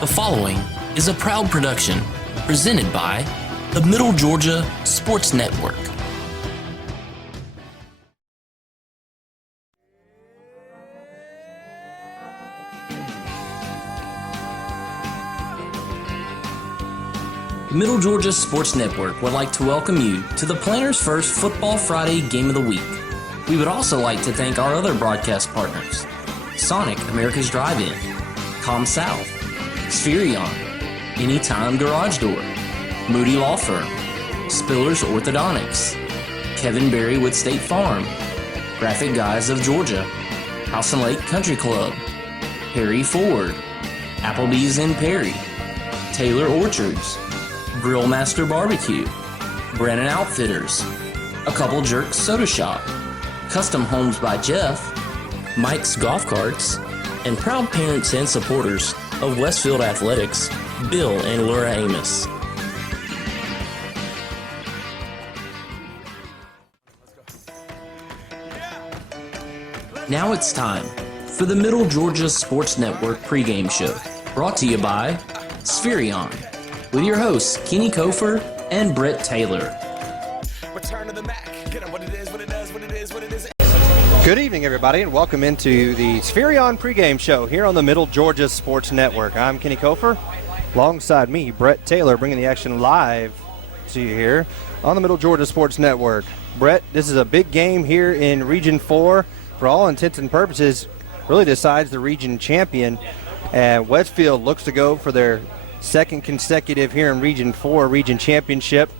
The following is a proud production presented by the Middle Georgia Sports Network. The Middle Georgia Sports Network would like to welcome you to the Planners First Football Friday Game of the Week. We would also like to thank our other broadcast partners: Sonic America's Drive-In, ComSouth, Spherion, Anytime Garage Door, Moody Law Firm, Spillers Orthodontics, Kevin Berry with State Farm, Graphic Guys of Georgia, House and Lake Country Club, Perry Ford, Applebee's in Perry, Taylor Orchards, Grill Master Barbecue, Brennan Outfitters, A Couple Jerks Soda Shop, Custom Homes by Jeff, Mike's Golf Carts, and proud parents and supporters of Westfield Athletics, Bill and Laura Amos. Now it's time for the Middle Georgia Sports Network pregame show, brought to you by Spherion, with your hosts Kenny Kofer and Brett Taylor. Return to the Mac. Get what it is, what it does, what it is, what it is. Good evening, everybody, and welcome into the Spherion pregame show here on the Middle Georgia Sports Network. I'm Kenny Kofer. Alongside me, Brett Taylor, bringing the action live to you here on the Middle Georgia Sports Network. Brett, this is a big game here in Region 4. For all intents and purposes, really decides the region champion. And Westfield looks to go for their second consecutive here in Region 4 region championship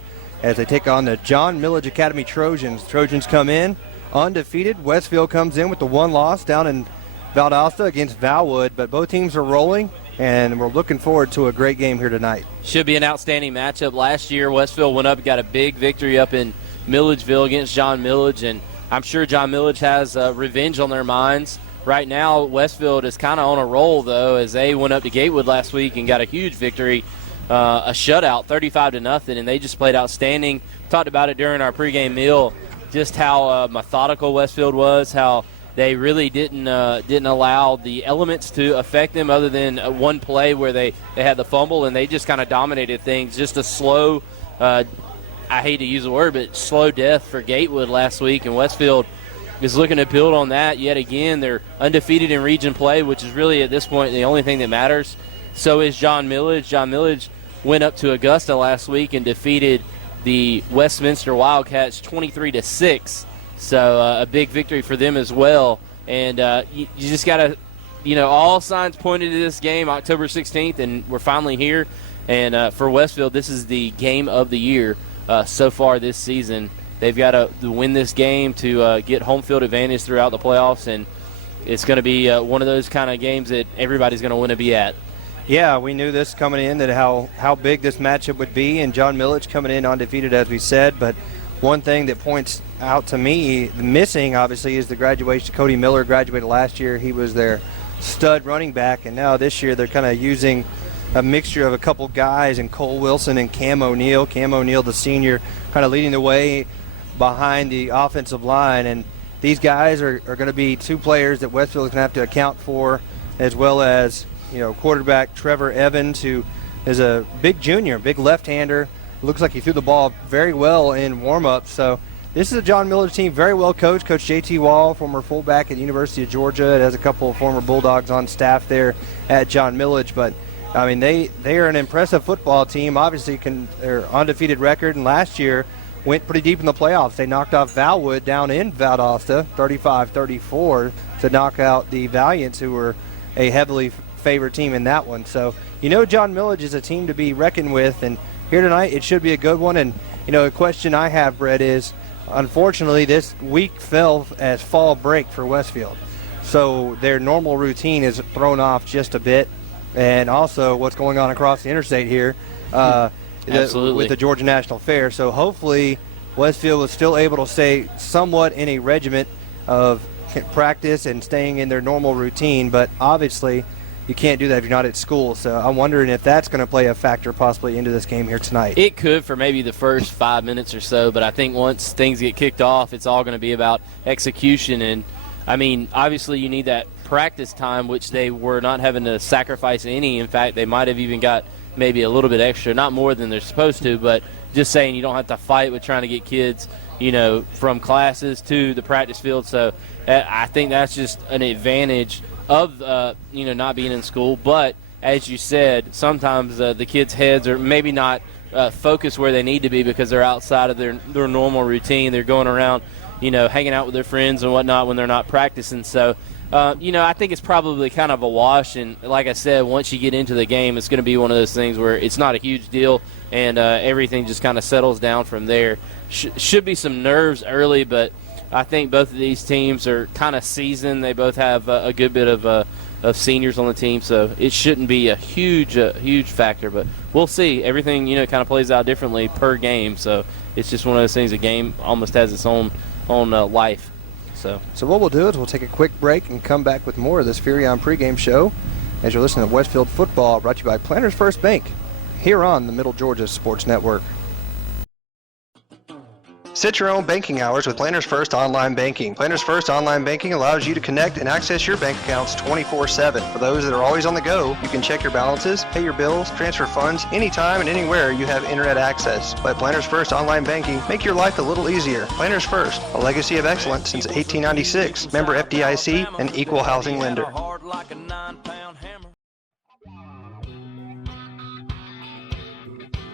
as they take on the John Milledge Academy Trojans. Trojans come in undefeated. Westfield comes in with the one loss down in Valdosta against Valwood, but both teams are rolling, and we're looking forward to a great game here tonight. Should be an outstanding matchup. Last year, Westfield went up and got a big victory up in Milledgeville against John Milledge, and I'm sure John Milledge has revenge on their minds. Right now, Westfield is kind of on a roll, though, as they went up to Gatewood last week and got a huge victory, a shutout, 35-0, and they just played outstanding. Talked about it during our pregame meal, just how methodical Westfield was, how they really didn't allow the elements to affect them other than one play where they had the fumble, and they just kind of dominated things. Just a slow, I hate to use the word, but slow death for Gatewood last week, and Westfield is looking to build on that yet again. They're undefeated in region play, which is really at this point the only thing that matters. So is John Milledge. John Milledge went up to Augusta last week and defeated the Westminster Wildcats 23-6. So a big victory for them as well. And you just got to, all signs pointed to this game October 16th, and we're finally here. And for Westfield, this is the game of the year so far this season. They've got to win this game to get home field advantage throughout the playoffs, and it's going to be one of those kind of games that everybody's going to want to be at. Yeah, we knew this coming in, that how big this matchup would be, and John Milledge coming in undefeated, as we said. But one thing that points out to me, the missing, obviously, is the graduation. Cody Miller graduated last year. He was their stud running back, and now this year they're kind of using a mixture of a couple guys, and Cole Wilson and Cam O'Neill. Cam O'Neill, the senior, kind of leading the way behind the offensive line. And these guys are going to be two players that Westfield is going to have to account for, as well as quarterback Trevor Evans, who is a big junior, big left-hander. Looks like he threw the ball very well in warm-up. So this is a John Milledge team, very well coached. Coach J.T. Wall, former fullback at the University of Georgia. It has a couple of former Bulldogs on staff there at John Milledge. But, I mean, they are an impressive football team. Obviously, they're undefeated record, and last year went pretty deep in the playoffs. They knocked off Valwood down in Valdosta, 35-34, to knock out the Valiants, who were a heavily favored team in that one. So, John Milledge is a team to be reckoned with, and here tonight it should be a good one. And, a question I have, Brett, is unfortunately this week fell as fall break for Westfield. So their normal routine is thrown off just a bit, and also what's going on across the interstate here with the Georgia National Fair. So hopefully Westfield was still able to stay somewhat in a regiment of practice and staying in their normal routine, but obviously you can't do that if you're not at school. So I'm wondering if that's going to play a factor possibly into this game here tonight. It could for maybe the first 5 minutes or so, but I think once things get kicked off, it's all going to be about execution. And, I mean, obviously you need that practice time, which they were not having to sacrifice any. In fact, they might have even got maybe a little bit extra, not more than they're supposed to, but just saying you don't have to fight with trying to get kids, from classes to the practice field. So I think that's just an advantage of, not being in school. But as you said, sometimes the kids' heads are maybe not focused where they need to be because they're outside of their normal routine. They're going around, hanging out with their friends and whatnot when they're not practicing. So, I think it's probably kind of a wash. And like I said, once you get into the game, it's going to be one of those things where it's not a huge deal and everything just kind of settles down from there. Should be some nerves early, but I think both of these teams are kind of seasoned. They both have a good bit of seniors on the team, so it shouldn't be a huge factor. But we'll see. Everything, kind of plays out differently per game, so it's just one of those things. A game almost has its own life. So what we'll do is we'll take a quick break and come back with more of this Furion pregame show as you're listening to Westfield Football, brought to you by Planters First Bank, here on the Middle Georgia Sports Network. Set your own banking hours with Planters First Online Banking. Planters First Online Banking allows you to connect and access your bank accounts 24/7. For those that are always on the go, you can check your balances, pay your bills, transfer funds anytime and anywhere you have internet access. Let Planters First Online Banking make your life a little easier. Planters First, a legacy of excellence since 1896. Member FDIC and equal housing lender.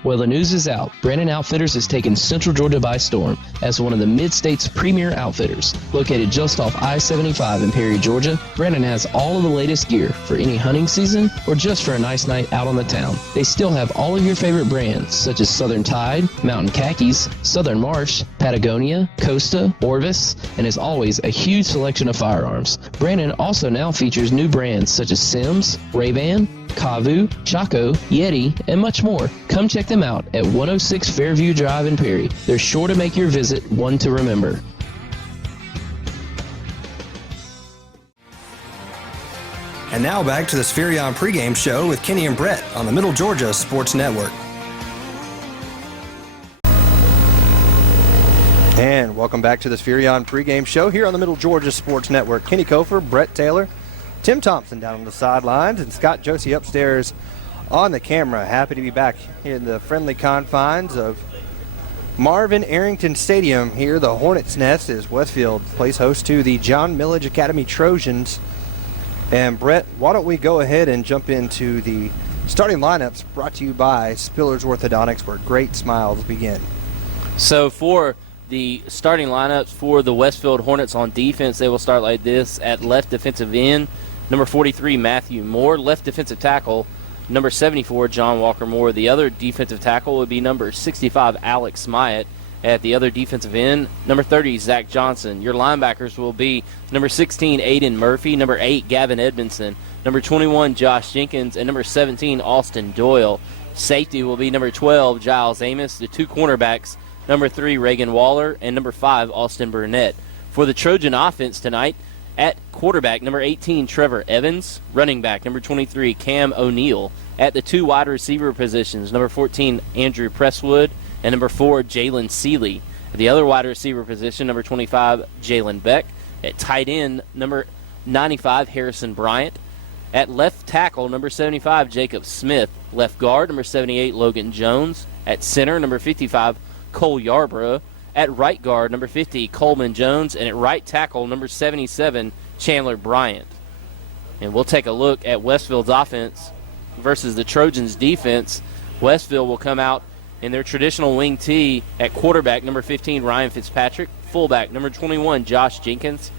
Well, the news is out. Brandon Outfitters has taken Central Georgia by storm as one of the Mid-State's premier outfitters. Located just off I-75 in Perry, Georgia, Brandon has all of the latest gear for any hunting season or just for a nice night out on the town. They still have all of your favorite brands such as Southern Tide, Mountain Khakis, Southern Marsh, Patagonia, Costa, Orvis, and as always, a huge selection of firearms. Brandon also now features new brands such as Sims, Ray-Ban, Kavu, Chaco, Yeti, and much more. Come check them out at 106 Fairview Drive in Perry. They're sure to make your visit one to remember. And now back to the Furion pregame show with Kenny and Brett on the Middle Georgia Sports Network. And welcome back to the Furion pregame show here on the Middle Georgia Sports Network. Kenny Kofer, Brett Taylor, Tim Thompson down on the sidelines, and Scott Josie upstairs on the camera. Happy to be back here in the friendly confines of Marvin Arrington Stadium here. The Hornets' Nest as Westfield plays host to the John Milledge Academy Trojans. And Brett, why don't we go ahead and jump into the starting lineups brought to you by Spillers Orthodontics, where great smiles begin. So for the starting lineups for the Westfield Hornets on defense, they will start like this. At left defensive end, number 43, Matthew Moore. Left defensive tackle, number 74, John Walker Moore. The other defensive tackle would be number 65, Alex Myatt. At the other defensive end, number 30, Zach Johnson. Your linebackers will be number 16, Aiden Murphy, number 8, Gavin Edmondson, number 21, Josh Jenkins, and number 17, Austin Doyle. Safety will be number 12, Giles Amos. The two cornerbacks, number 3, Reagan Waller, and number 5, Austin Burnett. For the Trojan offense tonight, at quarterback, number 18, Trevor Evans. Running back, number 23, Cam O'Neill. At the two wide receiver positions, number 14, Andrew Presswood, and number 4, Jalen Seeley. At the other wide receiver position, number 25, Jalen Beck. At tight end, number 95, Harrison Bryant. At left tackle, number 75, Jacob Smith. Left guard, number 78, Logan Jones. At center, number 55, Cole Yarborough. At right guard, number 50, Coleman Jones. And at right tackle, number 77, Chandler Bryant. And we'll take a look at Westfield's offense versus the Trojans' defense. Westfield will come out in their traditional wing tee. At quarterback, number 15, Ryan Fitzpatrick. Fullback, number 21, Josh Jenkins.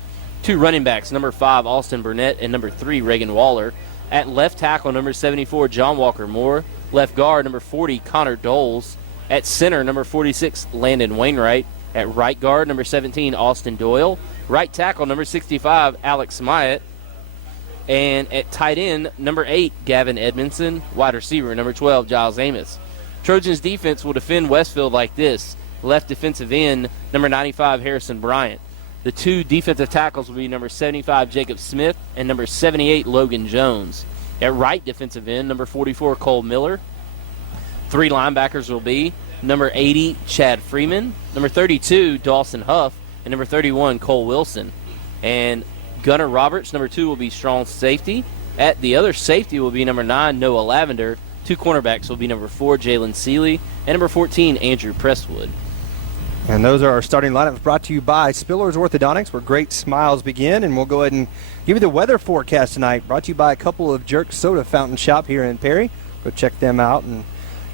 Two running backs, number 5, Austin Burnett, and number 3, Reagan Waller. At left tackle, number 74, John Walker Moore. Left guard, number 40, Connor Doles. At center, number 46, Landon Wainwright. At right guard, number 17, Austin Doyle. Right tackle, number 65, Alex Myatt. And at tight end, number 8, Gavin Edmondson. Wide receiver, number 12, Giles Amos. Trojans defense will defend Westfield like this. Left defensive end, number 95, Harrison Bryant. The two defensive tackles will be number 75, Jacob Smith, and number 78, Logan Jones. At right defensive end, number 44, Cole Miller. Three linebackers will be number 80, Chad Freeman, number 32, Dawson Huff, and number 31, Cole Wilson. And Gunnar Roberts. Number 2 will be strong safety. At the other safety will be number 9, Noah Lavender. 2 cornerbacks will be number 4, Jalen Seeley, and number 14, Andrew Prestwood. And those are our starting lineups brought to you by Spiller's Orthodontics, where great smiles begin. And we'll go ahead and give you the weather forecast tonight, brought to you by a couple of Jerk Soda Fountain Shop here in Perry. Go check them out and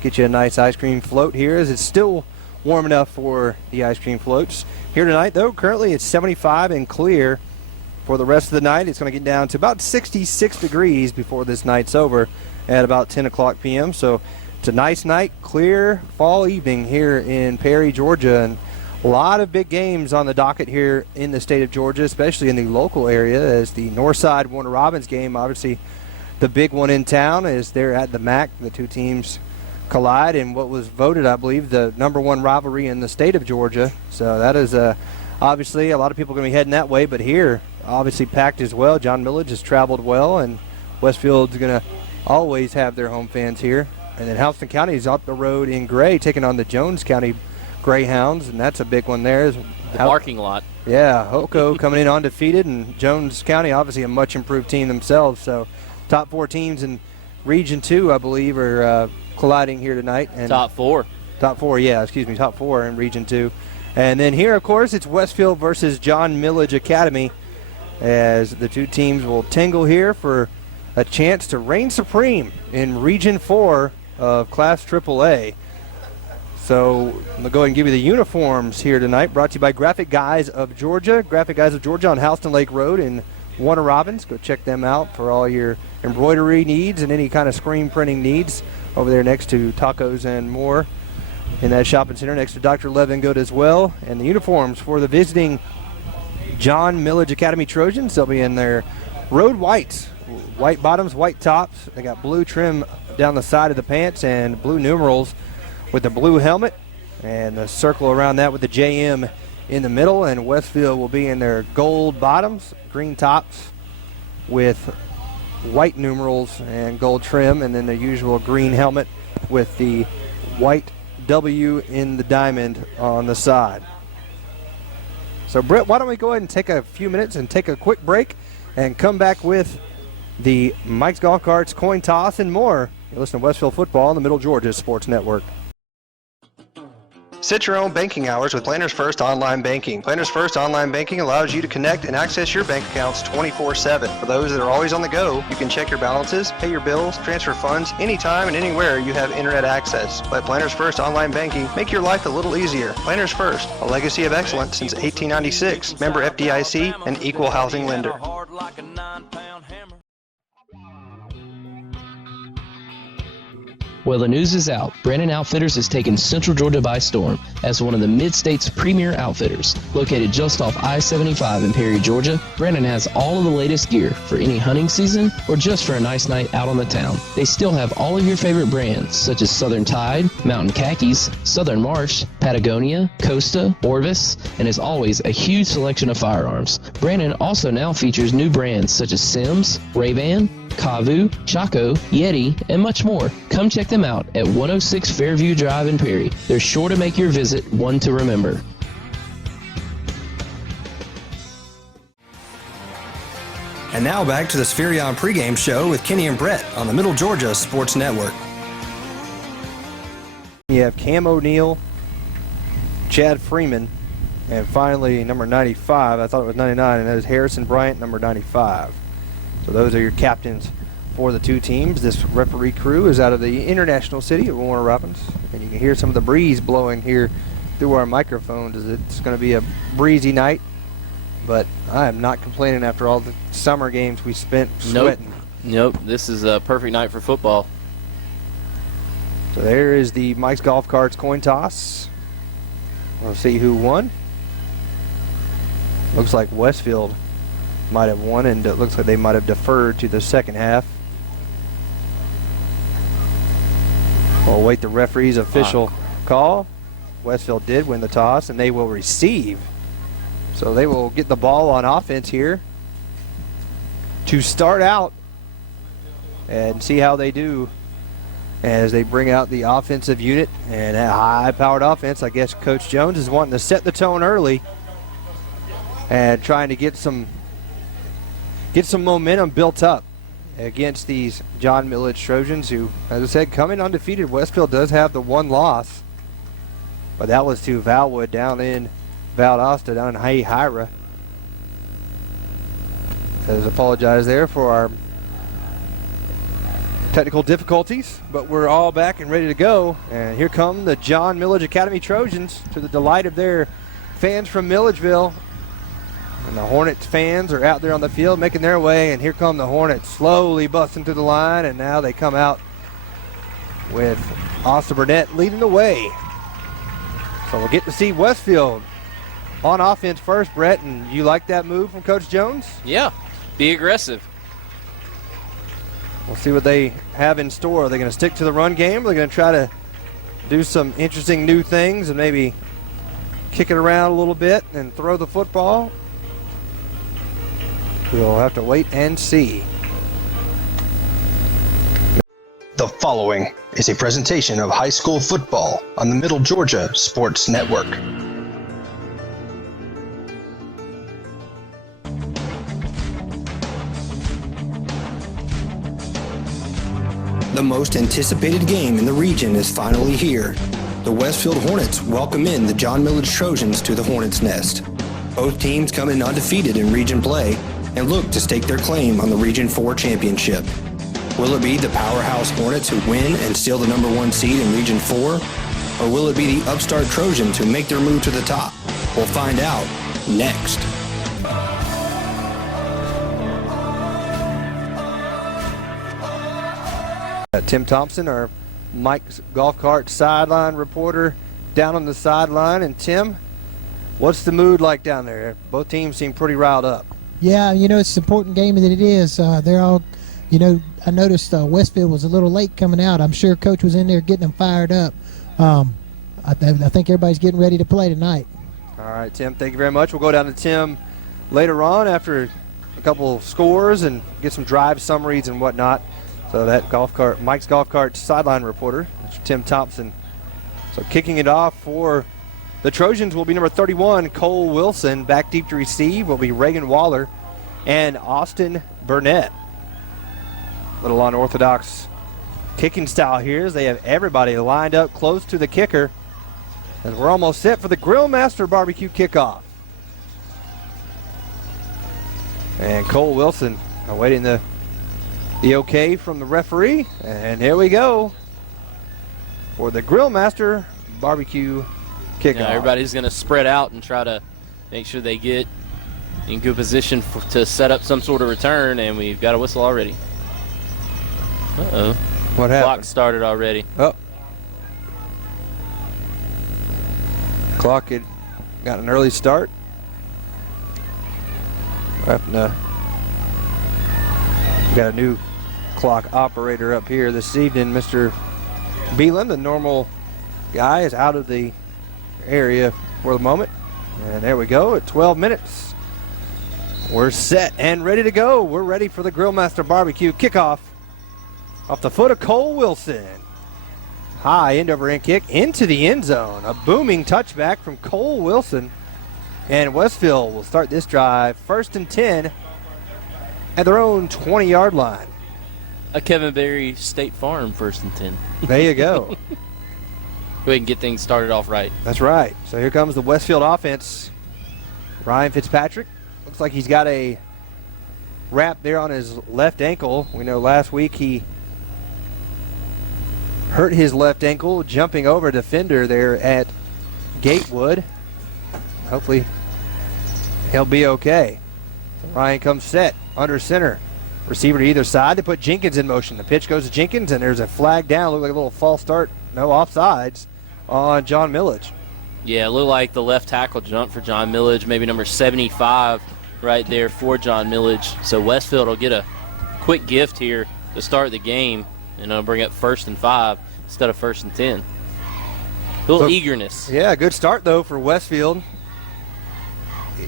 get you a nice ice cream float here, as it's still warm enough for the ice cream floats. Here tonight, though, currently it's 75 and clear. For the rest of the night, it's going to get down to about 66 degrees before this night's over at about 10 o'clock p.m. So it's a nice night, clear fall evening here in Perry, Georgia. And a lot of big games on the docket here in the state of Georgia, especially in the local area, as the Northside Warner Robins game, obviously the big one in town, is they're at the MAC. The two teams collide in what was voted, I believe, the number 1 rivalry in the state of Georgia. So that is obviously a lot of people going to be heading that way, but here obviously packed as well. John Milledge has traveled well, and Westfield's going to always have their home fans here. And then Houston County is up the road in Gray, taking on the Jones County Greyhounds, and that's a big one there. The parking lot. Yeah, Hoko coming in undefeated, and Jones County obviously a much improved team themselves. So top 4 teams in Region 2, I believe, are colliding here tonight. And top 4. Top 4 in Region 2. And then here, of course, it's Westfield versus John Milledge Academy, as the two teams will tangle here for a chance to reign supreme in Region 4 of Class AAA. So I'm going to go ahead and give you the uniforms here tonight, brought to you by Graphic Guys of Georgia. Graphic Guys of Georgia on Houston Lake Road in Warner Robins. Go check them out for all your embroidery needs and any kind of screen printing needs over there next to Tacos and More in that shopping center next to Dr. Levingood as well. And the uniforms for the visiting John Milledge Academy Trojans, they'll be in their road whites, white bottoms, white tops. They got blue trim down the side of the pants and blue numerals with the blue helmet and the circle around that with the JM in the middle. And Westfield will be in their gold bottoms, green tops with white numerals and gold trim, and then the usual green helmet with the white W in the diamond on the side. So, Brett, why don't we go ahead and take a few minutes and take a quick break and come back with the Mike's Golf Carts coin toss and more. You listen to Westfield Football on the Middle Georgia Sports Network. Set your own banking hours with Planners First Online Banking. Planners First Online Banking allows you to connect and access your bank accounts 24/7. For those that are always on the go, you can check your balances, pay your bills, transfer funds anytime and anywhere you have internet access. Let Planners First Online Banking make your life a little easier. Planners First, a legacy of excellence since 1896. Member FDIC, an equal housing lender. Well, the news is out. Brandon Outfitters has taken Central Georgia by storm as one of the Mid-State's premier outfitters. Located just off I-75 in Perry, Georgia, Brandon has all of the latest gear for any hunting season or just for a nice night out on the town. They still have all of your favorite brands such as Southern Tide, Mountain Khakis, Southern Marsh, Patagonia, Costa, Orvis, and as always, a huge selection of firearms. Brandon also now features new brands such as Sims, Ray-Ban, Kavu, Chaco, Yeti, and much more. Come check them out at 106 Fairview Drive in Perry. They're sure to make your visit one to remember. And now back to the Spherion pregame show with Kenny and Brett on the Middle Georgia Sports Network. You have Cam O'Neill, Chad Freeman, and finally number 95. I thought it was 99, and that is Harrison Bryant, number 95. So those are your captains for the two teams. This referee crew is out of the international city of Warner Robins, and you can hear some of the breeze blowing here through our microphones as it's going to be a breezy night. But I am not complaining after all the summer games we spent sweating. Nope. This is a perfect night for football. So there is the Mike's Golf Carts coin toss. We'll see who won. Looks like Westfield might have won, and it looks like they might have deferred to the second half. We'll await the referee's official call. Westfield did win the toss, and they will receive. So they will get the ball on offense here to start out and see how they do as they bring out the offensive unit. And a high-powered offense, I guess Coach Jones is wanting to set the tone early and trying to get some get some momentum built up against these John Milledge Trojans who, as I said, coming undefeated. Westfield does have the one loss, but that was to Valwood down in Valdosta, down in Hira. Let's apologize there for our technical difficulties, but we're all back and ready to go. And here come the John Milledge Academy Trojans, to the delight of their fans from Milledgeville. And the Hornets fans are out there on the field making their way, and here come the Hornets slowly busting through the line, and now they come out with Austin Burnett leading the way. So we'll get to see Westfield on offense first, Brett, and you like that move from Coach Jones? Yeah, be aggressive. We'll see what they have in store. Are they going to stick to the run game? Or are they going to try to do some interesting new things and maybe kick it around a little bit and throw the football? We'll have to wait and see. The following is a presentation of high school football on the Middle Georgia Sports Network. The most anticipated game in the region is finally here. The Westfield Hornets welcome in the John Milledge Trojans to the Hornets' Nest. Both teams come in undefeated in region play and look to stake their claim on the Region 4 championship. Will it be the powerhouse Hornets who win and steal the number 1 seed in Region 4? Or will it be the upstart Trojans who make their move to the top? We'll find out next. Tim Thompson, our Mike's Golf Cart sideline reporter, down on the sideline. And Tim, what's the mood like down there? Both teams seem pretty riled up. Yeah, it's an important game that it is. They're all, I noticed Westfield was a little late coming out. I'm sure Coach was in there getting them fired up. I think everybody's getting ready to play tonight. All right, Tim, thank you very much. We'll go down to Tim later on after a couple scores and get some drive summaries and whatnot. So that Mike's Golf Cart sideline reporter, Mr. Tim Thompson. So kicking it off for the Trojans will be number 31, Cole Wilson. Back deep to receive will be Reagan Waller and Austin Burnett. Little unorthodox kicking style here as they have everybody lined up close to the kicker. And we're almost set for the Grill Master Barbecue kickoff. And Cole Wilson awaiting the okay from the referee. And here we go for the Grill Master Barbecue kickoff. Yeah, everybody's going to spread out and try to make sure they get in good position to set up some sort of return, and we've got a whistle already. Uh-oh. What happened? Clock started already. Oh. Clock had got an early start. We got a new clock operator up here this evening. Mr. Beelan, the normal guy, is out of the area for the moment. And there we go at 12 minutes. We're set and ready to go. We're ready for the Grillmaster Barbecue kickoff off the foot of Cole Wilson. High end over end kick into the end zone. A booming touchback from Cole Wilson. And Westfield will start this drive 1st and 10 at their own 20-yard line. A Kevin Berry State Farm 1st and 10. There you go. Go ahead and get things started off right. That's right. So here comes the Westfield offense. Ryan Fitzpatrick looks like he's got a wrap there on his left ankle. We know last week he hurt his left ankle jumping over a defender there at Gatewood. Hopefully he'll be okay. So Ryan comes set under center. Receiver to either side. They put Jenkins in motion. The pitch goes to Jenkins, and there's a flag down. Look like a little false start. No offsides on John Milledge. Yeah, it looked like the left tackle jumped for John Milledge, maybe number 75 right there for John Milledge. So Westfield will get a quick gift here to start the game, and it'll bring up 1st and 5 instead of 1st and 10. A little eagerness. Yeah, good start, though, for Westfield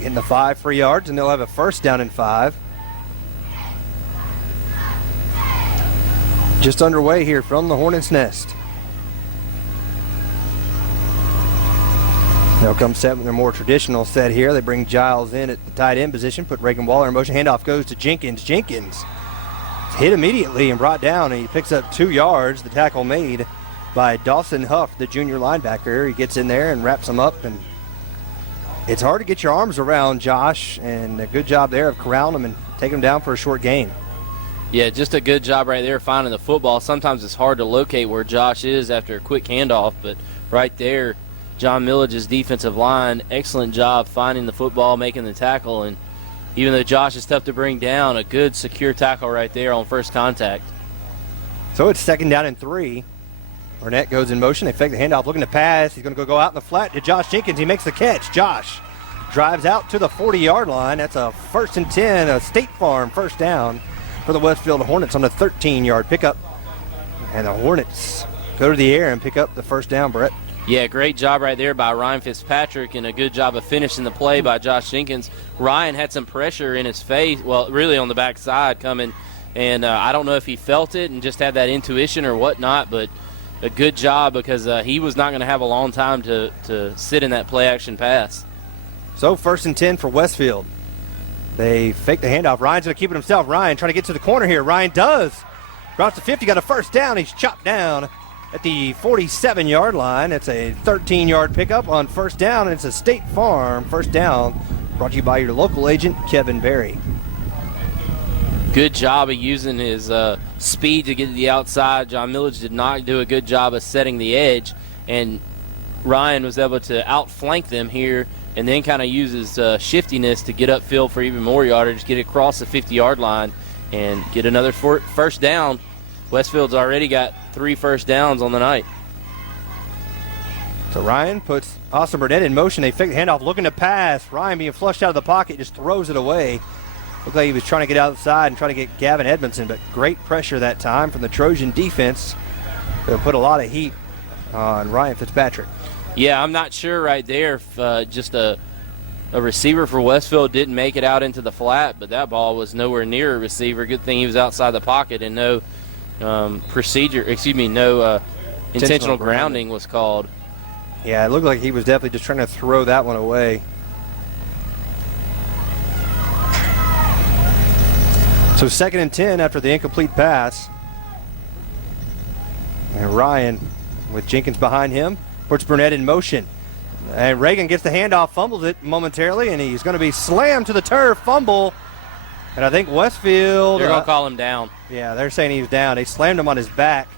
in the 5 free yards, and they'll have a 1st down and 5. Just underway here from the Hornets' Nest. They'll come set with their more traditional set here. They bring Giles in at the tight end position, put Reagan Waller in motion. Handoff goes to Jenkins. Jenkins is hit immediately and brought down, and he picks up 2 yards. The tackle made by Dawson Huff, the junior linebacker. He gets in there and wraps him up, and it's hard to get your arms around Josh, and a good job there of corralling him and taking him down for a short gain. Yeah, just a good job right there finding the football. Sometimes it's hard to locate where Josh is after a quick handoff, but right there, John Milledge's defensive line, excellent job finding the football, making the tackle, and even though Josh is tough to bring down, a good secure tackle right there on first contact. So it's 2nd down and 3. Burnett goes in motion. They fake the handoff, looking to pass. He's going to go out in the flat to Josh Jenkins. He makes the catch. Josh drives out to the 40-yard line. That's a 1st and 10, a State Farm first down for the Westfield Hornets on the 13-yard pickup. And the Hornets go to the air and pick up the first down, Brett. Yeah, great job right there by Ryan Fitzpatrick, and a good job of finishing the play by Josh Jenkins. Ryan had some pressure in his face, well, really on the backside coming, and I don't know if he felt it and just had that intuition or whatnot, but a good job because he was not going to have a long time to sit in that play-action pass. So 1st and 10 for Westfield. They fake the handoff. Ryan's going to keep it himself. Ryan trying to get to the corner here. Ryan does. Drops to 50, got a first down. He's chopped down at the 47-yard line. It's a 13-yard pickup on first down, and it's a State Farm first down brought to you by your local agent, Kevin Berry. Good job of using his speed to get to the outside. John Milledge did not do a good job of setting the edge, and Ryan was able to outflank them here and then kind of use his shiftiness to get upfield for even more yardage, get across the 50-yard line, and get another first down. Westfield's already got 3 first downs on the night. So Ryan puts Austin Burnett in motion. They fake the handoff, looking to pass. Ryan being flushed out of the pocket, just throws it away. Looked like he was trying to get outside and trying to get Gavin Edmondson, but great pressure that time from the Trojan defense. They'll put a lot of heat on Ryan Fitzpatrick. Yeah, I'm not sure right there if just a receiver for Westfield didn't make it out into the flat, but that ball was nowhere near a receiver. Good thing he was outside the pocket and no intentional grounding was called. Yeah, it looked like he was definitely just trying to throw that one away. So 2nd and 10 after the incomplete pass. And Ryan with Jenkins behind him puts Burnett in motion. And Reagan gets the handoff, fumbles it momentarily, and he's going to be slammed to the turf, fumble. And I think Westfield... They're going to call him down. Yeah, they're saying he was down. They slammed him on his back.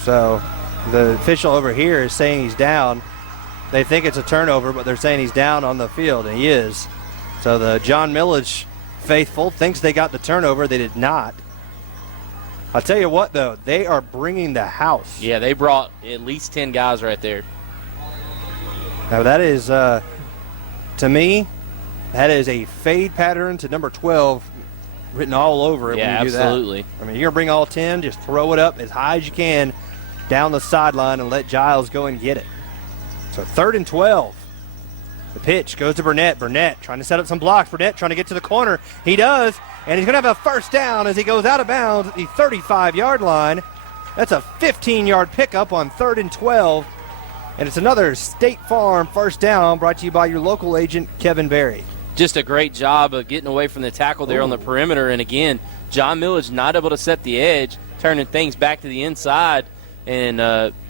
So the official over here is saying he's down. They think it's a turnover, but they're saying he's down on the field, and he is. So the John Milledge faithful thinks they got the turnover. They did not. I'll tell you what, though, they are bringing the house. Yeah, they brought at least 10 guys right there. Now that is, to me, that is a fade pattern to number 12 written all over it yeah, when you do absolutely. that. I mean, you're going to bring all 10, just throw it up as high as you can down the sideline and let Giles go and get it. So 3rd and 12. The pitch goes to Burnett. Burnett trying to set up some blocks. Burnett trying to get to the corner. He does, and he's going to have a first down as he goes out of bounds at the 35-yard line. That's a 15-yard pickup on 3rd and 12. And it's another State Farm first down brought to you by your local agent, Kevin Berry. Just a great job of getting away from the tackle there on the perimeter. And, again, John Milledge not able to set the edge, turning things back to the inside. And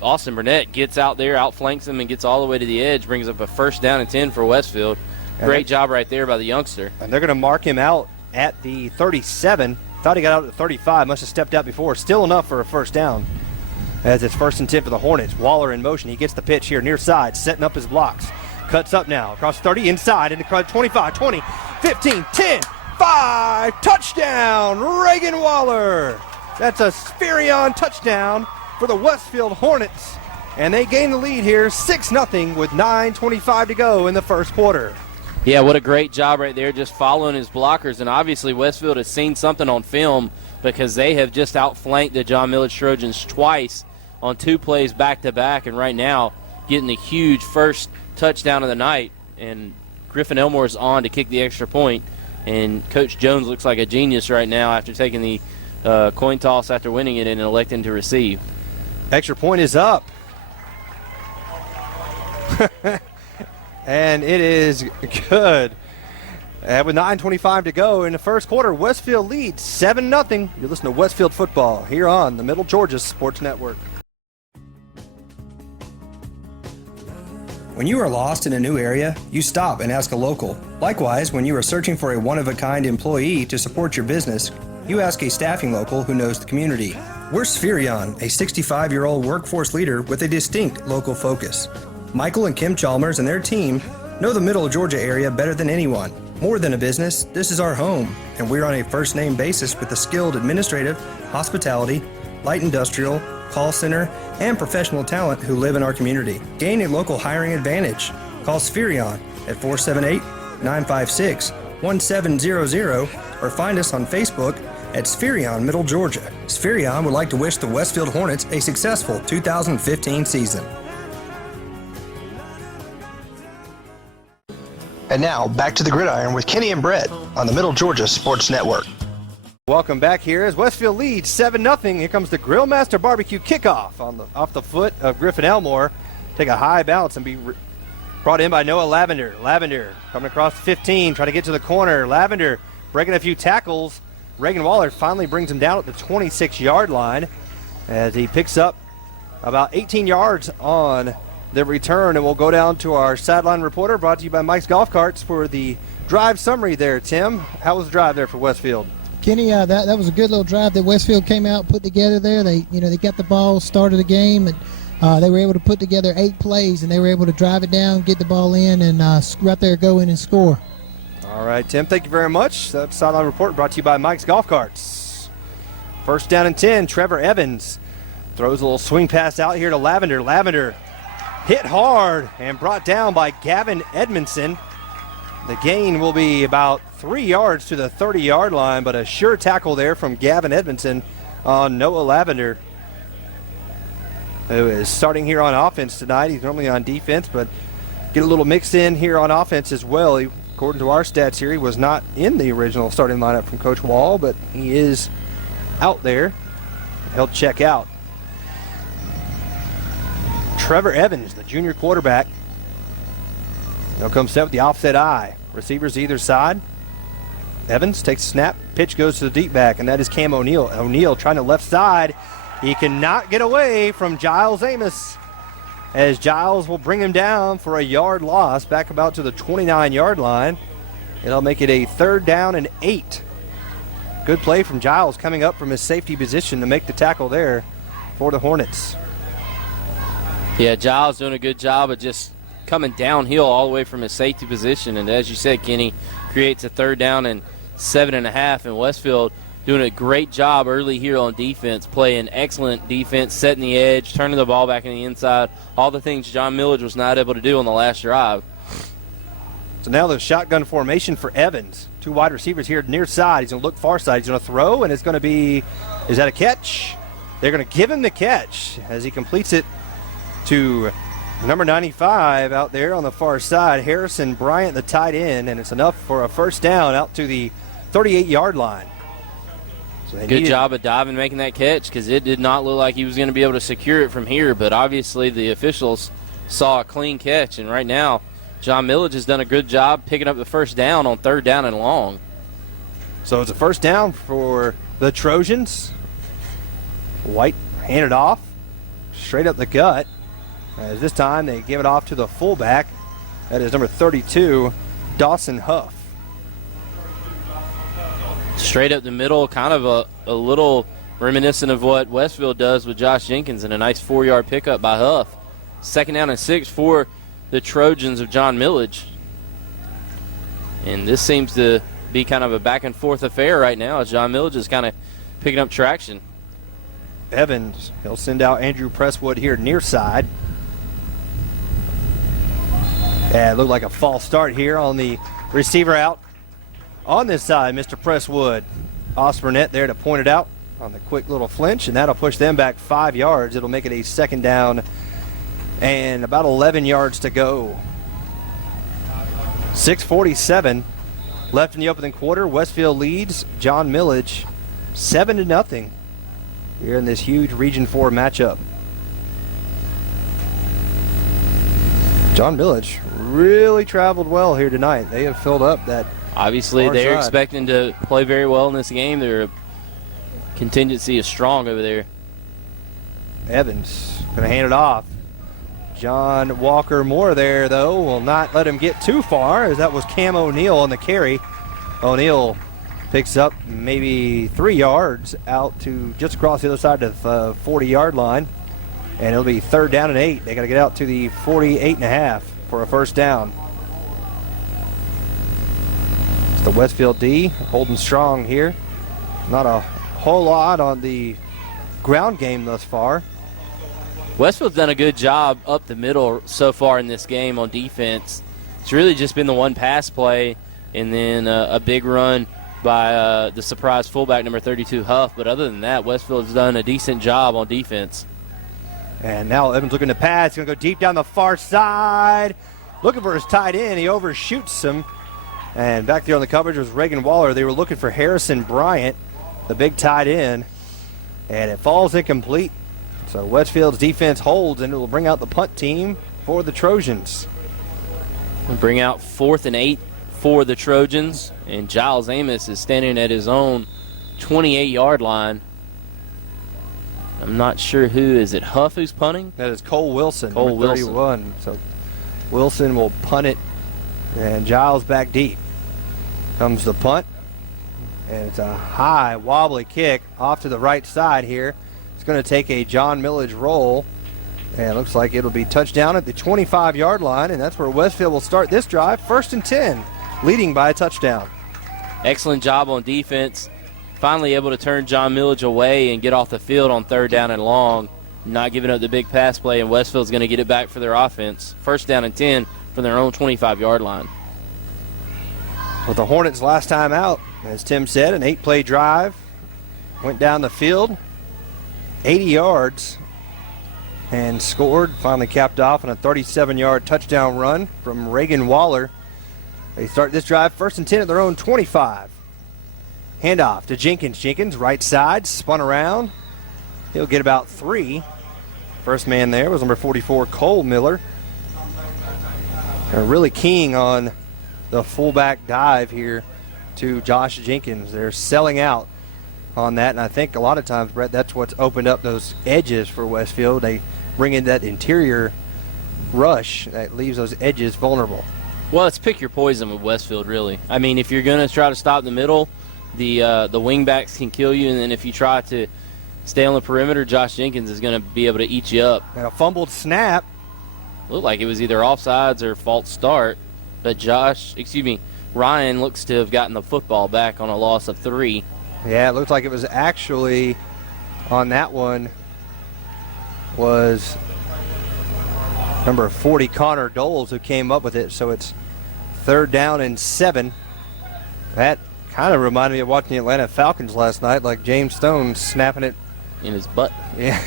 Austin Burnett gets out there, outflanks him, and gets all the way to the edge, brings up a first down and 10 for Westfield. Great job right there by the youngster. And they're going to mark him out at the 37. Thought he got out at the 35. Must have stepped out before. Still enough for a first down. As it's 1st and 10 for the Hornets. Waller in motion. He gets the pitch here near side, setting up his blocks. Cuts up now. Across 30, inside, into 25, 20, 15, 10, 5. Touchdown, Reagan Waller. That's a Spherion touchdown for the Westfield Hornets. And they gain the lead here, 6-0 with 9:25 to go in the first quarter. Yeah, what a great job right there, just following his blockers. And obviously Westfield has seen something on film because they have just outflanked the John Milledge Trojans twice on 2 plays back-to-back. And right now getting the huge first touchdown of the night. And Griffin Elmore's on to kick the extra point. And Coach Jones looks like a genius right now after taking the coin toss after winning it and electing to receive. Extra point is up. And it is good. And with 9:25 to go in the first quarter, Westfield leads 7-0. You're listening to Westfield football here on the Middle Georgia Sports Network. When you are lost in a new area, you stop and ask a local. Likewise, when you are searching for a one-of-a-kind employee to support your business, you ask a staffing local who knows the community. We're Spherion, a 65-year-old workforce leader with a distinct local focus. Michael and Kim Chalmers and their team know the Middle Georgia area better than anyone. More than a business, this is our home, and we're on a first-name basis with the skilled administrative, hospitality, light industrial, call center, and professional talent who live in our community. Gain a local hiring advantage. Call Spherion at 478-956-1700 or find us on Facebook at Spherion Middle Georgia. Spherion would like to wish the Westfield Hornets a successful 2015 season. And now, back to the gridiron with Kenny and Brett on the Middle Georgia Sports Network. Welcome back here as Westfield leads 7-0. Here comes the Grillmaster Barbecue kickoff off the foot of Griffin Elmore. Take a high bounce and be brought in by Noah Lavender. Lavender coming across the 15, trying to get to the corner. Lavender breaking a few tackles. Reagan Waller finally brings him down at the 26-yard line as he picks up about 18 yards on the return. And we'll go down to our sideline reporter, brought to you by Mike's Golf Carts, for the drive summary there. Tim, how was the drive there for Westfield? Kenny, that was a good little drive that Westfield came out and put together there. They got the ball, started the game, and they were able to put together 8 plays, and they were able to drive it down, get the ball in, and right there go in and score. All right, Tim, thank you very much. That sideline report brought to you by Mike's Golf Carts. First down and 10, Trevor Evans throws a little swing pass out here to Lavender. Lavender hit hard and brought down by Gavin Edmondson. The gain will be about 3 yards to the 30-yard line, but a sure tackle there from Gavin Edmondson on Noah Lavender, who is starting here on offense tonight. He's normally on defense, but get a little mixed in here on offense as well. According to our stats here, he was not in the original starting lineup from Coach Wall, but he is out there. He'll check out. Trevor Evans, the junior quarterback. He'll come set with the offset eye. Receivers either side. Evans takes a snap. Pitch goes to the deep back, and that is Cam O'Neal. O'Neal trying to left side. He cannot get away from Giles Amos, as Giles will bring him down for a yard loss back about to the 29-yard line. It'll make it a 3rd down and 8. Good play from Giles coming up from his safety position to make the tackle there for the Hornets. Yeah, Giles doing a good job of just coming downhill all the way from his safety position. And as you said, Kenny, creates a 3rd down and 7.5. And Westfield doing a great job early here on defense, playing excellent defense, setting the edge, turning the ball back in the inside, all the things John Milledge was not able to do on the last drive. So now the shotgun formation for Evans. 2 wide receivers here near side. He's going to look far side. He's going to throw, and it's going to be, is that a catch? They're going to give him the catch as he completes it to number 95 out there on the far side, Harrison Bryant, the tight end, and it's enough for a 1st down out to the 38-yard line. So good job of diving, making that catch, because it did not look like he was going to be able to secure it from here, but obviously the officials saw a clean catch, and right now John Milledge has done a good job picking up the 1st down on 3rd down and long. So it's a 1st down for the Trojans. White handed off straight up the gut. As this time they give it off to the fullback. That is number 32, Dawson Huff. Straight up the middle, kind of a little reminiscent of what Westfield does with Josh Jenkins, and a nice 4-yard pickup by Huff. 2nd down and 6 for the Trojans of John Milledge. And this seems to be kind of a back-and-forth affair right now as John Milledge is kind of picking up traction. Evans, he'll send out Andrew Presswood here near side. Yeah, it looked like a false start here on the receiver out on this side, Mr. Presswood. Osburnett there to point it out on the quick little flinch, and that'll push them back 5 yards. It'll make it a 2nd down and about 11 yards to go. 6:47 left in the opening quarter. Westfield leads John Milledge 7-0 here in this huge Region 4 matchup. John Milledge really traveled well here tonight. They have filled up that. Obviously, they're side. expecting to play very well in this game. Their contingency is strong over there. Evans going to hand it off. John Walker Moore there, though, will not let him get too far, as that was Cam O'Neal on the carry. O'Neal picks up maybe 3 yards out to just across the other side of the 40-yard line, and it'll be 3rd down and 8. They got to get out to the 48.5 for a first down. It's the Westfield D holding strong here. Not a whole lot on the ground game thus far. Westfield's done a good job up the middle so far in this game on defense. It's really just been the one pass play and then a big run by the surprise fullback, number 32, Huff. But other than that, Westfield's done a decent job on defense. And now Evans looking to pass. He's going to go deep down the far side. Looking for his tight end. He overshoots him. And back there on the coverage was Reagan Waller. They were looking for Harrison Bryant, the big tight end. And it falls incomplete. So Westfield's defense holds, and it will bring out the punt team for the Trojans. We'll bring out 4th and 8 for the Trojans. And Giles Amos is standing at his own 28-yard line. I'm not sure who. Is it Huff who's punting? That is Cole Wilson, Cole number 31. Wilson. So Wilson will punt it, and Giles back deep. Comes the punt, and it's a high, wobbly kick off to the right side here. It's going to take a John Milledge roll, and it looks like it'll be touchdown at the 25-yard line, and that's where Westfield will start this drive, 1st and 10, leading by a touchdown. Excellent job on defense. Finally able to turn John Milledge away and get off the field on 3rd down and long, not giving up the big pass play, and Westfield's going to get it back for their offense. 1st down and 10 from their own 25-yard line. Well, the Hornets last time out, as Tim said, an 8-play drive, went down the field, 80 yards, and scored, finally capped off on a 37-yard touchdown run from Reagan Waller. They start this drive 1st and 10 at their own 25. Handoff to Jenkins. Jenkins, right side, spun around. He'll get about 3. First man there was number 44, Cole Miller. They're really keying on the fullback dive here to Josh Jenkins. They're selling out on that, and I think a lot of times, Brett, that's what's opened up those edges for Westfield. They bring in that interior rush that leaves those edges vulnerable. Well, it's pick your poison with Westfield, really. I mean, if you're going to try to stop the middle, the wing backs can kill you, and then if you try to stay on the perimeter, Josh Jenkins is going to be able to eat you up. And a fumbled snap. Looked like it was either offsides or false start, but Ryan looks to have gotten the football back on a loss of 3. Yeah, it looked like it was actually on that one was number 40, Connor Doles, who came up with it. So it's 3rd down and 7. That kind of reminded me of watching the Atlanta Falcons last night, like James Stone snapping it in his butt. Yeah.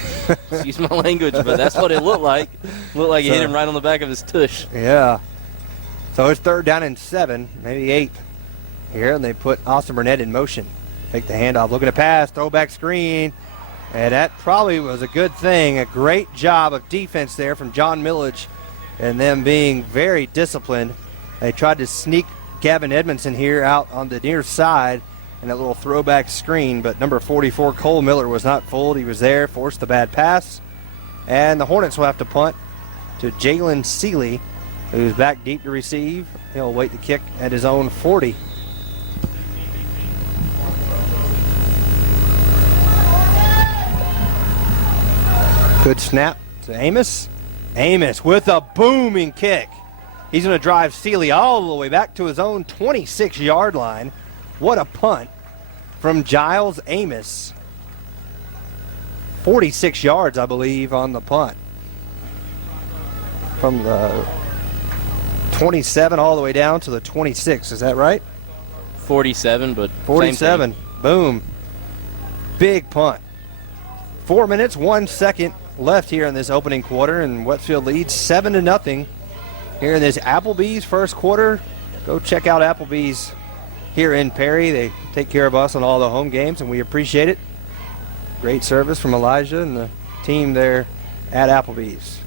Excuse my language, but that's what it looked like. Looked like it hit him right on the back of his tush. Yeah. So it's 3rd down and 7, maybe 8 here, and they put Austin Burnett in motion. Take the handoff, looking to pass, throwback screen, and that probably was a good thing. A great job of defense there from John Milledge and them being very disciplined. They tried to sneak Gavin Edmondson here out on the near side and that little throwback screen, but number 44, Cole Miller, was not fooled. He was there, forced the bad pass, and the Hornets will have to punt to Jalen Seeley, who's back deep to receive. He'll wait the kick at his own 40. Good snap to Amos. Amos with a booming kick. He's going to drive Seeley all the way back to his own 26-yard line. What a punt from Giles Amos. 46 yards, I believe, on the punt. From the 27 all the way down to the 26. Is that right? 47, but 47. Boom. Big punt. 4 minutes, 1 second left here in this opening quarter, and Westfield leads 7-0 here in this Applebee's first quarter. Go check out Applebee's here in Perry. They take care of us on all the home games, and we appreciate it. Great service from Elijah and the team there at Applebee's.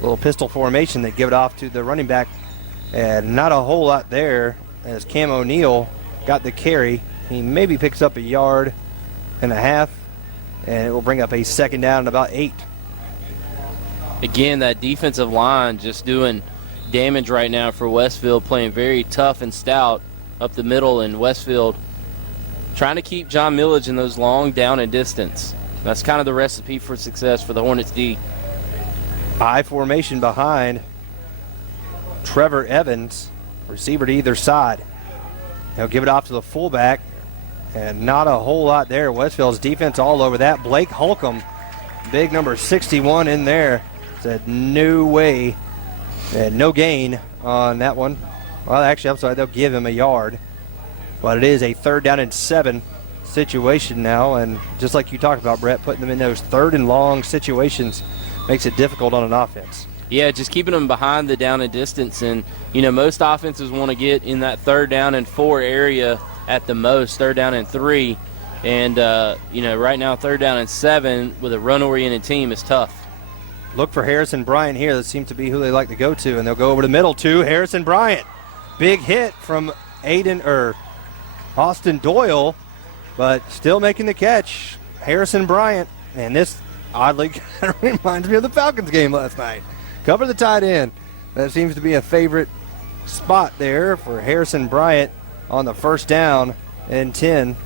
little pistol formation. They give it off to the running back, and not a whole lot there as Cam O'Neal got the carry. He maybe picks up 1.5 yards, and it will bring up a second down and about 8. Again, that defensive line just doing damage right now for Westfield, playing very tough and stout up the middle, and Westfield trying to keep John Milledge in those long down and distance. That's kind of the recipe for success for the Hornets D. I formation behind Trevor Evans, receiver to either side. He'll give it off to the fullback, and not a whole lot there. Westfield's defense all over that. Blake Holcomb, big number 61 in there, said no way, and no gain on that one. Well, actually, I'm sorry, they'll give him 1 yard, but it is a 3rd down and 7 situation now, and just like you talked about, Brett, putting them in those 3rd and long situations makes it difficult on an offense. Yeah, just keeping them behind the down and distance. And, most offenses want to get in that 3rd down and 4 area at the most, 3rd down and 3. And, right now 3rd down and 7 with a run-oriented team is tough. Look for Harrison Bryant here. That seems to be who they like to go to, and they'll go over the middle to Harrison Bryant. Big hit from Austin Doyle, but still making the catch. Harrison Bryant, and this oddly kind of reminds me of the Falcons game last night. Cover the tight end. That seems to be a favorite spot there for Harrison Bryant on the 1st down and 10.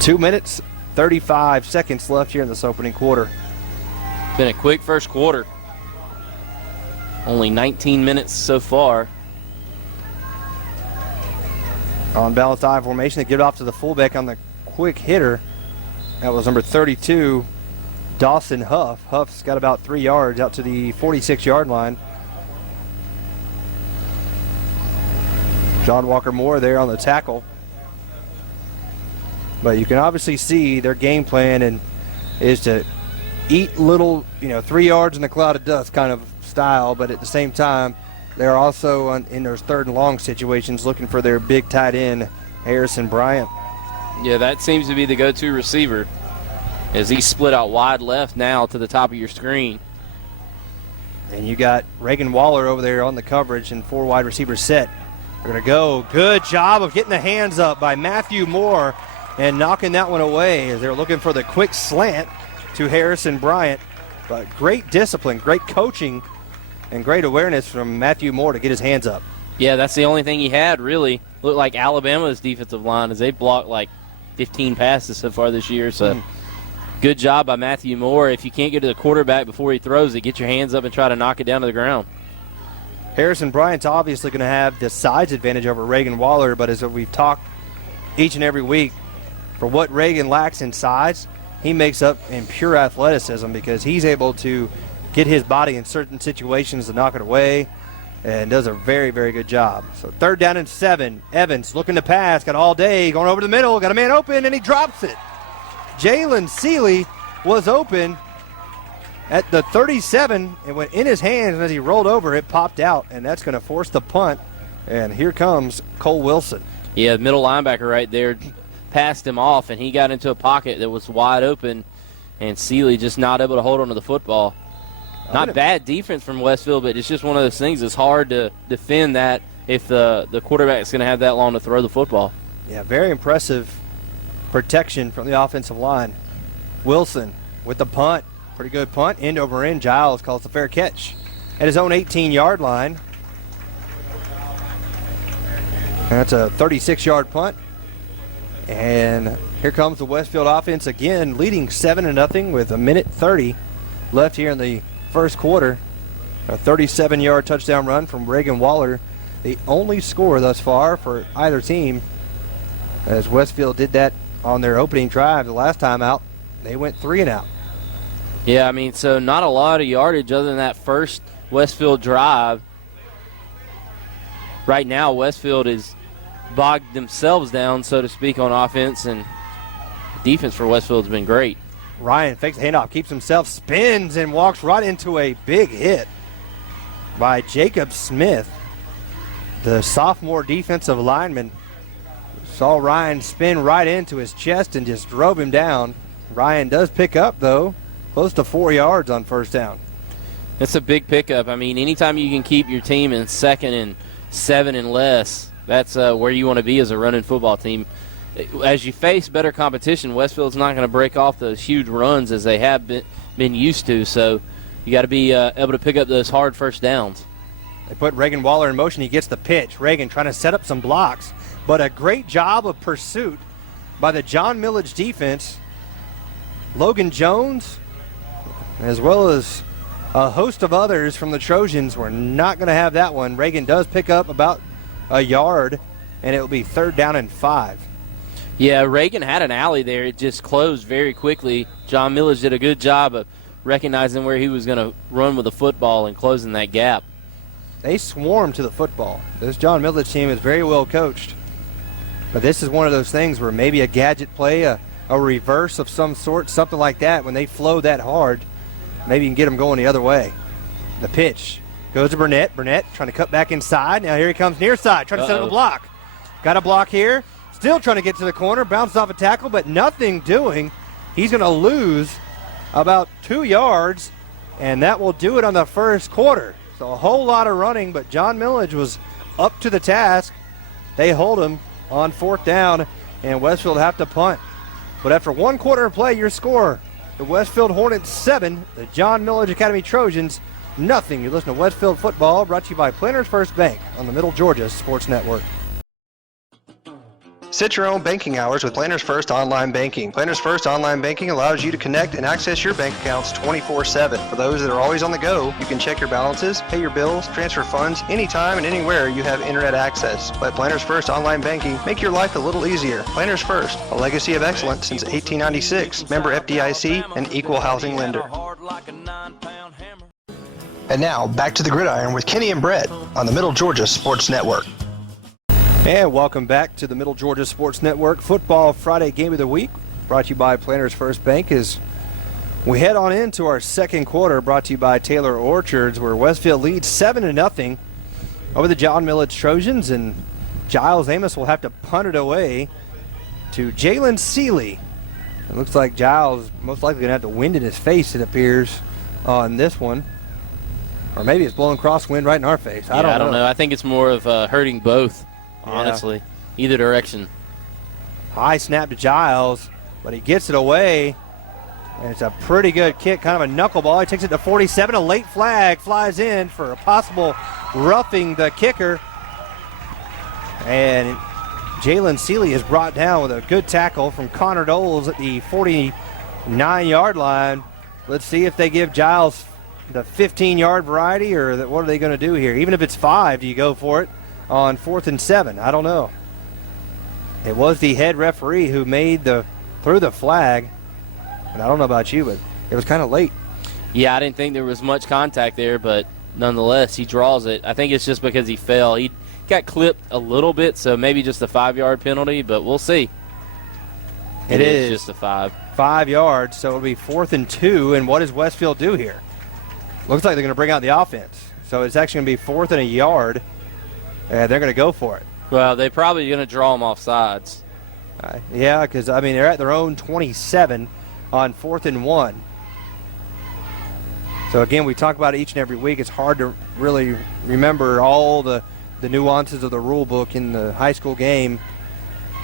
2 minutes, 35 seconds left here in this opening quarter. Been a quick first quarter. Only 19 minutes so far. On balanced I formation, they give it off to the fullback on the quick hitter. That was number 32, Dawson Huff. Huff's got about 3 yards out to the 46-yard line. John Walker Moore there on the tackle. But you can obviously see their game plan and is to eat little, 3 yards in a cloud of dust kind of style, but at the same time, they're also in those 3rd and long situations looking for their big tight end, Harrison Bryant. Yeah, that seems to be the go-to receiver as he's split out wide left now to the top of your screen. And you got Reagan Waller over there on the coverage and 4 wide receivers set. They're going to go. Good job of getting the hands up by Matthew Moore and knocking that one away as they're looking for the quick slant to Harrison Bryant. But great discipline, great coaching, and great awareness from Matthew Moore to get his hands up. Yeah, that's the only thing he had, really. Looked like Alabama's defensive line as they blocked like 15 passes so far this year. So good job by Matthew Moore. If you can't get to the quarterback before he throws it, get your hands up and try to knock it down to the ground. Harrison Bryant's obviously going to have the size advantage over Reagan Waller, but as we've talked each and every week, for what Reagan lacks in size, he makes up in pure athleticism because he's able to get his body in certain situations to knock it away and does a very, very good job. So 3rd down and 7. Evans looking to pass, got all day, going over the middle, got a man open, and he drops it. Jalen Seeley was open at the 37. It went in his hands, and as he rolled over, it popped out, and that's going to force the punt. And here comes Cole Wilson. Yeah, middle linebacker right there passed him off, and he got into a pocket that was wide open, and Seeley just not able to hold on to the football. Not bad defense from Westfield, but it's just one of those things. It's hard to defend that if the quarterback's going to have that long to throw the football. Yeah, very impressive protection from the offensive line. Wilson with the punt. Pretty good punt. End over end. Giles calls the fair catch at his own 18-yard line. And that's a 36-yard punt. And here comes the Westfield offense again, leading 7-0 with 1:30 left here in the first quarter. A 37-yard touchdown run from Reagan Waller, the only score thus far for either team, as Westfield did that on their opening drive the last time out. They went 3 and out. Yeah, so not a lot of yardage other than that first Westfield drive. Right now, Westfield is bogged themselves down, so to speak, on offense, and defense for Westfield has been great. Ryan fakes the handoff, keeps himself, spins, and walks right into a big hit by Jacob Smith. The sophomore defensive lineman saw Ryan spin right into his chest and just drove him down. Ryan does pick up, though, close to 4 yards on 1st down. It's a big pickup. I mean, anytime you can keep your team in 2nd and 7 and less, that's where you want to be as a running football team. As you face better competition, Westfield's not going to break off those huge runs as they have been used to. So you got to be able to pick up those hard first downs. They put Reagan Waller in motion. He gets the pitch. Reagan trying to set up some blocks, but a great job of pursuit by the John Milledge defense. Logan Jones, as well as a host of others from the Trojans, were not going to have that one. Reagan does pick up about a yard, and it will be 3rd down and 5. Yeah, Reagan had an alley there. It just closed very quickly. John Milledge did a good job of recognizing where he was going to run with the football and closing that gap. They swarm to the football. This John Milledge team is very well coached. But this is one of those things where maybe a gadget play, a reverse of some sort, something like that, when they flow that hard, maybe you can get them going the other way. The pitch goes to Burnett. Burnett trying to cut back inside. Now here he comes near side, trying to set up a block. Got a block here. Still trying to get to the corner. Bounces off a tackle, but nothing doing. He's going to lose about 2 yards, and that will do it on the first quarter. So a whole lot of running, but John Milledge was up to the task. They hold him on 4th down, and Westfield have to punt. But after 1 quarter of play, your score, the Westfield Hornets 7, the John Milledge Academy Trojans nothing. You listen to Westfield Football, brought to you by Planters First Bank on the Middle Georgia Sports Network. Set your own banking hours with Planters First Online Banking. Planters First Online Banking allows you to connect and access your bank accounts 24/7. For those that are always on the go, you can check your balances, pay your bills, transfer funds anytime and anywhere you have internet access. Let Planters First Online Banking make your life a little easier. Planters First, a legacy of excellence since 1896. Member FDIC, an equal housing lender. And now, back to the gridiron with Kenny and Brett on the Middle Georgia Sports Network. And welcome back to the Middle Georgia Sports Network Football Friday Game of the Week, brought to you by Planters First Bank as we head on into our second quarter, brought to you by Taylor Orchards, where Westfield leads 7-0 over the John Milledge Trojans, and Giles Amos will have to punt it away to Jalen Seeley. It looks like Giles most likely going to have the wind in his face, it appears, on this one. Or maybe it's blowing crosswind right in our face. I don't know. I think it's more of hurting both. Honestly, either direction. High snap to Giles, but he gets it away. And it's a pretty good kick, kind of a knuckleball. He takes it to 47. A late flag flies in for a possible roughing the kicker. And Jalen Seeley is brought down with a good tackle from Connor Doles at the 49-yard line. Let's see if they give Giles the 15-yard variety, or what are they going to do here? Even if it's 5, do you go for it on 4th and 7? I don't know. It was the head referee who threw the flag, and I don't know about you, but it was kind of late. Yeah, I didn't think there was much contact there, but nonetheless, he draws it. I think it's just because he fell. He got clipped a little bit, so maybe just a 5-yard penalty, but we'll see. It is just a 5. 5 yards, so it'll be 4th and 2, and what does Westfield do here? Looks like they're going to bring out the offense. So it's actually going to be 4th and a yard, and they're going to go for it. Well, they're probably going to draw them off sides. Yeah, because, I mean, they're at their own 27 on 4th and 1. So, again, we talk about it each and every week. It's hard to really remember all the nuances of the rule book in the high school game.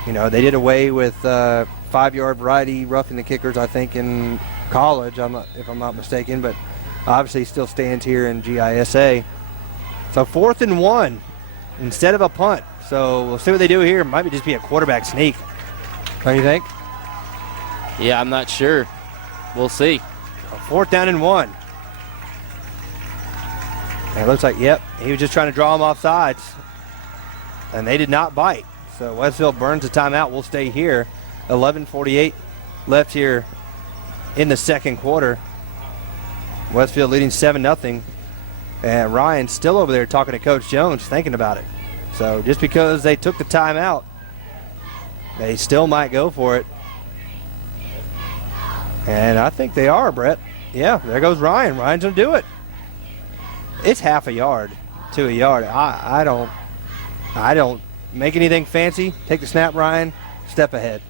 You know, they did away with 5-yard variety roughing the kickers, I think, in college, if I'm not mistaken, but obviously still stands here in GISA. So 4th and 1 instead of a punt. So we'll see what they do here. Might just be a quarterback sneak. Don't you think? Yeah, I'm not sure. We'll see. 4th down and 1. And it looks like, yep, he was just trying to draw them off sides. And they did not bite. So Westfield burns the timeout. We'll stay here. 11:48 left here in the second quarter. Westfield leading 7-0. And Ryan's still over there talking to Coach Jones, thinking about it. So just because they took the timeout, they still might go for it. And I think they are, Brett. Yeah, there goes Ryan. Ryan's going to do it. It's half a yard to a yard. I don't make anything fancy. Take the snap, Ryan. Step ahead.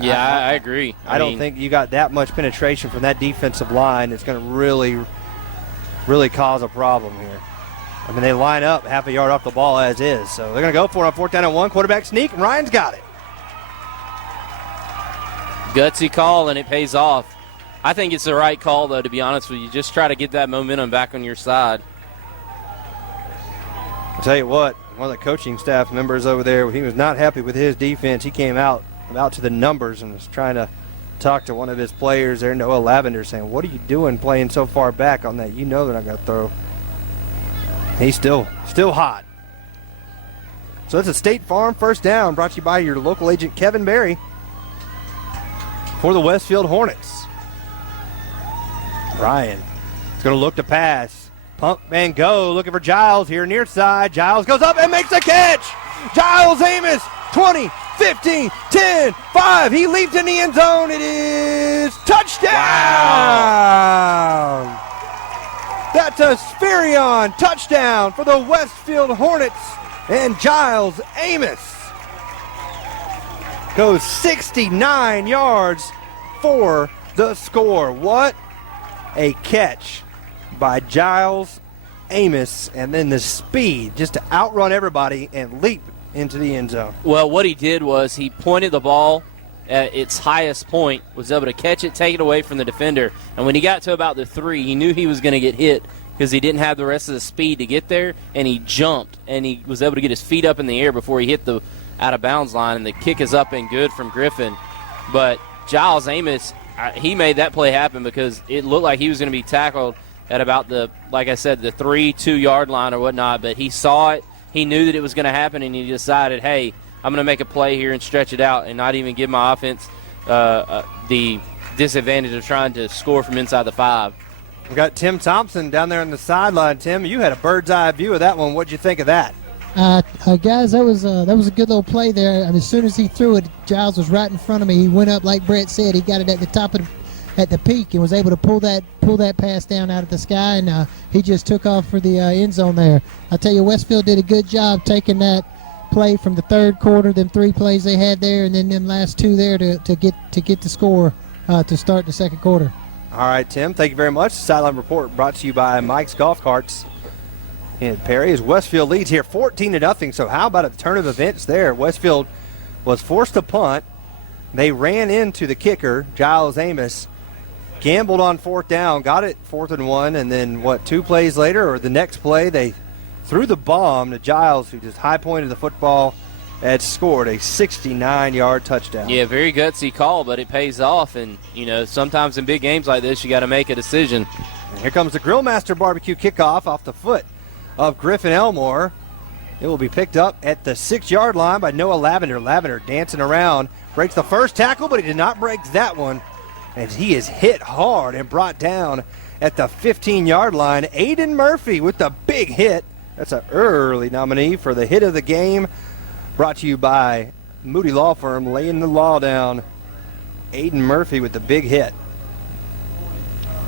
Yeah, I agree. I don't think you got that much penetration from that defensive line. It's going to really really cause a problem here. I mean, they line up half a yard off the ball as is. So they're going to go for it on 4th down and 1. Quarterback sneak, and Ryan's got it. Gutsy call, and it pays off. I think it's the right call, though, to be honest with you. Just try to get that momentum back on your side. I'll tell you what, one of the coaching staff members over there, he was not happy with his defense. He came out to the numbers and was trying to talk to one of his players there, Noah Lavender, saying, what are you doing playing so far back on that? You know they're not going to throw. He's still hot. So it's a State Farm first down brought to you by your local agent Kevin Berry for the Westfield Hornets. Ryan is going to look to pass. Pump and go, looking for Giles here near side. Giles goes up and makes a catch. Giles Amos, 20, 15, 10, 5. He leaped in the end zone. It is touchdown. Wow. That's a Spherion touchdown for the Westfield Hornets. And Giles Amos goes 69 yards for the score. What a catch by Giles Amos, and then the speed just to outrun everybody and leap into the end zone. Well, what he did was he pointed the ball at its highest point, was able to catch it, take it away from the defender, and when he got to about the 3, he knew he was going to get hit because he didn't have the rest of the speed to get there, and he jumped, and he was able to get his feet up in the air before he hit the out-of-bounds line, and the kick is up and good from Griffin. But Giles Amos, he made that play happen because it looked like he was going to be tackled at about the, like I said, the 3-2-yard line or whatnot, but he saw it, he knew that it was going to happen, and he decided, hey, I'm going to make a play here and stretch it out and not even give my offense the disadvantage of trying to score from inside the 5. We've got Tim Thompson down there on the sideline. Tim, you had a bird's eye view of that one. What'd you think of that? Guys, that was a good little play there. I mean, as soon as he threw it, Giles was right in front of me. He went up, like Brett said, he got it at the top of at the peak and was able to pull that pass down out of the sky, and he just took off for the end zone there. I tell you, Westfield did a good job taking that play from the third quarter, them 3 plays they had there, and then them last 2 there to get the score to start the second quarter. All right, Tim, thank you very much. The Sideline Report brought to you by Mike's Golf Carts in Perry as Westfield leads here 14-0. So how about a turn of events there? Westfield was forced to punt. They ran into the kicker, Giles Amos, gambled on 4th down, got it 4th and 1, and then 2 plays later, or the next play, they threw the bomb to Giles, who just high-pointed the football and scored a 69-yard touchdown. Yeah, very gutsy call, but it pays off, and, sometimes in big games like this, you got to make a decision. And here comes the Grillmaster Barbecue kickoff off the foot of Griffin Elmore. It will be picked up at the 6-yard line by Noah Lavender. Lavender dancing around, breaks the first tackle, but he did not break that one. And he is hit hard and brought down at the 15-yard line. Aiden Murphy with the big hit. That's an early nominee for the hit of the game. Brought to you by Moody Law Firm, laying the law down. Aiden Murphy with the big hit.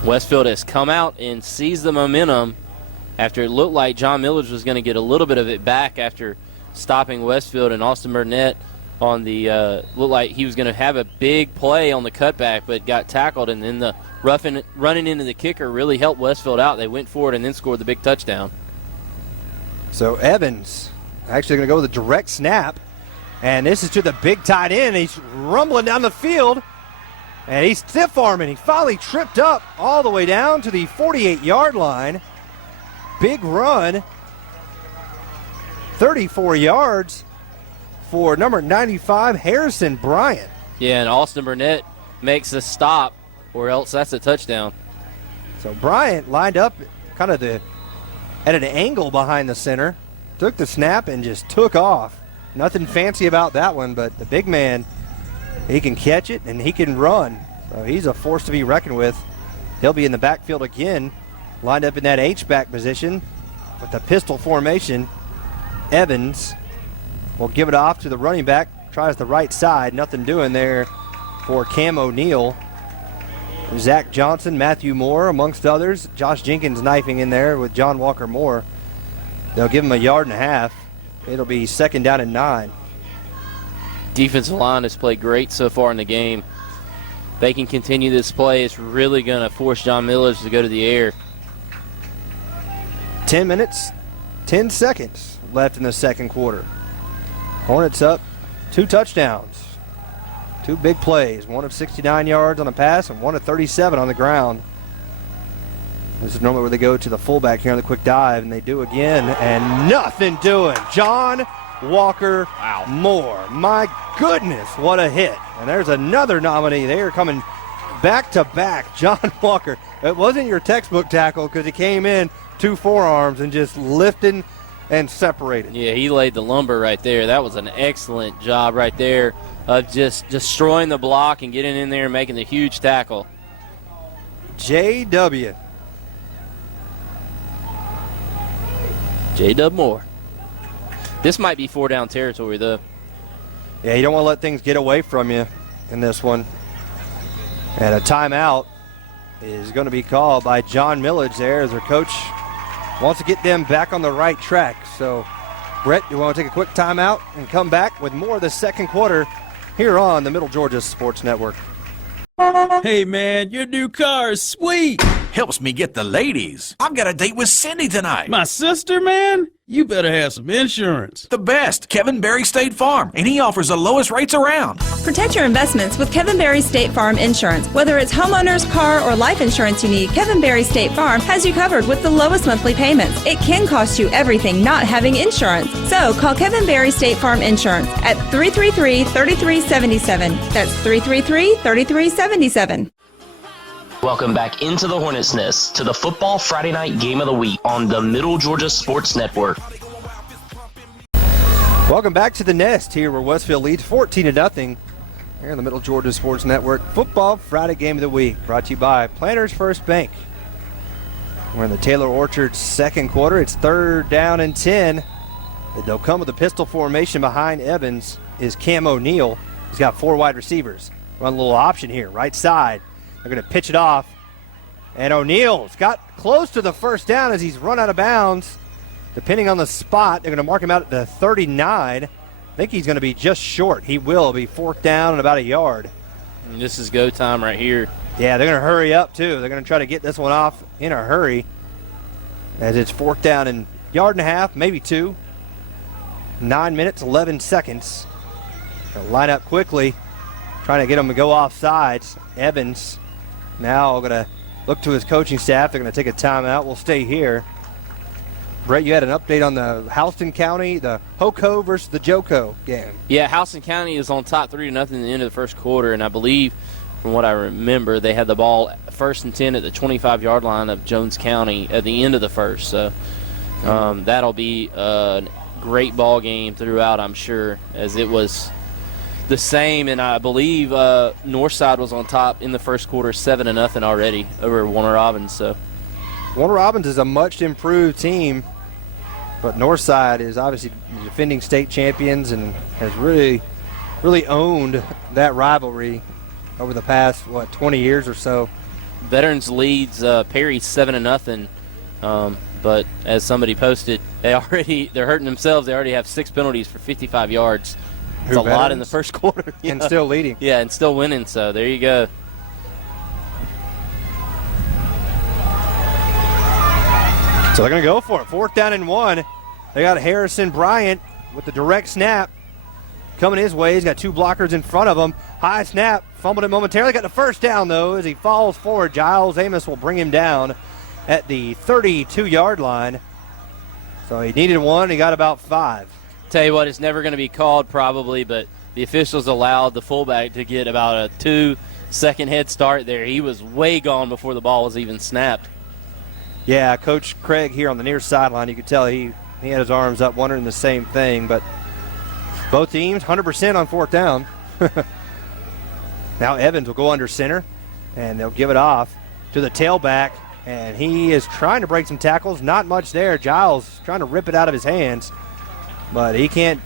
Westfield has come out and seized the momentum after it looked like John Milledge was going to get a little bit of it back after stopping Westfield, and Austin Burnett on the looked like he was going to have a big play on the cutback, but got tackled, and then the running into the kicker really helped Westfield out. They went forward and then scored the big touchdown. So Evans actually going to go with a direct snap, and this is to the big tight end. He's rumbling down the field, and he's stiff-arming. He finally tripped up all the way down to the 48-yard line. Big run, 34 yards for number 95, Harrison Bryant. Yeah, and Austin Burnett makes a stop, or else that's a touchdown. So Bryant lined up kind of at an angle behind the center, took the snap and just took off. Nothing fancy about that one, but the big man, he can catch it and he can run. So he's a force to be reckoned with. He'll be in the backfield again, lined up in that H-back position with the pistol formation. Evans will give it off to the running back, tries the right side. Nothing doing there for Cam O'Neal. Zach Johnson, Matthew Moore, amongst others. Josh Jenkins knifing in there with John Walker Moore. They'll give him a yard and a half. It'll be 2nd down and 9. Defensive line has played great so far in the game. They can continue this play. It's really going to force John Milledge to go to the air. 10 minutes, 10 seconds left in the second quarter. Hornets up 2 touchdowns. 2 big plays, one of 69 yards on a pass and one of 37 on the ground. This is normally where they go to the fullback here on the quick dive, and they do again, and nothing doing. John Walker Moore. My goodness, what a hit. And there's another nominee. They are coming back to back. John Walker. It wasn't your textbook tackle because he came in 2 forearms and just lifting and separated. Yeah, he laid the lumber right there. That was an excellent job right there of just destroying the block and getting in there and making the huge tackle. J.W. J.W. Moore. This might be 4-down territory, though. Yeah, you don't want to let things get away from you in this one. And a timeout is going to be called by John Milledge there as their coach wants to get them back on the right track. So, Brett, you want to take a quick timeout and come back with more of the second quarter here on the Middle Georgia Sports Network. Hey, man, your new car is sweet. Helps me get the ladies. I've got a date with Cindy tonight. My sister, man? You better have some insurance. The best, Kevin Berry State Farm, and he offers the lowest rates around. Protect your investments with Kevin Berry State Farm Insurance. Whether it's homeowners, car, or life insurance you need, Kevin Berry State Farm has you covered with the lowest monthly payments. It can cost you everything not having insurance. So call Kevin Berry State Farm Insurance at 333-3377. That's 333-3377. Welcome back into the Hornets Nest to the Football Friday Night Game of the Week on the Middle Georgia Sports Network. Welcome back to the Nest here where Westfield leads 14-0 here on the Middle Georgia Sports Network. Football Friday Game of the Week brought to you by Planters First Bank. We're in the Taylor Orchard second quarter. It's 3rd down and 10. They'll come with a pistol formation behind Evans is Cam O'Neal. He's got 4 wide receivers. Run a little option here, right side. They're going to pitch it off. And O'Neal's got close to the first down as he's run out of bounds. Depending on the spot, they're going to mark him out at the 39. I think he's going to be just short. He will be 4th down and about a yard. And this is go time right here. Yeah, they're going to hurry up, too. They're going to try to get this one off in a hurry as it's 4th down and yard and a half, maybe 2. 9 minutes, 11 seconds. They'll line up quickly, trying to get them to go off sides. Evans now going to look to his coaching staff. They're going to take a timeout. We'll stay here. Brett, you had an update on the Houston County, the Hoco versus the Joco game. Yeah, Houston County is on top 3-0 at the end of the first quarter, and I believe, from what I remember, they had the ball 1st and 10 at the 25-yard line of Jones County at the end of the first. So that'll be a great ball game throughout, I'm sure, as it was the same, and I believe Northside was on top in the first quarter 7-0 already over Warner Robins. So Warner Robins is a much improved team, but Northside is obviously defending state champions and has really owned that rivalry over the past 20 years or so. Veterans leads Perry 7-0, but as somebody posted, they're hurting themselves. They already have 6 penalties for 55 yards. It's a lot in the first quarter. And still leading. Yeah, and still winning, so there you go. So they're going to go for it. 4th down and 1. They got Harrison Bryant with the direct snap coming his way. He's got 2 blockers in front of him. High snap, fumbled it momentarily. Got the first down, though, as he falls forward. Giles Amos will bring him down at the 32-yard line. So he needed 1. He got about 5. Tell you what, it's never going to be called probably, but the officials allowed the fullback to get about a 2-second head start there. He was way gone before the ball was even snapped. Yeah, Coach Craig here on the near sideline, you could tell he had his arms up wondering the same thing, but both teams 100% on 4th down. Now Evans will go under center, and they'll give it off to the tailback, and he is trying to break some tackles. Not much there. Giles trying to rip it out of his hands, but he can't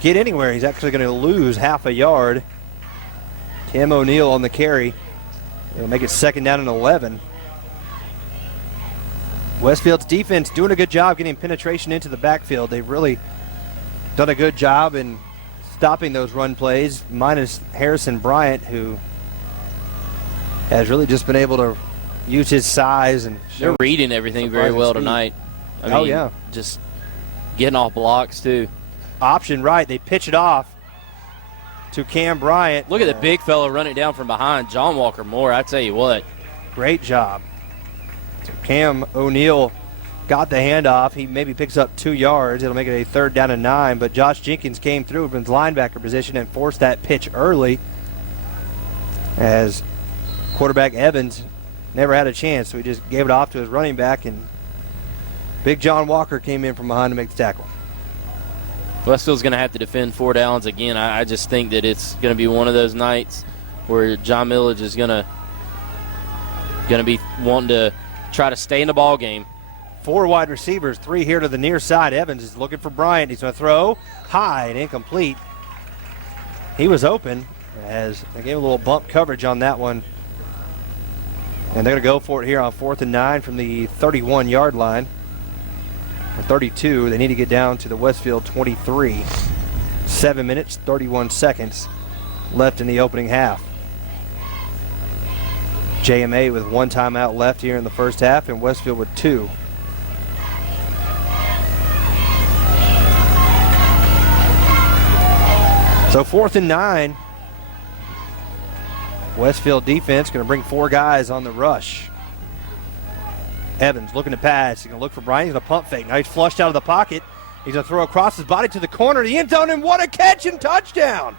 get anywhere. He's actually going to lose half a yard. Tim O'Neal on the carry. It'll make it 2nd down and 11. Westfield's defense doing a good job getting penetration into the backfield. They've really done a good job in stopping those run plays, minus Harrison Bryant, who has really just been able to use his size. And they're reading everything very well tonight. I mean, yeah. Just getting off blocks, too. Option right. They pitch it off to Cam Bryant. Look at the big fella running down from behind. John Walker Moore, I tell you what. Great job. So Cam O'Neill got the handoff. He maybe picks up 2 yards. It'll make it a 3rd down and 9, but Josh Jenkins came through from his linebacker position and forced that pitch early as quarterback Evans never had a chance, so he just gave it off to his running back, and big John Walker came in from behind to make the tackle. Westfield's going to have to defend 4 downs again. I just think that it's going to be one of those nights where John Milledge is going to be wanting to try to stay in the ball game. 4 wide receivers, 3 here to the near side. Evans is looking for Bryant. He's going to throw high and incomplete. He was open as they gave a little bump coverage on that one. And they're going to go for it here on 4th and 9 from the 31-yard line. 32. They need to get down to the Westfield 23. 7 minutes, 31 seconds left in the opening half. JMA with 1 timeout left here in the first half, and Westfield with 2. So 4th and 9. Westfield defense going to bring 4 guys on the rush. Evans looking to pass. He's going to look for Bryant. He's going to pump fake. Now he's flushed out of the pocket. He's going to throw across his body to the corner of the end zone, and what a catch and touchdown.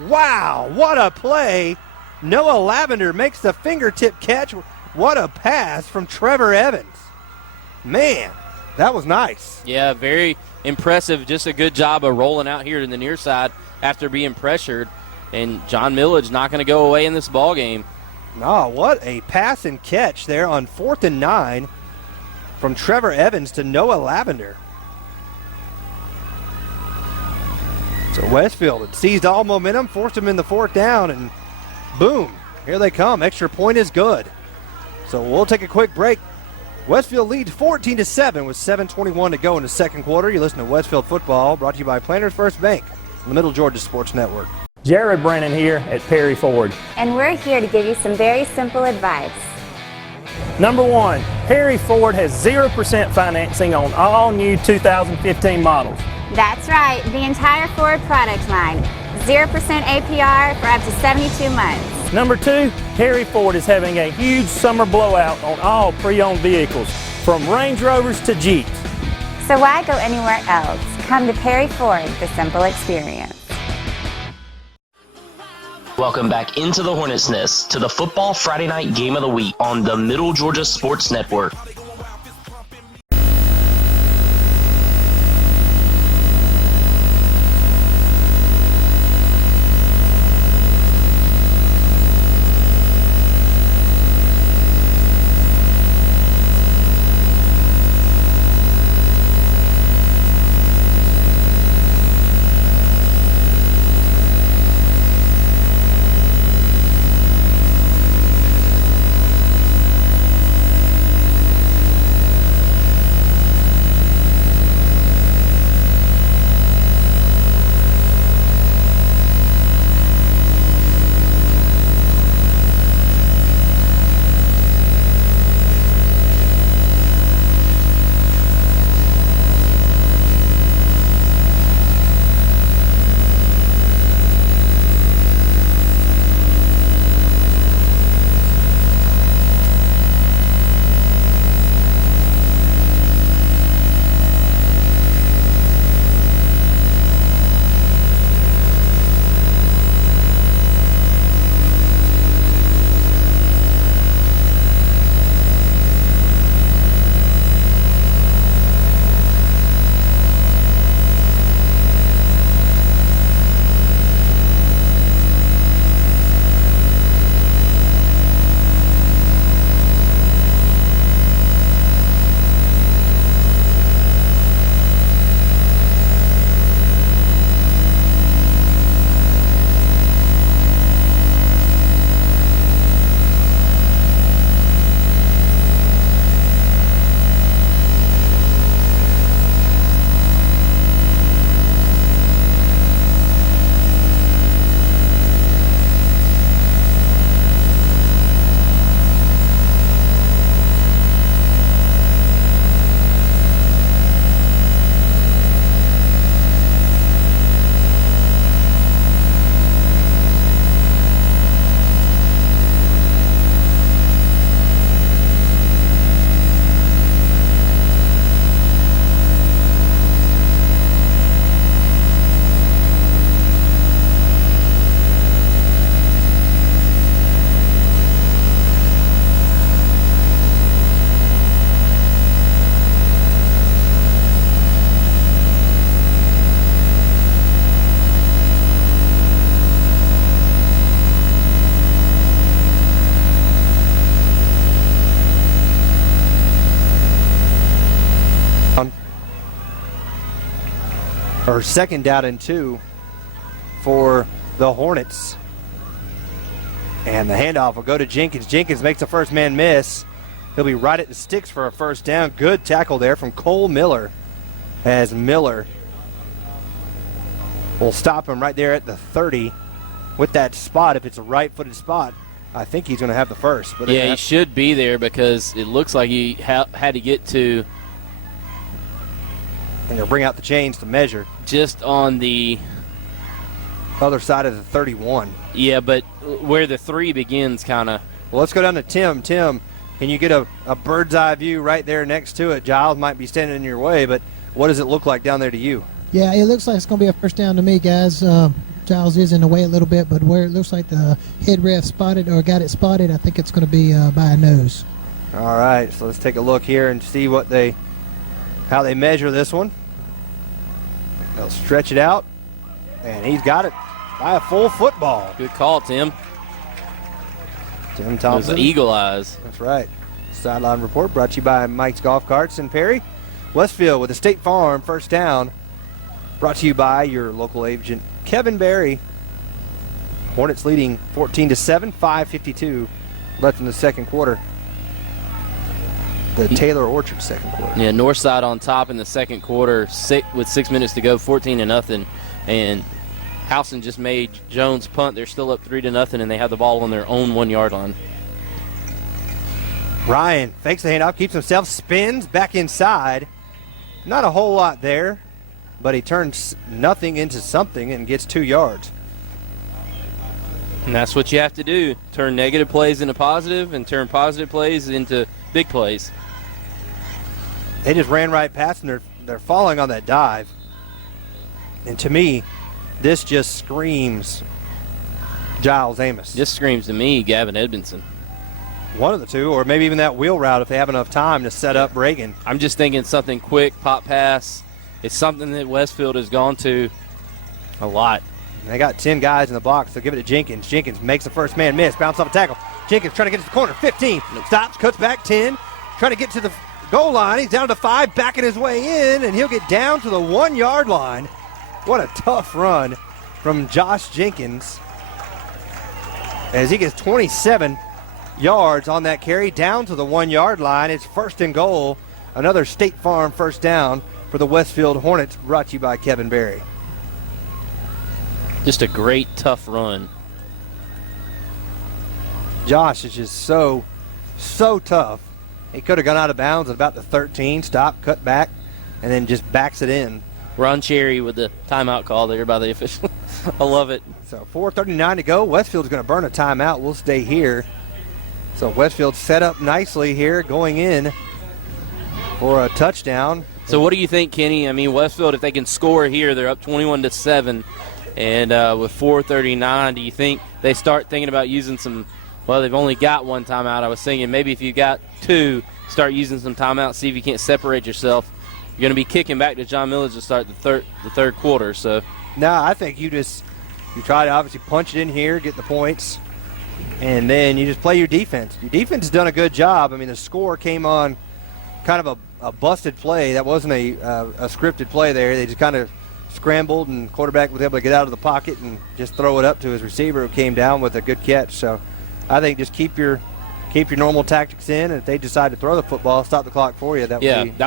Wow, what a play. Noah Lavender makes the fingertip catch. What a pass from Trevor Evans. Man, that was nice. Yeah, very impressive. Just a good job of rolling out here to the near side after being pressured. And John Milledge not going to go away in this ball game. No, what a pass and catch there on 4th and 9 from Trevor Evans to Noah Lavender. So Westfield had seized all momentum, forced them in the 4th down, and boom, here they come. Extra point is good. So we'll take a quick break. Westfield leads 14-7 with 7:21 to go in the second quarter. You listen to Westfield Football, brought to you by Planters First Bank on the Middle Georgia Sports Network. Jared Brennan here at Perry Ford. And we're here to give you some very simple advice. Number 1, Perry Ford has 0% financing on all new 2015 models. That's right, the entire Ford product line. 0% APR for up to 72 months. Number 2, Perry Ford is having a huge summer blowout on all pre-owned vehicles, from Range Rovers to Jeeps. So why go anywhere else? Come to Perry Ford, the simple experience. Welcome back into the Hornets' Nest to the Football Friday Night Game of the Week on the Middle Georgia Sports Network. or 2nd down and 2 for the Hornets. And the handoff will go to Jenkins. Jenkins makes the first man miss. He'll be right at the sticks for a first down. Good tackle there from Cole Miller, as Miller will stop him right there at the 30 with that spot. If it's a right-footed spot, I think he's going to have the first. But yeah, he should be there because it looks like he had to get to. And they'll bring out the chains to measure. Just on the other side of the 31. Yeah, but where the 3 begins kind of. Well, let's go down to Tim. Tim, can you get a bird's eye view right there next to it? Giles might be standing in your way, but what does it look like down there to you? Yeah, it looks like it's going to be a first down to me, guys. Giles is in the way a little bit, but where it looks like the head ref spotted or got it spotted, I think it's going to be by a nose. All right, so let's take a look here and see how they measure this one. They'll stretch it out, and he's got it by a full football. Good call, Tim. Tim Thompson. Those eagle eyes. That's right. Sideline report brought to you by Mike's Golf Carts in Perry. Westfield with the State Farm first down. Brought to you by your local agent, Kevin Berry. Hornets leading 14-7, 5:52 left in the second quarter. The Taylor Orchard second quarter. Yeah, Northside on top in the second quarter with 6 minutes to go, 14-0. And Howson just made Jones punt. They're still up 3-0, and they have the ball on their own 1 yard line. Ryan fakes the handoff, keeps himself, spins back inside. Not a whole lot there, but he turns nothing into something and gets 2 yards. And that's what you have to do. Turn negative plays into positive and turn positive plays into big plays. They just ran right past and they're falling on that dive. And to me, this just screams Giles Amos. Just screams to me Gavin Edmondson. One of the two, or maybe even that wheel route if they have enough time to set up Reagan. I'm just thinking something quick, pop pass. It's something that Westfield has gone to a lot. They got 10 guys in the box. They'll give it to Jenkins. Jenkins makes the first man miss. Bounce off a tackle. Jenkins trying to get to the corner. 15. Stops, cuts back 10. Trying to get to the goal line. He's down to 5, backing his way in, and he'll get down to the 1 yard line. What a tough run from Josh Jenkins as he gets 27 yards on that carry down to the 1 yard line. It's first and goal. Another State Farm first down for the Westfield Hornets, brought to you by Kevin Berry. Just a great, tough run. Josh is just so tough. He could have gone out of bounds at about the 13, stop, cut back, and then just backs it in. Ron Cherry with the timeout call there by the official. I love it. So 4:39 to go. Westfield's going to burn a timeout. We'll stay here. So Westfield set up nicely here going in for a touchdown. So what do you think, Kenny? I mean, Westfield, if they can score here, they're up 21-7. And with 4:39, do you think they start thinking about using some – well, they've only got one timeout. I was thinking maybe if you got 2, start using some timeouts, see if you can't separate yourself. You're going to be kicking back to John Milledge to start the third quarter. So no, I think you try to obviously punch it in here, get the points, and then you just play your defense. Your defense has done a good job. I mean, the score came on kind of a busted play. That wasn't a scripted play there. They just kind of scrambled, and quarterback was able to get out of the pocket and just throw it up to his receiver, who came down with a good catch. So I think just keep your normal tactics in, and if they decide to throw the football, stop the clock for you. That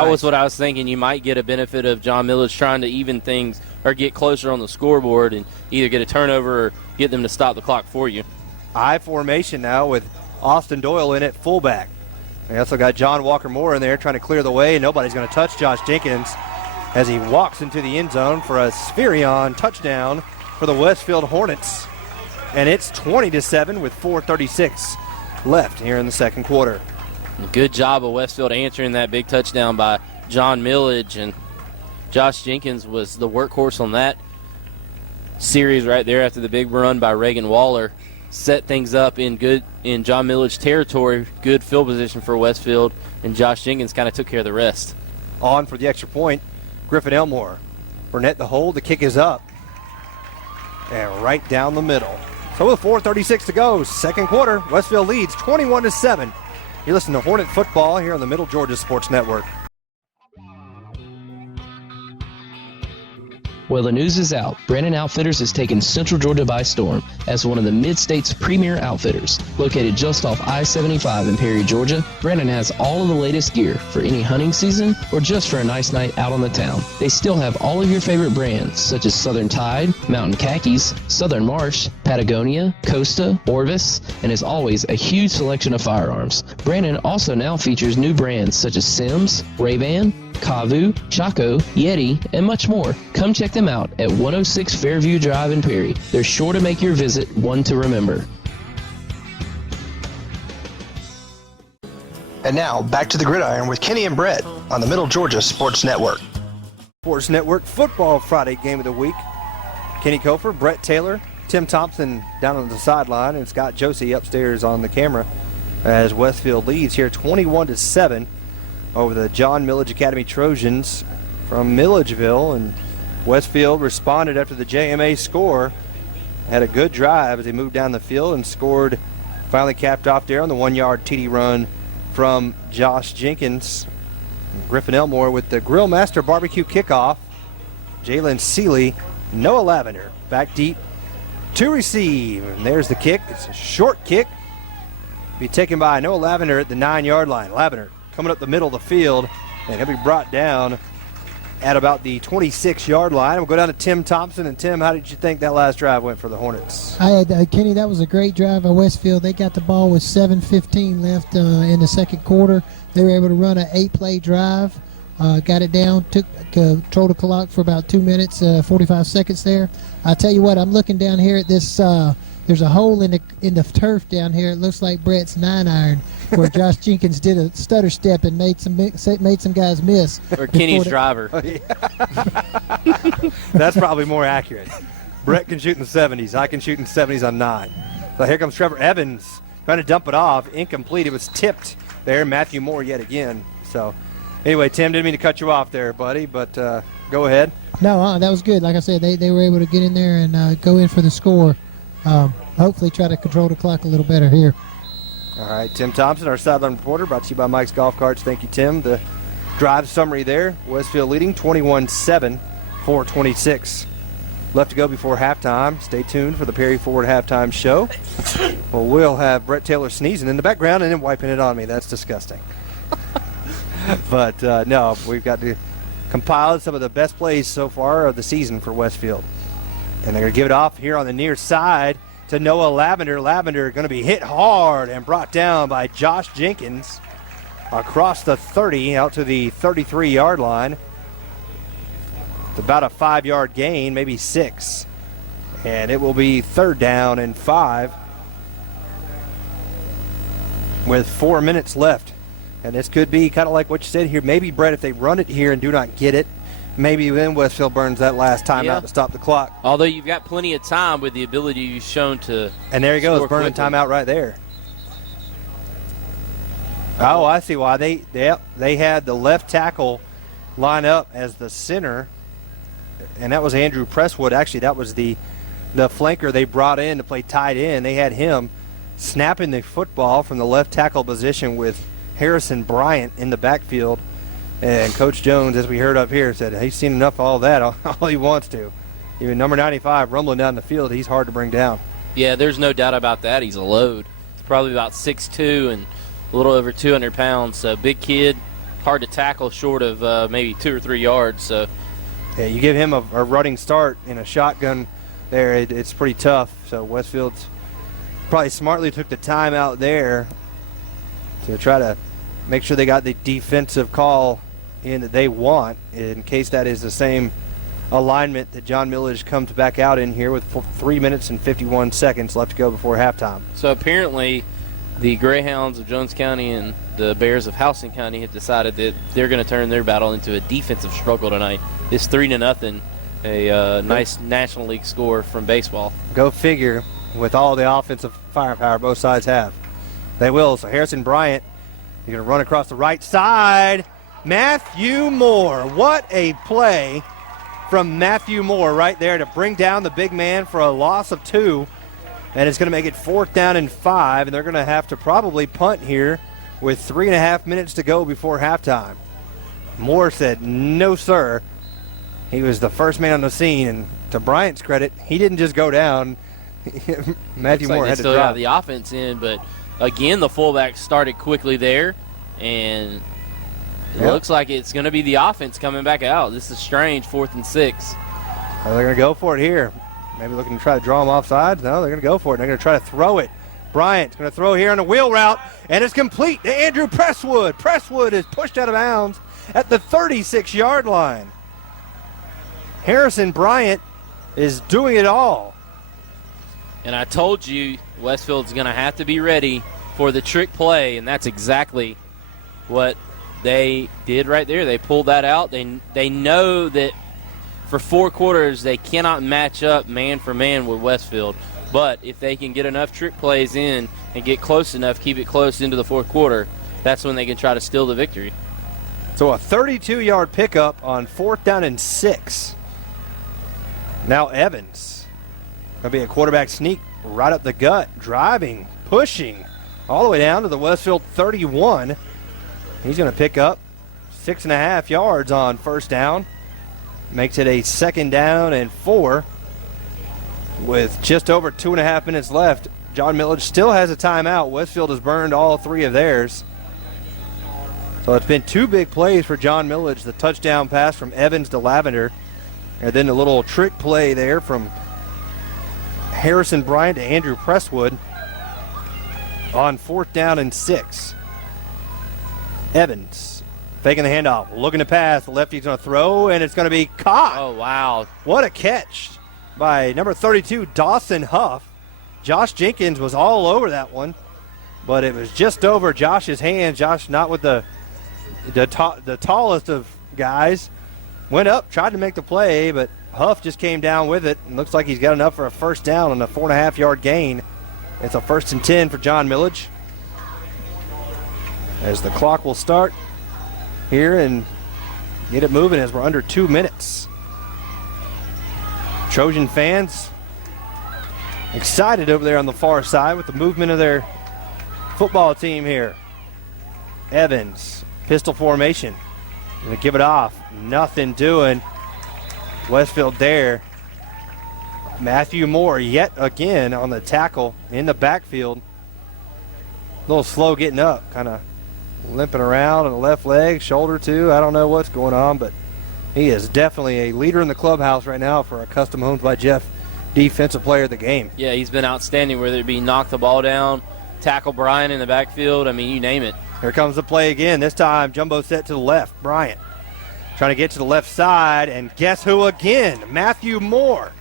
was what I was thinking. You might get a benefit of John Milledge trying to even things or get closer on the scoreboard and either get a turnover or get them to stop the clock for you. I formation now with Austin Doyle in at fullback. They also got John Walker Moore in there trying to clear the way. Nobody's going to touch Josh Jenkins as he walks into the end zone for a Spherion touchdown for the Westfield Hornets. And it's 20-7 with 4:36 left here in the second quarter. Good job of Westfield answering that big touchdown by John Milledge, and Josh Jenkins was the workhorse on that series right there after the big run by Reagan Waller. Set things up in John Milledge territory, good field position for Westfield, and Josh Jenkins kind of took care of the rest. On for the extra point, Griffin Elmore. Burnett the hold, the kick is up. And right down the middle. So with 4:36 to go, second quarter, Westfield leads 21-7. You listen to Hornet football here on the Middle Georgia Sports Network. Well, the news is out. Brandon Outfitters has taken Central Georgia by storm as one of the Mid-State's premier outfitters. Located just off I-75 in Perry, Georgia, Brandon has all of the latest gear for any hunting season or just for a nice night out on the town. They still have all of your favorite brands such as Southern Tide, Mountain Khakis, Southern Marsh, Patagonia, Costa, Orvis, and as always, a huge selection of firearms. Brandon also now features new brands such as Sims, Ray-Ban, Kavu, Chaco, Yeti, and much more. Come check them out at 106 Fairview Drive in Perry. They're sure to make your visit one to remember. And now, back to the gridiron with Kenny and Brett on the Middle Georgia Sports Network. Sports Network Football Friday Game of the Week. Kenny Kofer, Brett Taylor, Tim Thompson down on the sideline, and Scott Josie upstairs on the camera as Westfield leads here 21-7 over the John Milledge Academy Trojans from Milledgeville. And Westfield responded after the JMA score. Had a good drive as they moved down the field and scored. Finally capped off there on the 1-yard TD run from Josh Jenkins. Griffin Elmore with the Grill Master Barbecue kickoff. Jalen Seeley, Noah Lavender back deep to receive. And there's the kick. It's a short kick. Be taken by Noah Lavender at the 9-yard line. Lavender coming up the middle of the field, and he'll be brought down at about the 26-yard line. We'll go down to Tim Thompson. And Tim, how did you think that last drive went for the Hornets? Kenny, that was a great drive by Westfield. They got the ball with 7:15 left in the second quarter. They were able to run an 8-play drive, got it down, controlled the clock for about 2 minutes, 45 seconds there. I tell you what, I'm looking down here at this. There's a hole in the turf down here. It looks like Brett's 9-iron, where Josh Jenkins did a stutter step and made some guys miss. Or Kenny's driver. That's probably more accurate. Brett can shoot in the 70s. I can shoot in the 70s on 9. So here comes Trevor Evans trying to dump it off. Incomplete. It was tipped there. Matthew Moore yet again. So anyway, Tim, didn't mean to cut you off there, buddy, but go ahead. No, that was good. Like I said, they were able to get in there and go in for the score. Hopefully try to control the clock a little better here. All right, Tim Thompson, our sideline reporter, brought to you by Mike's Golf Carts. Thank you, Tim. The drive summary there, Westfield leading 21-7, 4:26 left to go before halftime. Stay tuned for the Perry Ford halftime show. Well, we'll have Brett Taylor sneezing in the background and then wiping it on me. That's disgusting. But, no, we've got to compile some of the best plays so far of the season for Westfield. And they're going to give it off here on the near side to Noah Lavender. Lavender going to be hit hard and brought down by Josh Jenkins across the 30 out to the 33-yard line. It's about a 5-yard gain, maybe 6. And it will be 3rd down and 5 with 4 minutes left. And this could be kind of like what you said here. Maybe, Brett, if they run it here and do not get it, maybe then Westfield burns that last timeout to stop the clock. Although you've got plenty of time with the ability you've shown to. And there he goes, burning timeout right there. Oh, I see why. They had the left tackle line up as the center, and that was Andrew Presswood. Actually, that was the flanker they brought in to play tight end. They had him snapping the football from the left tackle position with Harrison Bryant in the backfield. And Coach Jones, as we heard up here, said he's seen enough of all that, all he wants to. Even number 95 rumbling down the field, he's hard to bring down. Yeah, there's no doubt about that. He's a load. He's probably about 6'2" and a little over 200 pounds. So big kid, hard to tackle short of maybe 2 or 3 yards. So yeah, you give him a running start in a shotgun there, it's pretty tough. So Westfield's probably smartly took the time out there to try to make sure they got the defensive call in that they want, in case that is the same alignment that John Milledge comes back out in here with 3 minutes and 51 seconds left to go before halftime. So apparently the Greyhounds of Jones County and the Bears of Houston County have decided that they're going to turn their battle into a defensive struggle tonight. It's 3-0, a nice National League score from baseball. Go figure, with all the offensive firepower both sides have. They will. So Harrison Bryant, you're going to run across the right side. Matthew Moore. What a play from Matthew Moore right there to bring down the big man for a loss of 2. And it's going to make it 4th down and 5. And they're going to have to probably punt here with 3.5 minutes to go before halftime. Moore said, no, sir. He was the first man on the scene, and to Bryant's credit, he didn't just go down. Matthew Moore had to still drop. got the offense in, but again, the fullback started quickly there, and it looks like it's going to be the offense coming back out. This is strange, 4th and 6. They're going to go for it here. Maybe looking to try to draw him off sides. No, they're going to go for it. They're going to try to throw it. Bryant's going to throw here on the wheel route, and it's complete to Andrew Presswood. Presswood is pushed out of bounds at the 36-yard line. Harrison Bryant is doing it all. And I told you Westfield's going to have to be ready for the trick play, and that's exactly what they did right there. They pulled that out. They know that for 4 quarters they cannot match up man for man with Westfield. But if they can get enough trick plays in and get close enough, keep it close into the 4th quarter, that's when they can try to steal the victory. So a 32-yard pickup on 4th down and 6. Now Evans. Going to be a quarterback sneak right up the gut, driving, pushing, all the way down to the Westfield 31. He's going to pick up 6.5 yards on 1st down. Makes it a 2nd down and 4. With just over 2.5 minutes left, John Milledge still has a timeout. Westfield has burned all 3 of theirs. So it's been 2 big plays for John Milledge. The touchdown pass from Evans to Lavender, and then a little trick play there from Harrison Bryant to Andrew Presswood on 4th down and 6. Evans faking the handoff, looking to pass. The lefty's going to throw, and it's going to be caught. Oh, wow. What a catch by number 32, Dawson Huff. Josh Jenkins was all over that one, but it was just over Josh's hands. Josh, not with the tallest of guys, went up, tried to make the play, but Huff just came down with it, and looks like he's got enough for a 1st down on a 4.5-yard gain. It's a 1st and 10 for John Milledge, as the clock will start here and get it moving as we're under 2 minutes. Trojan fans excited over there on the far side with the movement of their football team here. Evans, pistol formation, going to give it off. Nothing doing. Westfield there. Matthew Moore yet again on the tackle in the backfield. A little slow getting up, kind of limping around on the left leg, shoulder too. I don't know what's going on, but he is definitely a leader in the clubhouse right now for a Custom Homes by Jeff defensive player of the game. Yeah, he's been outstanding, whether it be knock the ball down, tackle Brian in the backfield. I mean, you name it. Here comes the play again. This time, jumbo set to the left. Bryant trying to get to the left side, and guess who again? Matthew Moore.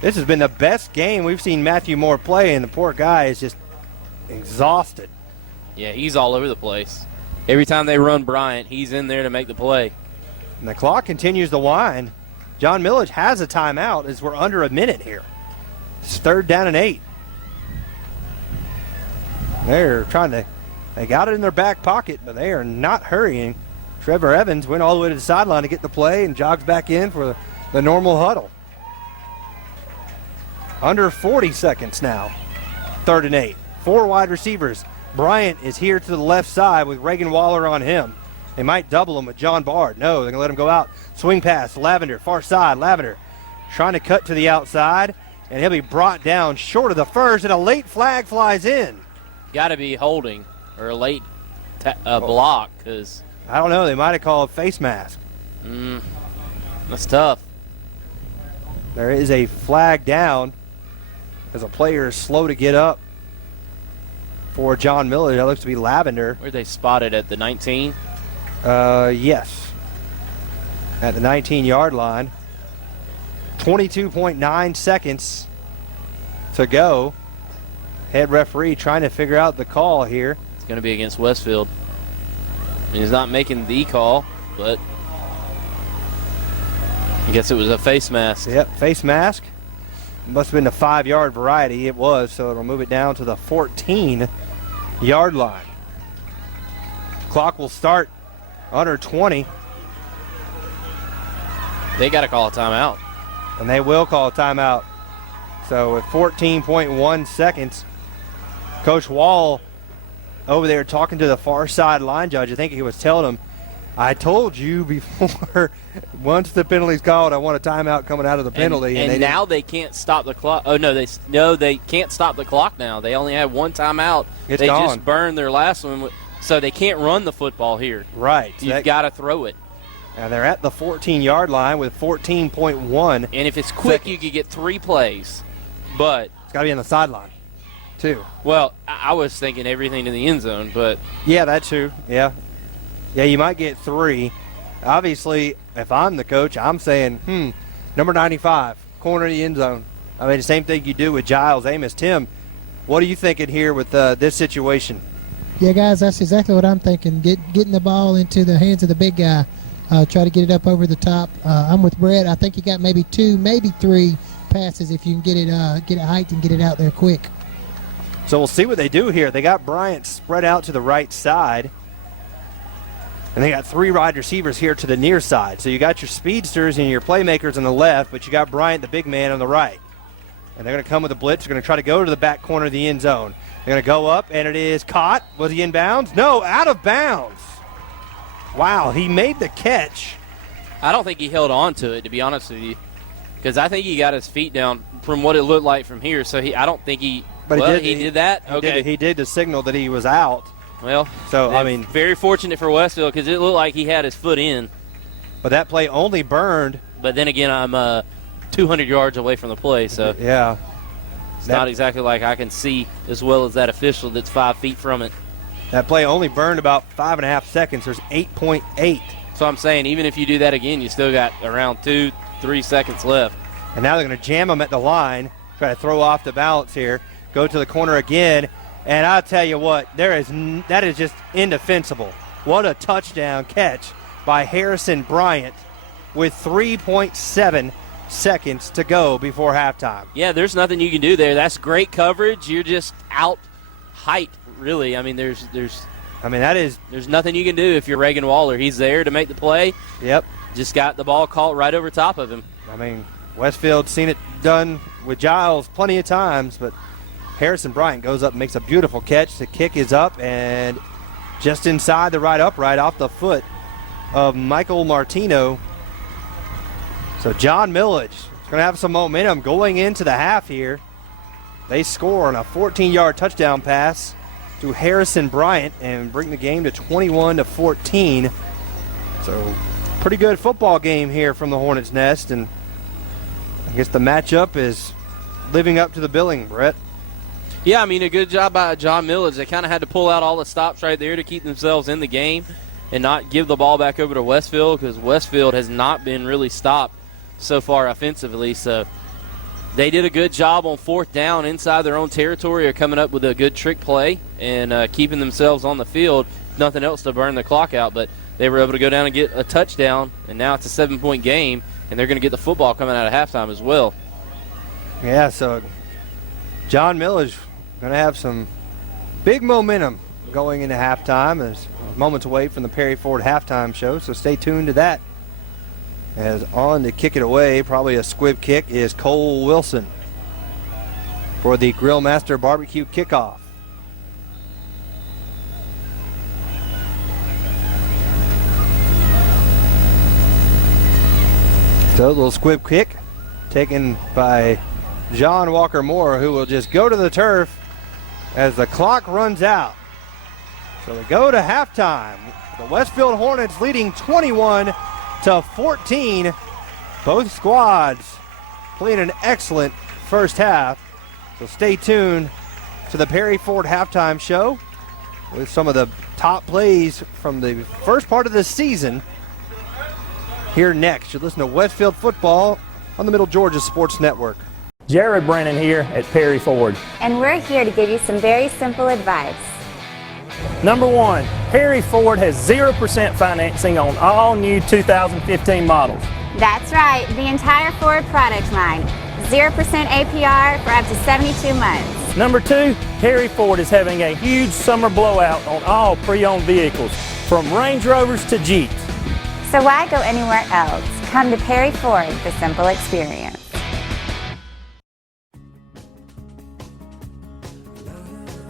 This has been the best game we've seen Matthew Moore play, and the poor guy is just exhausted. Yeah, he's all over the place. Every time they run Bryant, he's in there to make the play. And the clock continues to wind. John Milledge has a timeout as we're under a minute here. It's 3rd down and 8. They're trying to, they got it in their back pocket, but they are not hurrying. Trevor Evans went all the way to the sideline to get the play and jogs back in for the normal huddle. Under 40 seconds now. 3rd and 8. 4 wide receivers. Bryant is here to the left side with Reagan Waller on him. They might double him with John Bard. No, they're going to let him go out. Swing pass, Lavender, far side. Lavender trying to cut to the outside, and he'll be brought down short of the first, and a late flag flies in. Got to be holding or a late block, because I don't know. They might have called face mask. That's tough. There is a flag down as a player is slow to get up for John Milledge. That looks to be Lavender. Where they spotted at the 19? Yes. At the 19-yard line. 22.9 seconds to go. Head referee trying to figure out the call here. It's going to be against Westfield. And he's not making the call, but I guess it was a face mask. Yep, face mask. Must have been the 5-yard variety. It was, so it'll move it down to the 14-yard line. Clock will start under 20. They got to call a timeout. And they will call a timeout. So with 14.1 seconds, Coach Wall over there talking to the far side line judge. I think he was telling him I told you before, once the penalty's called, I want a timeout coming out of the penalty. And now they can't stop the clock. Oh, no, they can't stop the clock now. They only have one timeout. It's they gone. just burned their last one, so they can't run the football here. Right. You've got to throw it. And they're at the 14-yard line with 14.1. And if it's quick, you could get 3 plays. But it's got to be on the sideline, too. Well, I was thinking everything to the end zone, but. Yeah, that's true. Yeah. Yeah, you might get 3. Obviously, if I'm the coach, I'm saying, number 95, corner of the end zone. I mean, the same thing you do with Giles Amos. Tim, what are you thinking here with this situation? Yeah, guys, that's exactly what I'm thinking. Getting the ball into the hands of the big guy. Try to get it up over the top. I'm with Brett. I think you got maybe 2, maybe 3 passes if you can get it hiked and get it out there quick. So we'll see what they do here. They got Bryant spread out to the right side. And they got 3 wide receivers here to the near side. So you got your speedsters and your playmakers on the left, but you got Bryant, the big man, on the right. And they're going to come with a blitz. They're going to try to go to the back corner of the end zone. They're going to go up, and it is caught. Was he in bounds? No, out of bounds. Wow, he made the catch. I don't think he held on to it, to be honest with you, because I think he got his feet down from what it looked like from here. So I don't think he. But he did that. Okay, he did to signal that he was out. Well, so I mean, very fortunate for Westfield because it looked like he had his foot in. But that play only burned. But then again, I'm 200 yards away from the play, so yeah, it's not exactly like I can see as well as that official that's 5 feet from it. That play only burned about 5.5 seconds. There's 8.8. So I'm saying even if you do that again, you still got around 2-3 seconds left. And now they're going to jam him at the line, try to throw off the balance here, go to the corner again. And I'll tell you what, that is just indefensible. What a touchdown catch by Harrison Bryant with 3.7 seconds to go before halftime. Yeah, there's nothing you can do there. That's great coverage. You're just out height, really. I mean, there's nothing you can do if you're Reagan Waller. He's there to make the play. Yep. Just got the ball caught right over top of him. I mean, Westfield's seen it done with Giles plenty of times, but Harrison Bryant goes up and makes a beautiful catch. The kick is up and just inside the right upright off the foot of Michael Martino. So John Milledge is going to have some momentum going into the half here. They score on a 14-yard touchdown pass to Harrison Bryant and bring the game to 21-14. So pretty good football game here from the Hornets' Nest, and I guess the matchup is living up to the billing, Brett. Yeah, I mean, a good job by John Milledge. They kind of had to pull out all the stops right there to keep themselves in the game and not give the ball back over to Westfield because Westfield has not been really stopped so far offensively. So they did a good job on 4th down inside their own territory, or coming up with a good trick play and keeping themselves on the field. Nothing else to burn the clock out, but they were able to go down and get a touchdown, and now it's a 7-point game, and they're going to get the football coming out of halftime as well. Yeah, so John Milledge going to have some big momentum going into halftime. There's moments away from the Perry Ford halftime show, so stay tuned to that. As on to kick it away, probably a squib kick, is Cole Wilson for the Grill Master Barbecue kickoff. So a little squib kick taken by John Walker Moore, who will just go to the turf as the clock runs out. So we go to halftime. The Westfield Hornets leading 21-14. Both squads playing an excellent first half. So stay tuned to the Perry Ford halftime show with some of the top plays from the first part of the season. Here next, you listen to Westfield football on the Middle Georgia Sports Network. Jared Brennan here at Perry Ford. And we're here to give you some very simple advice. Number 1, Perry Ford has 0% financing on all new 2015 models. That's right, the entire Ford product line. 0% APR for up to 72 months. Number 2, Perry Ford is having a huge summer blowout on all pre-owned vehicles, from Range Rovers to Jeeps. So why go anywhere else? Come to Perry Ford, the simple experience.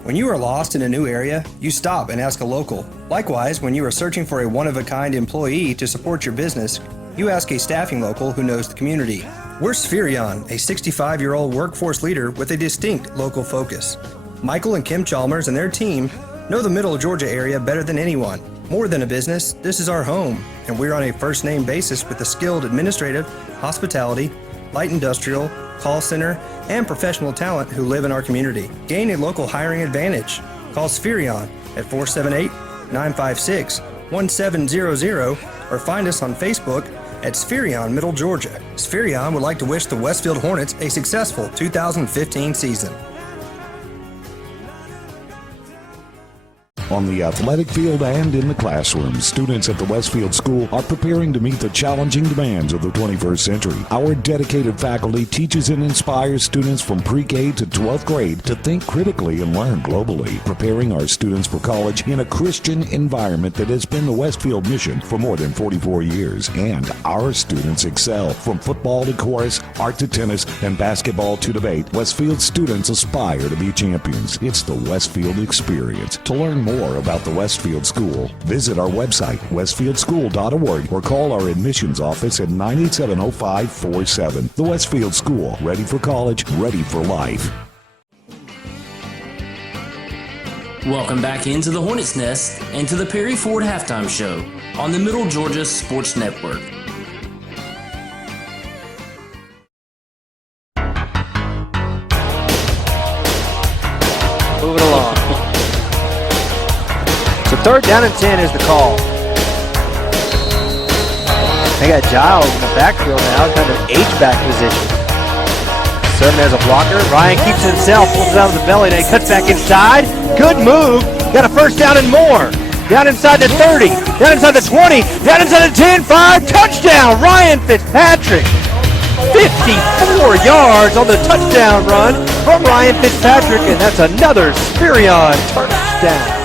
When you are lost in a new area, you stop and ask a local. Likewise, when you are searching for a one-of-a-kind employee to support your business, you ask a staffing local who knows the community. We're Spherion, a 65-year-old workforce leader with a distinct local focus. Michael and Kim Chalmers and their team know the Middle Georgia area better than anyone. More than a business, this is our home, and we're on a first-name basis with the skilled administrative, hospitality, light industrial, call center, and professional talent who live in our community. Gain a local hiring advantage. Call Spherion at 478-956-1700 or find us on Facebook at Spherion Middle Georgia. Spherion would like to wish the Westfield Hornets a successful 2015 season. On the athletic field and in the classroom, students at the Westfield School are preparing to meet the challenging demands of the 21st century. Our dedicated faculty teaches and inspires students from pre-K to 12th grade to think critically and learn globally, preparing our students for college in a Christian environment that has been the Westfield mission for more than 44 years. And our students excel. From football to chorus, art to tennis, and basketball to debate, Westfield students aspire to be champions. It's the Westfield experience. To learn more about the Westfield School, visit our website, westfieldschool.org, or call our admissions office at 987-0547. The Westfield School, ready for college, ready for life. Welcome back into the Hornets Nest and to the Perry Ford Halftime Show on the Middle Georgia Sports Network. Moving along. So 3rd down and 10 is the call. They got Giles in the backfield now, kind of H-back position. Serving as a blocker. Ryan keeps it himself, pulls it out of the belly, then he cuts back inside. Good move. Got a first down and more. Down inside the 30, down inside the 20, down inside the 10, 5, touchdown, Ryan Fitzpatrick. 54 yards on the touchdown run from Ryan Fitzpatrick, and that's another Spherion touchdown.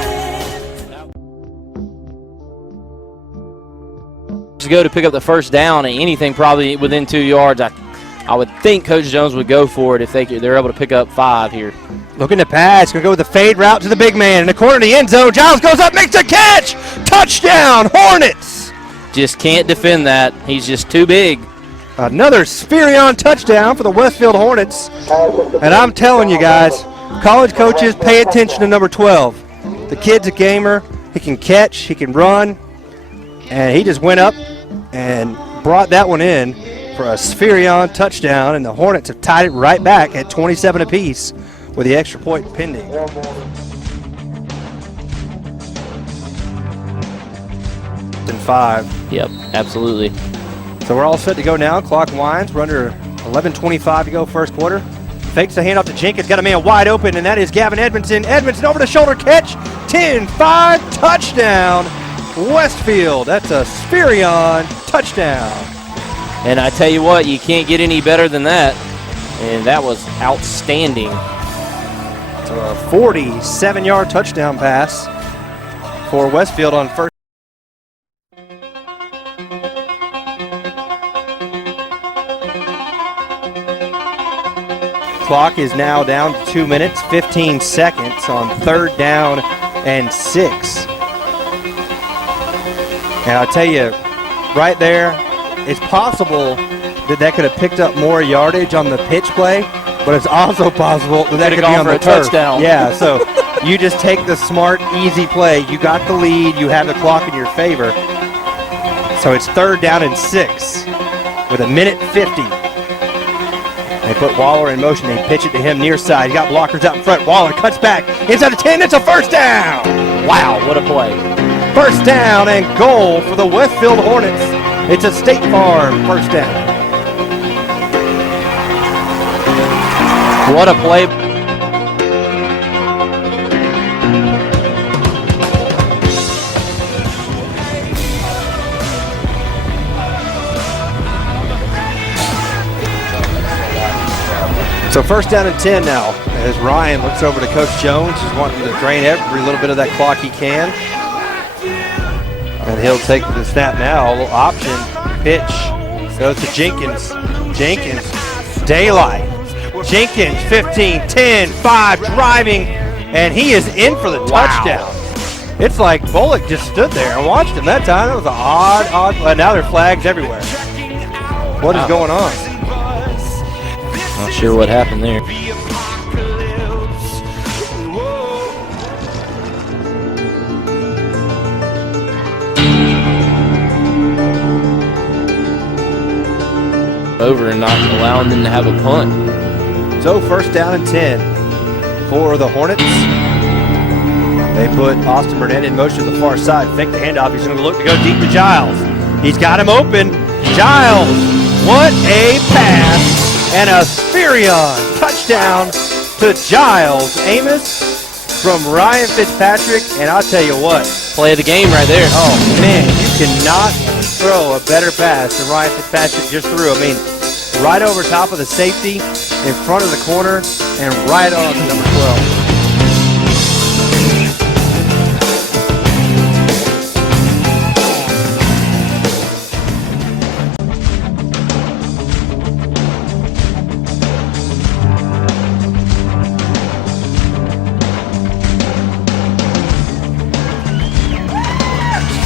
Go to pick up the first down and anything probably within 2 yards. I would think Coach Jones would go for it if they're able to pick up 5 here. Looking to pass, going to go with the fade route to the big man in the corner of the end zone. Giles goes up, makes a catch. Touchdown, Hornets. Just can't defend that. He's just too big. Another Spherion touchdown for the Westfield Hornets. And I'm telling you guys, college coaches, pay attention to number 12. The kid's a gamer. He can catch, he can run, and he just went up and brought that one in for a Spherion touchdown, and the Hornets have tied it right back at 27 apiece with the extra point pending. And 5. Yep, absolutely. So we're all set to go now. Clock winds. We're under 11:25 to go first quarter. Fakes the handoff to Jenkins. Got a man wide open, and that is Gavin Edmondson. Edmondson over the shoulder catch. 10-5 touchdown. Westfield. That's a Spherion touchdown. And I tell you what, you can't get any better than that. And that was outstanding. So a 47-yard touchdown pass for Westfield on first. Clock is now down to 2 minutes, 15 seconds on 3rd down and 6. And I'll tell you, right there, it's possible that could have picked up more yardage on the pitch play, but it's also possible that could be on the turf. Touchdown. Yeah, so you just take the smart, easy play. You got the lead. You have the clock in your favor. So it's 3rd down and 6 with 1:50. They put Waller in motion. They pitch it to him near side. You got blockers out in front. Waller cuts back inside the 10. It's a first down. Wow, what a play. First down and goal for the Westfield Hornets. It's a State Farm first down. What a play. So first down and 10 now as Ryan looks over to Coach Jones. He's wanting to drain every little bit of that clock he can. And he'll take the snap now. A little option. Pitch. Goes to Jenkins. Jenkins. Daylight. Jenkins, 15, 10, 5, driving and he is in for the touchdown. It's like Bullock just stood there and watched him that time. That was an odd. Now there are flags everywhere. What is going on? Not sure what happened there. Over and not allowing them to have a punt. So first down and 10 for the Hornets. They put Austin Burnett in motion to the far side. Fake the handoff. He's going to look to go deep to Giles. He's got him open. Giles, what a pass. And a Spherion touchdown to Giles Amos from Ryan Fitzpatrick. And I'll tell you what. Play of the game right there. Oh, man, you cannot throw a better pass than Ryan Fitzpatrick just threw. I mean, right over top of the safety, in front of the corner, and right on to number 12.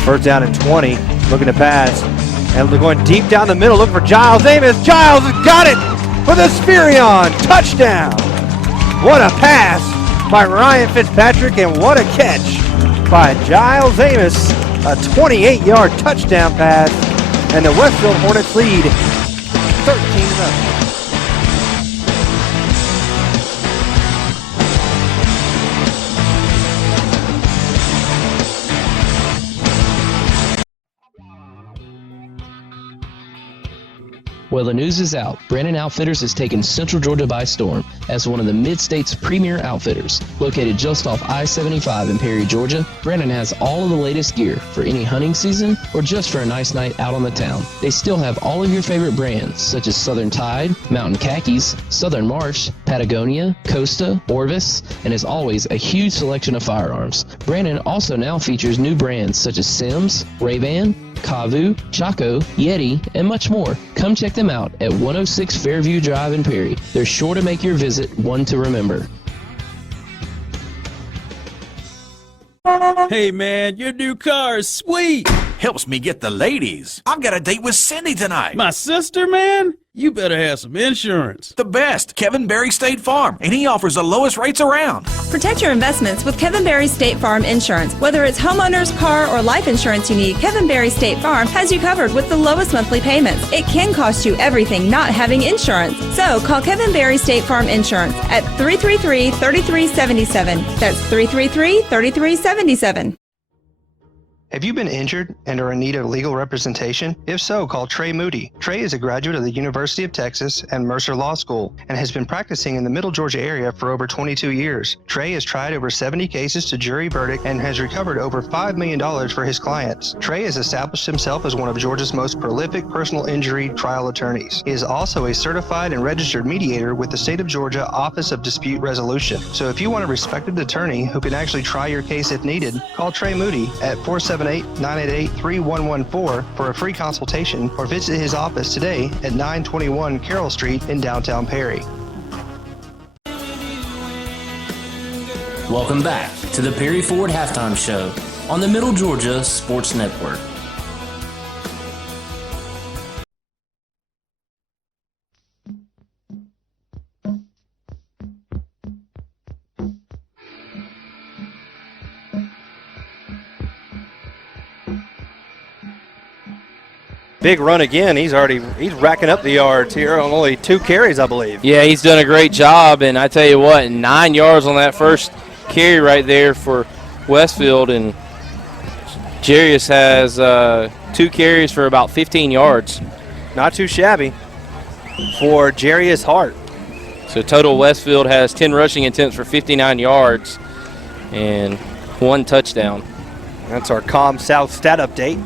First down and 20, looking to pass. And they're going deep down the middle, looking for Giles Amos. Giles has got it for the Spherion touchdown. What a pass by Ryan Fitzpatrick, and what a catch by Giles Amos. A 28-yard touchdown pass, and the Westfield Hornets lead 13-0. Well, the news is out. Brandon Outfitters has taken Central Georgia by storm as one of the Mid-State's premier outfitters. Located just off I-75 in Perry, Georgia, Brandon has all of the latest gear for any hunting season or just for a nice night out on the town. They still have all of your favorite brands such as Southern Tide, Mountain Khakis, Southern Marsh, Patagonia, Costa, Orvis, and as always, a huge selection of firearms. Brandon also now features new brands such as Sims, Ray-Ban, Kavu, Chaco, Yeti, and much more. Come check them out at 106 Fairview Drive in Perry. They're sure to make your visit one to remember. Hey man, your new car is sweet. Helps me get the ladies. I've got a date with Cindy tonight. My sister, man? You better have some insurance. The best, Kevin Berry State Farm, and he offers the lowest rates around. Protect your investments with Kevin Berry State Farm Insurance. Whether it's homeowners, car, or life insurance you need, Kevin Berry State Farm has you covered with the lowest monthly payments. It can cost you everything not having insurance. So call Kevin Berry State Farm Insurance at 333-3377. That's 333-3377. Have you been injured and are in need of legal representation? If so, call Trey Moody. Trey is a graduate of the University of Texas and Mercer Law School and has been practicing in the Middle Georgia area for over 22 years. Trey has tried over 70 cases to jury verdict and has recovered over $5 million for his clients. Trey has established himself as one of Georgia's most prolific personal injury trial attorneys. He is also a certified and registered mediator with the State of Georgia Office of Dispute Resolution. So if you want a respected attorney who can actually try your case if needed, call Trey Moody at 478-988-3114 for a free consultation or visit his office today at 921 Carroll Street in downtown Perry. Welcome back to the Perry Ford Halftime Show on the Middle Georgia Sports Network. Big run again. He's racking up the yards here on only 2 carries, I believe. Yeah, he's done a great job, and I tell you what, 9 yards on that first carry right there for Westfield, and Jarius has 2 carries for about 15 yards. Not too shabby for Jarius Hart. So total Westfield has 10 rushing attempts for 59 yards and 1 touchdown. That's our COM South stat update.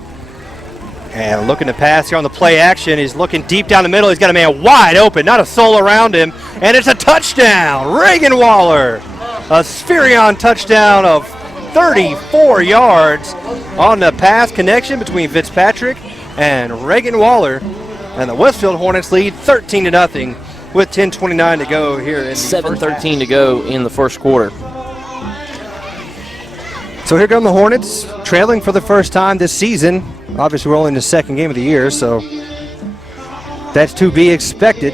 And looking to pass here on the play action. He's looking deep down the middle. He's got a man wide open, not a soul around him. And it's a touchdown. Reagan Waller. A Spherion touchdown of 34 yards on the pass connection between Fitzpatrick and Reagan Waller. And the Westfield Hornets lead 13-0 with 10:29 to go here in the 7:13 to go in the first quarter. So here come the Hornets, trailing for the first time this season. Obviously, we're only in the second game of the year, so that's to be expected.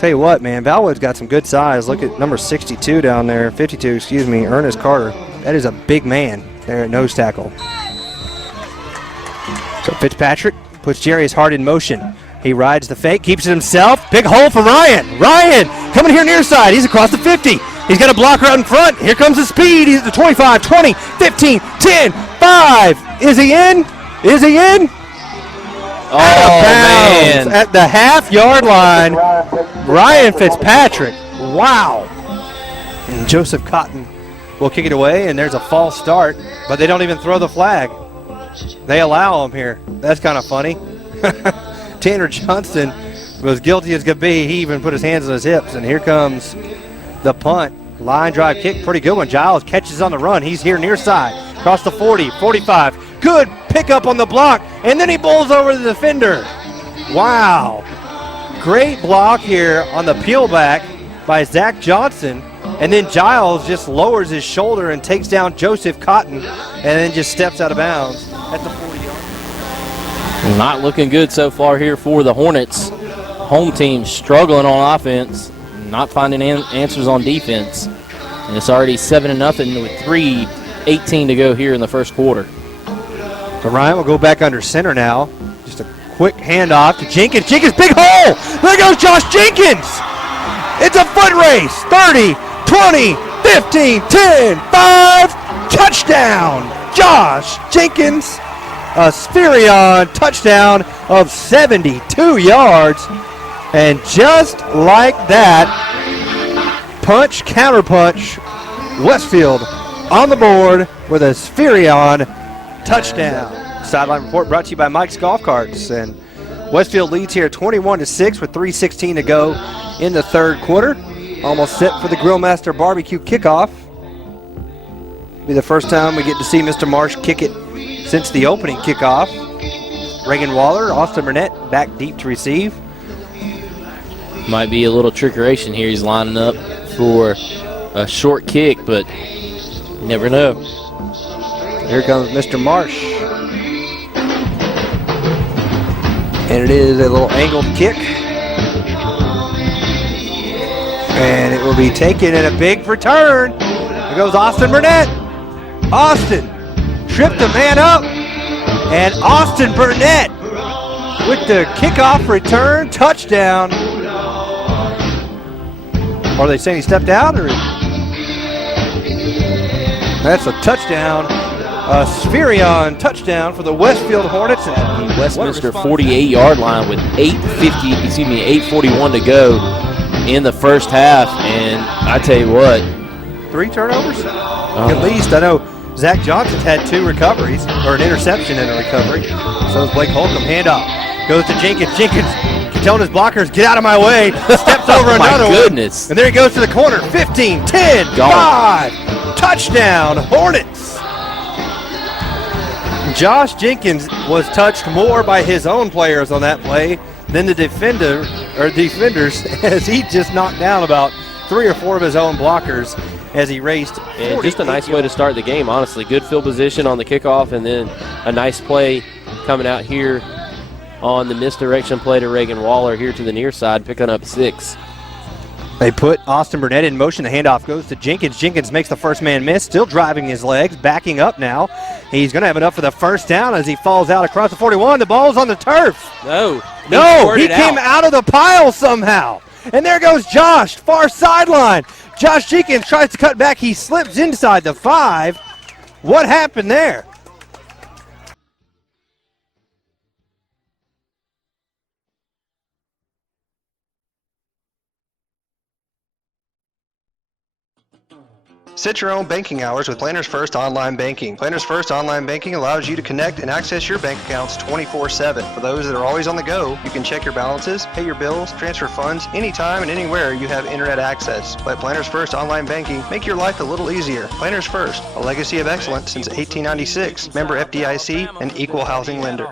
Tell you what, man, Valwood's got some good size. Look at number 62 down there, 52, excuse me, Ernest Carter. That is a big man there at nose tackle. So Fitzpatrick puts Jarius Hart in motion. He rides the fake, keeps it himself. Big hole for Ryan. Ryan coming here near side. He's across the 50. He's got a blocker out in front. Here comes the speed. He's at the 25, 20, 15, 10, 5. Is he in? Is he in? Oh, man. At the half-yard line, Ryan Fitzpatrick. Wow. And Joseph Cotton will kick it away, and there's a false start, but they don't even throw the flag. They allow him here. That's kind of funny. Tanner Johnston was guilty as could be. He even put his hands on his hips, and here comes the punt. Line drive kick, pretty good one. Giles catches on the run. He's here near side, across the 40, 45. Good pickup on the block, and then he bowls over the defender. Wow. Great block here on the peel back by Zach Johnson, and then Giles just lowers his shoulder and takes down Joseph Cotton, and then just steps out of bounds at the 40-yard. Not looking good so far here for the Hornets. Home team struggling on offense, not finding answers on defense. And it's already 7-0 with 3:18 to go here in the first quarter. So Ryan will go back under center now. Just a quick handoff to Jenkins. Jenkins, big hole! There goes Josh Jenkins! It's a foot race. 30, 20, 15, 10, 5. Touchdown! Josh Jenkins. A Spherion touchdown of 72 yards. And just like that, punch, counterpunch, Westfield on the board with a Spherion touchdown. Sideline report brought to you by Mike's Golf Carts. And Westfield leads here 21-6 with 3:16 to go in the third quarter. Almost set for the Grillmaster Barbecue kickoff. Be the first time we get to see Mr. Marsh kick it since the opening kickoff. Reagan Waller, Austin Burnett back deep to receive. Might be a little trickeration here. He's lining up for a short kick, but you never know. Here comes Mr. Marsh. And it is a little angled kick. And it will be taken in a big return. Here goes Austin Burnett. Austin tripped the man up. And Austin Burnett with the kickoff return touchdown. Are they saying he stepped out? Or that's a touchdown. A Spherion touchdown for the Westfield Hornets at the Westminster 48-yard line with 8:41 to go in the first half. And I tell you what, 3 turnovers? At least. I know Zach Johnson's had 2 recoveries, or an interception and a recovery. So is Blake Holcomb. Handoff goes to Jenkins. Jenkins telling his blockers, get out of my way. Steps over another one. My goodness. And there he goes to the corner. 15, 10, 5. Touchdown, Hornets. Josh Jenkins was touched more by his own players on that play than the defenders, as he just knocked down about 3 or 4 of his own blockers as he raced. And just a nice way to start the game, honestly. Good field position on the kickoff, and then a nice play coming out here on the misdirection play to Reagan Waller here to the near side, picking up 6. They put Austin Burnett in motion. The handoff goes to Jenkins. Jenkins makes the first man miss, still driving his legs, backing up now. He's going to have enough for the first down as he falls out across the 41. The ball's on the turf. No, he came out of the pile somehow. And there goes Josh, far sideline. Josh Jenkins tries to cut back. He slips inside the 5. What happened there? Set your own banking hours with Planners First Online Banking. Planners First Online Banking allows you to connect and access your bank accounts 24/7. For those that are always on the go, you can check your balances, pay your bills, transfer funds anytime and anywhere you have internet access. Let Planners First Online Banking make your life a little easier. Planners First, a legacy of excellence since 1896. Member FDIC, an equal housing lender.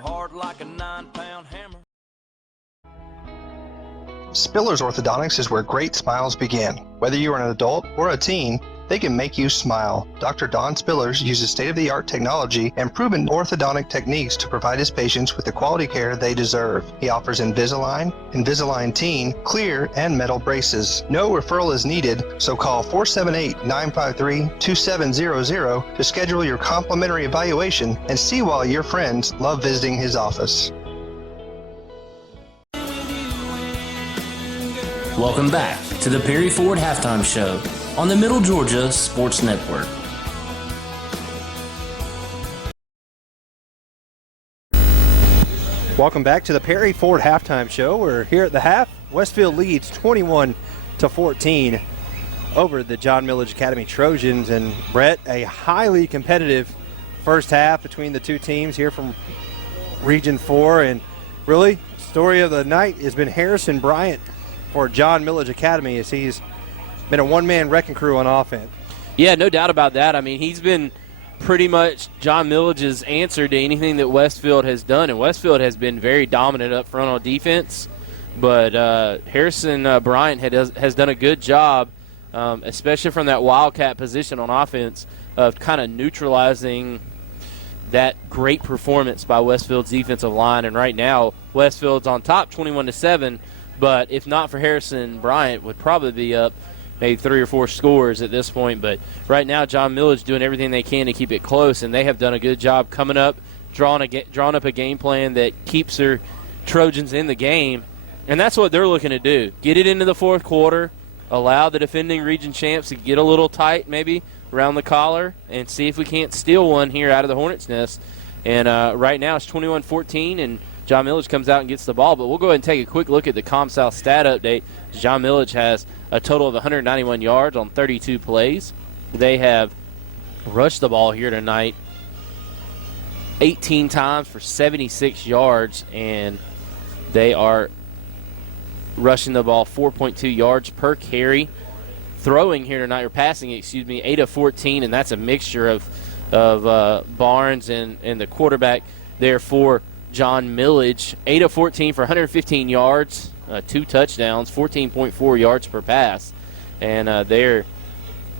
Spiller's Orthodontics is where great smiles begin. Whether you are an adult or a teen, They can make you smile. Dr. Don Spillers uses state-of-the-art technology and proven orthodontic techniques to provide his patients with the quality care they deserve. He offers Invisalign, Invisalign Teen, clear, and metal braces. No referral is needed, so call 478-953-2700 to schedule your complimentary evaluation and see why your friends love visiting his office. Welcome back to the Perry Ford Halftime Show on the Middle Georgia Sports Network. Welcome back to the Perry Ford Halftime Show. We're here at the half. Westfield leads 21-14 over the John Milledge Academy Trojans. And Brett, a highly competitive first half between the two teams here from Region 4. And really, story of the night has been Harrison Bryant for John Milledge Academy, as he's been a one-man wrecking crew on offense. Yeah, no doubt about that. I mean, he's been pretty much John Milledge's answer to anything that Westfield has done, and Westfield has been very dominant up front on defense. But Harrison Bryant has done a good job, especially from that wildcat position on offense, of kind of neutralizing that great performance by Westfield's defensive line. And right now, Westfield's on top 21-7, but if not for Harrison Bryant, would probably be up maybe 3 or 4 scores at this point. But right now, John Milledge doing everything they can to keep it close, and they have done a good job coming up, drawing up a game plan that keeps their Trojans in the game. And that's what they're looking to do. Get it into the fourth quarter, allow the defending region champs to get a little tight maybe around the collar, and see if we can't steal one here out of the Hornets' nest. And right now it's 21-14, and John Milledge comes out and gets the ball. But we'll go ahead and take a quick look at the CompSouth stat update. John Milledge has a total of 191 yards on 32 plays. They have rushed the ball here tonight 18 times for 76 yards, and they are rushing the ball 4.2 yards per carry. Throwing here tonight, or passing, 8 of 14, and that's a mixture of Barnes and the quarterback there for John Milledge. 8 of 14 for 115 yards, 2 touchdowns, 14.4 yards per pass. And they're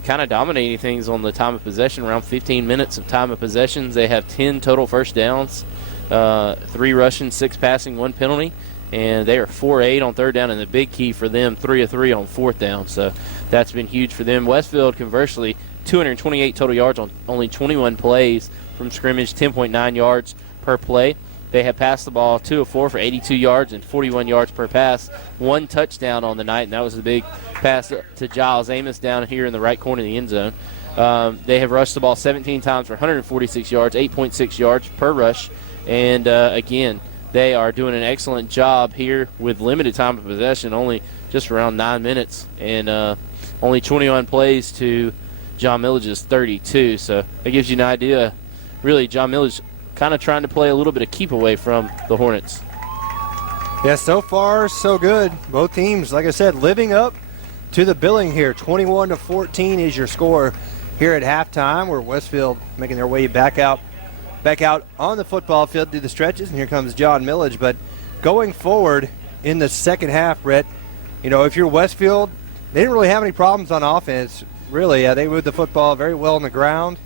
kind of dominating things on the time of possession, around 15 minutes of time of possessions. They have 10 total first downs, 3 rushing, 6 passing, 1 penalty. And they are 4-8 on third down, and the big key for them, 3 of 3 on fourth down. So that's been huge for them. Westfield, conversely, 228 total yards on only 21 plays from scrimmage, 10.9 yards per play. They have passed the ball 2 of 4 for 82 yards and 41 yards per pass. 1 touchdown on the night, and that was the big pass to Giles Amos down here in the right corner of the end zone. They have rushed the ball 17 times for 146 yards, 8.6 yards per rush. And, again, they are doing an excellent job here with limited time of possession, only just around 9 minutes, and only 21 plays to John Milledge's 32. So that gives you an idea. Really, John Milledge kind of trying to play a little bit of keep away from the Hornets. Yeah, so far so good. Both teams, like I said, living up to the billing here. 21-14 is your score here at halftime, where Westfield making their way back out on the football field, do the stretches, and here comes John Milledge. But going forward in the second half, Brett, if you're Westfield, they didn't really have any problems on offense, really. They moved the football very well on the ground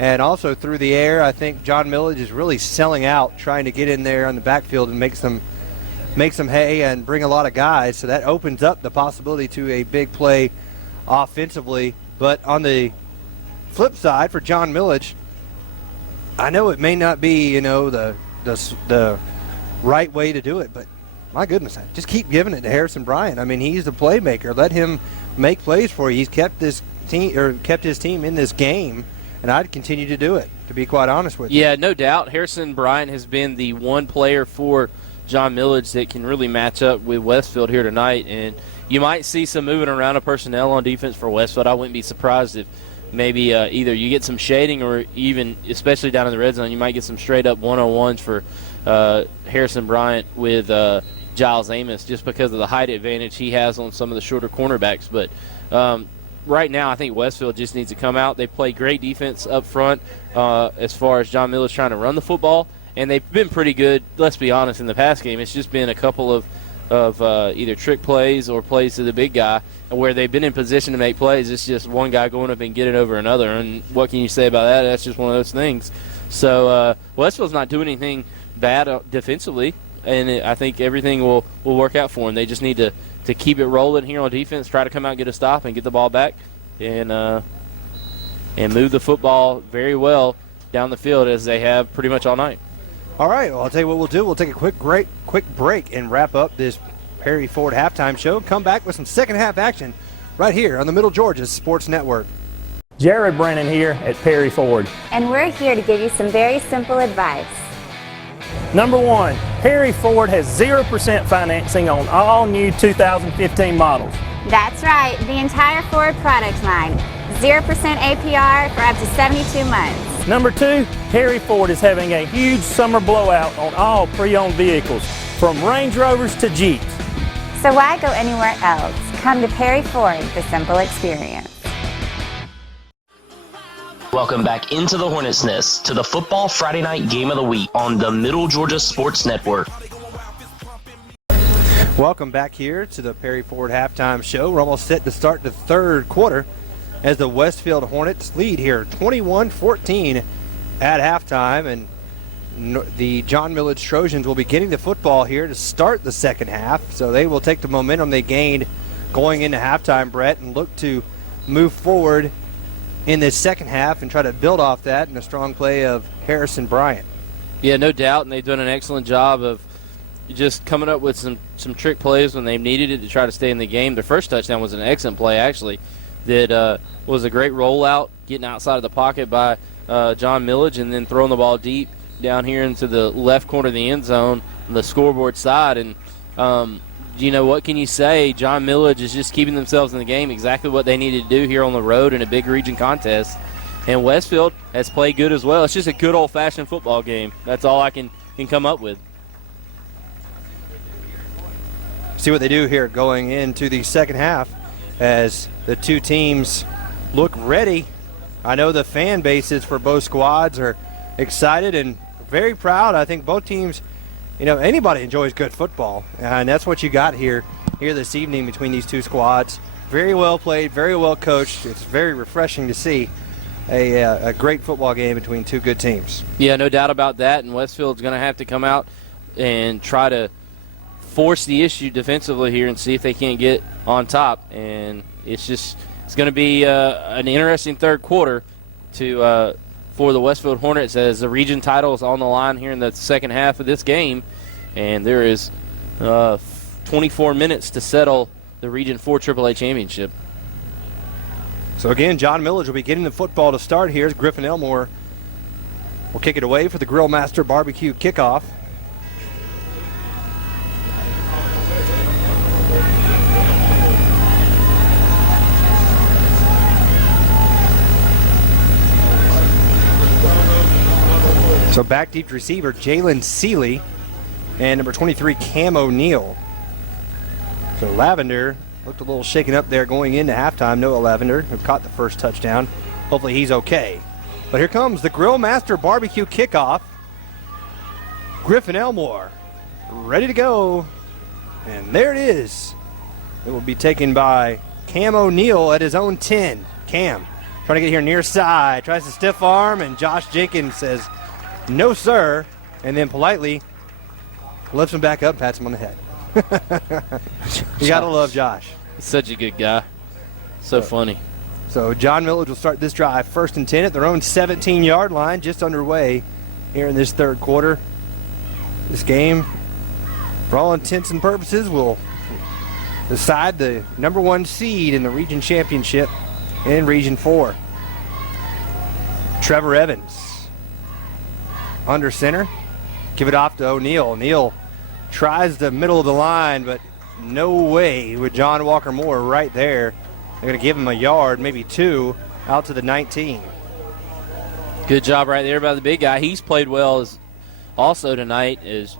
and also through the air. I think John Milledge is really selling out, trying to get in there on the backfield and make some hay and bring a lot of guys. So that opens up the possibility to a big play offensively. But on the flip side for John Milledge, I know it may not be, the right way to do it, but my goodness, just keep giving it to Harrison Bryant. I mean, he's the playmaker. Let him make plays for you. He's kept his team in this game, and I'd continue to do it, to be quite honest with you. Yeah, no doubt. Harrison Bryant has been the one player for John Milledge that can really match up with Westfield here tonight, and you might see some moving around of personnel on defense for Westfield. I wouldn't be surprised if maybe either you get some shading, or even, especially down in the red zone, you might get some straight-up one-on-ones for Harrison Bryant with Giles Amos, just because of the height advantage he has on some of the shorter cornerbacks. But right now I think Westfield just needs to come out. They play great defense up front as far as John Milledge trying to run the football, and they've been pretty good, let's be honest, in the pass game. It's just been a couple of of either trick plays or plays to the big guy, and where they've been in position to make plays. It's just one guy going up and getting over another, and what can you say about that? That's just one of those things. So Westfield's not doing anything bad defensively, and I think everything will work out for them. They just need to keep it rolling here on defense, try to come out and get a stop and get the ball back, and move the football very well down the field as they have pretty much all night. All right, well, I'll tell you what we'll do. We'll take a quick break and wrap up this Perry Ford halftime show. Come back with some second half action right here on the Middle Georgia Sports Network. Jared Brennan here at Perry Ford. And we're here to give you some very simple advice. Number one, Perry Ford has 0% financing on all new 2015 models. That's right, the entire Ford product line. 0% APR for up to 72 months. Number two, Perry Ford is having a huge summer blowout on all pre-owned vehicles, from Range Rovers to Jeeps. So why go anywhere else? Come to Perry Ford, the simple experience. Welcome back into the Hornets' Nest to the Football Friday Night Game of the Week on the Middle Georgia Sports Network. Welcome back here to the Perry Ford halftime show. We're almost set to start the third quarter as the Westfield Hornets lead here 21-14 at halftime, and the John Milledge Trojans will be getting the football here to start the second half, so they will take the momentum they gained going into halftime, Brett, and look to move forward in this second half and try to build off that in a strong play of Harrison Bryant. Yeah, no doubt, and they've done an excellent job of just coming up with some trick plays when they needed it to try to stay in the game. Their first touchdown was an excellent play, actually, that was a great rollout, getting outside of the pocket by John Milledge and then throwing the ball deep down here into the left corner of the end zone on the scoreboard side. And, what can you say? John Milledge is just keeping themselves in the game, exactly what they needed to do here on the road in a big region contest. And Westfield has played good as well. It's just a good old-fashioned football game. That's all I can come up with. See what they do here going into the second half as the two teams look ready. I know the fan bases for both squads are excited and very proud. I think both teams, anybody enjoys good football, and that's what you got here this evening between these two squads. Very well played, very well coached. It's very refreshing to see a great football game between two good teams. Yeah, no doubt about that, and Westfield's going to have to come out and try to force the issue defensively here and see if they can't get on top. And it's going to be an interesting third quarter for the Westfield Hornets as the region title is on the line here in the second half of this game, and there is 24 minutes to settle the Region 4 AAA championship. So again, John Milledge will be getting the football to start here as Griffin Elmore will kick it away for the Grill Master Barbecue kickoff. So back deep receiver, Jalen Seeley, and number 23, Cam O'Neal. So Lavender looked a little shaken up there going into halftime. Noah Lavender, who caught the first touchdown. Hopefully he's okay. But here comes the Grill Master Barbecue kickoff. Griffin Elmore ready to go. And there it is. It will be taken by Cam O'Neal at his own 10. Cam trying to get here near side. Tries to stiff arm, and Josh Jenkins says, "No, sir," and then politely lifts him back up and pats him on the head. You got to love Josh. He's such a good guy. So funny. So John Milledge will start this drive 1st and 10 at their own 17-yard line, just underway here in this third quarter. This game, for all intents and purposes, will decide the number 1 seed in the region championship in Region 4. Trevor Evans under center. Give it off to O'Neal. O'Neal tries the middle of the line, but no way with John Walker Moore right there. They're going to give him a yard, maybe 2, out to the 19. Good job right there by the big guy. He's played well also tonight, as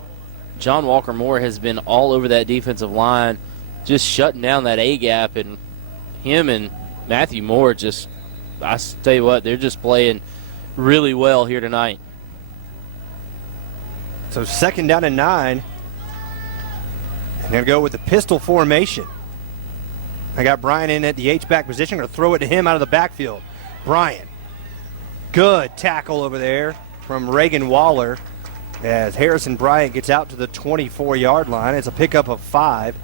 John Walker Moore has been all over that defensive line, just shutting down that A-gap, and him and Matthew Moore I tell you what, they're just playing really well here tonight. So 2nd down and 9. I'm going to go with the pistol formation. I got Bryant in at the H-back position. I'm going to throw it to him out of the backfield. Bryant. Good tackle over there from Reagan Waller as Harrison Bryant gets out to the 24-yard line. It's a pickup of 5.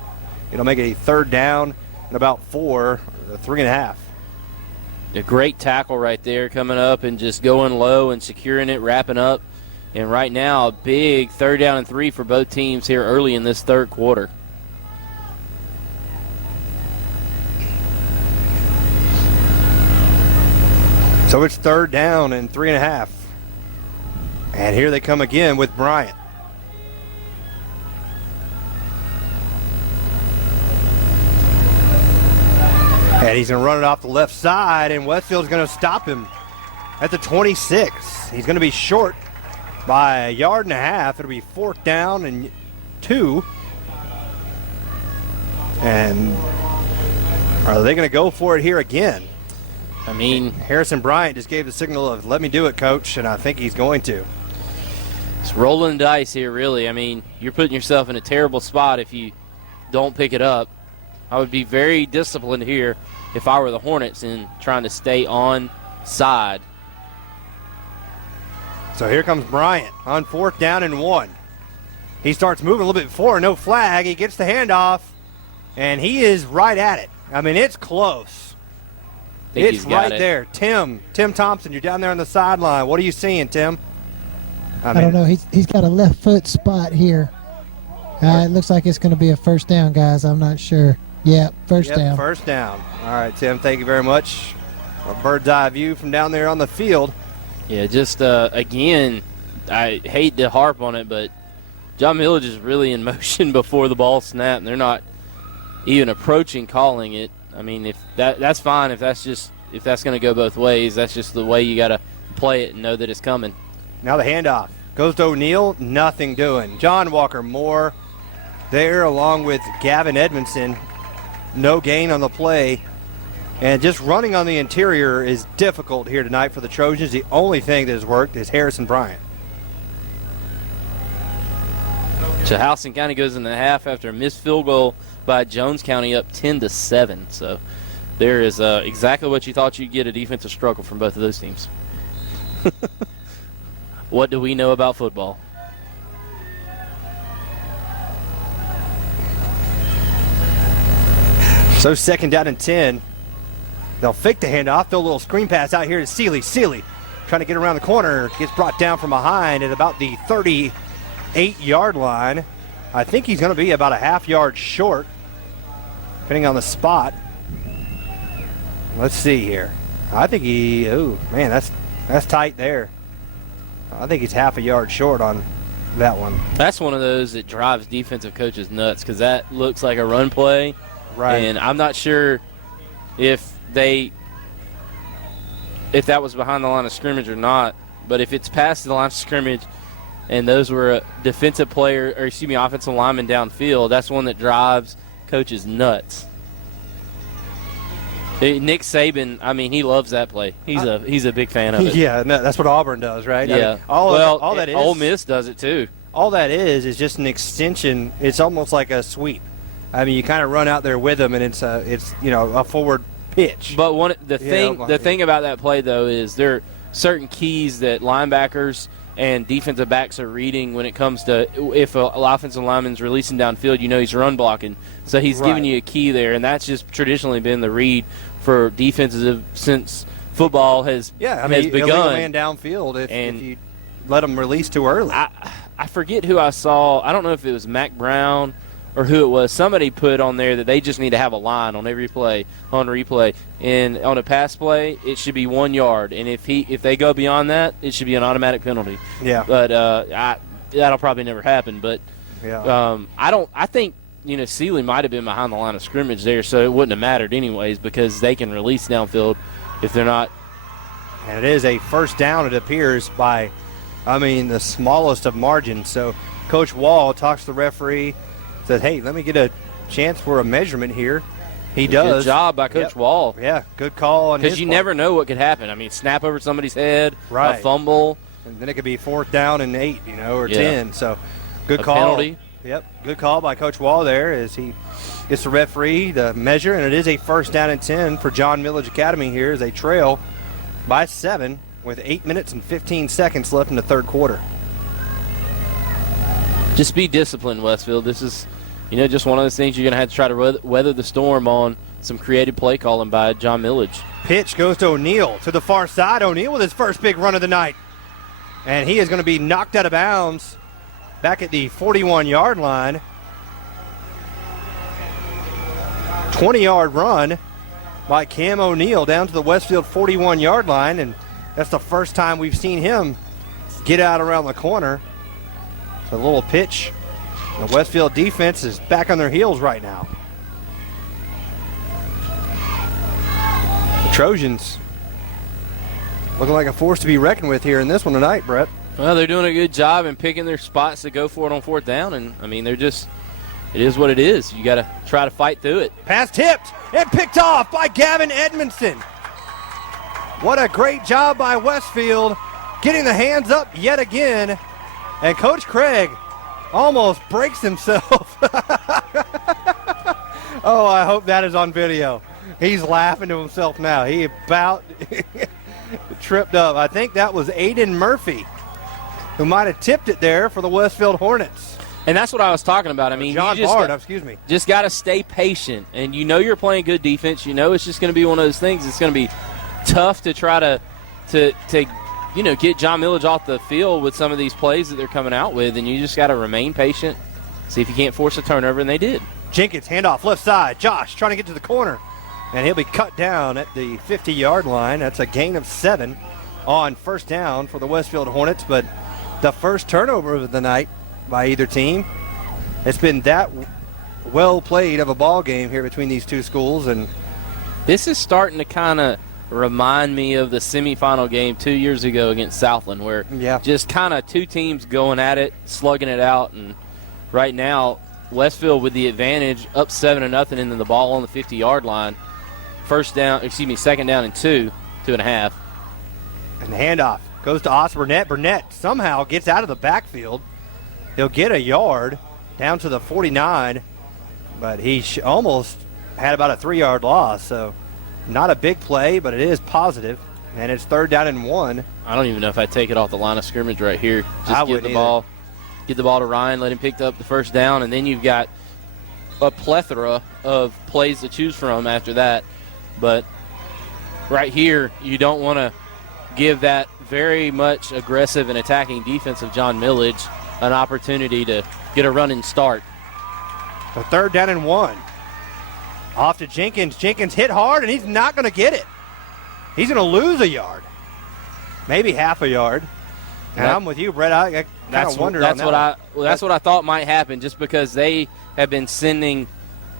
It'll make it a 3rd down and about 4, 3.5. A great tackle right there coming up and just going low and securing it, wrapping up. And right now, a big 3rd down and 3 for both teams here early in this 3rd quarter. So it's 3rd down and 3.5. And here they come again with Bryant. And he's going to run it off the left side, and Westfield's going to stop him at the 26. He's going to be short by 1.5 yards. It'll be 4th down and 2. And are they going to go for it here again? I mean, Harrison Bryant just gave the signal of, let me do it, coach, and I think he's going to. It's rolling dice here, really. I mean, you're putting yourself in a terrible spot if you don't pick it up. I would be very disciplined here if I were the Hornets in trying to stay on side. So here comes Bryant on 4th down and 1. He starts moving a little bit forward, no flag. He gets the handoff, and he is right at it. I mean, it's close. It's right there. Tim Thompson, you're down there on the sideline. What are you seeing, Tim? I don't know. He's got a left foot spot here. It looks like it's going to be a 1st down, guys. I'm not sure. Yeah, first down. First down. All right, Tim, thank you very much. A bird's eye view from down there on the field. Yeah, just, again, I hate to harp on it, but John Milledge is really in motion before the ball snapped, and they're not even approaching calling it. I mean, if that's fine. If that's going to go both ways, that's just the way you got to play it and know that it's coming. Now the handoff goes to O'Neal. Nothing doing. John Walker Moore there along with Gavin Edmondson. No gain on the play. And just running on the interior is difficult here tonight for the Trojans. The only thing that has worked is Harrison Bryant. So Houston County goes in the half after a missed field goal by Jones County up 10-7. So there is exactly what you thought you'd get, a defensive struggle from both of those teams. What do we know about football? So 2nd down and 10. They'll fake the handoff. Throw a little screen pass out here to Sealy. Sealy trying to get around the corner. Gets brought down from behind at about the 38-yard line. I think he's going to be about a half yard short, depending on the spot. Let's see here. I think that's tight there. I think he's half a yard short on that one. That's one of those that drives defensive coaches nuts because that looks like a run play. Right. And I'm not sure if that was behind the line of scrimmage or not, but if it's past the line of scrimmage and those were a defensive player, or offensive lineman downfield, that's one that drives coaches nuts. Nick Saban, I mean, he loves that play. He's a big fan of it. Yeah, no, that's what Auburn does, right? Yeah. I mean, all that is, Ole Miss does it too. All that is just an extension. It's almost like a sweep. I mean, you kind of run out there with them, and it's a forward pitch. But the thing about that play though is there are certain keys that linebackers and defensive backs are reading when it comes to if an offensive lineman's releasing downfield, he's run blocking. So he's giving you a key there, and that's just traditionally been the read for defenses since football has begun. Illegal man downfield if you let them release too early. I forget who I saw. I don't know if it was Mac Brown or who it was. Somebody put on there that they just need to have a line on every play, on replay. And on a pass play, it should be 1 yard. And if they go beyond that, it should be an automatic penalty. Yeah. But that'll probably never happen. But I think Sealy might have been behind the line of scrimmage there, so it wouldn't have mattered anyways because they can release downfield if they're not. And it is a first down, it appears, by, the smallest of margins. So Coach Wall talks to the referee, says, hey, let me get a chance for a measurement here. He does. Good job by Coach Wall. Yeah, good call on his because you never know what could happen. I mean, snap over somebody's head, a fumble. And then it could be 4th down and 8, or 10. So good call. Penalty. Yep, good call by Coach Wall there as he gets the referee the measure, and it is a first down and 10 for John Milledge Academy here as they trail by 7 with 8 minutes and 15 seconds left in the third quarter. Just be disciplined, Westfield. This is, just one of those things you're going to have to try to weather the storm on some creative play calling by John Milledge. Pitch goes to O'Neal to the far side. O'Neal with his first big run of the night. And he is going to be knocked out of bounds back at the 41-yard line. 20-yard run by Cam O'Neal down to the Westfield 41-yard line, and that's the first time we've seen him get out around the corner. So a little pitch. The Westfield defense is back on their heels right now. The Trojans looking like a force to be reckoned with here in this one tonight, Brett. Well, they're doing a good job in picking their spots to go for it on fourth down, and, it is what it is. You got to try to fight through it. Pass tipped and picked off by Gavin Edmondson. What a great job by Westfield getting the hands up yet again. And Coach Craig almost breaks himself. Oh, I hope that is on video. He's laughing to himself now. He about tripped up. I think that was Aiden Murphy who might have tipped it there for the Westfield Hornets. And that's what I was talking about. John Bard, excuse me. Just got to stay patient. And you're playing good defense. It's just going to be one of those things. It's going to be tough to try to get John Milledge off the field with some of these plays that they're coming out with. And you just got to remain patient, see if you can't force a turnover, and they did. Jenkins, handoff left side. Josh trying to get to the corner. And he'll be cut down at the 50-yard line. That's a gain of 7 on first down for the Westfield Hornets. But the first turnover of the night by either team. It's been that well played of a ball game here between these two schools. And this is starting to kind of remind me of the semifinal game 2 years ago against Southland, where just kind of two teams going at it, slugging it out. And right now, Westfield with the advantage, up 7-0, and then the ball on the 50-yard line. Second down and 2.5. And the handoff goes to Austin Burnett. Burnett somehow gets out of the backfield. He'll get a yard down to the 49, but he almost had about a 3-yard loss. So not a big play, but it is positive, and it's third down and 1. I don't even know if I'd take it off the line of scrimmage right here. Just get the ball to Ryan, let him pick up the first down, and then you've got a plethora of plays to choose from after that. But right here, you don't want to give that very much aggressive and attacking defense of John Milledge an opportunity to get a running start. So third down and 1. Off to Jenkins. Jenkins hit hard, and he's not going to get it. He's going to lose a yard. Maybe half a yard. And I'm with you, Brett. I kind of wonder on that. That's what I thought might happen, just because they have been sending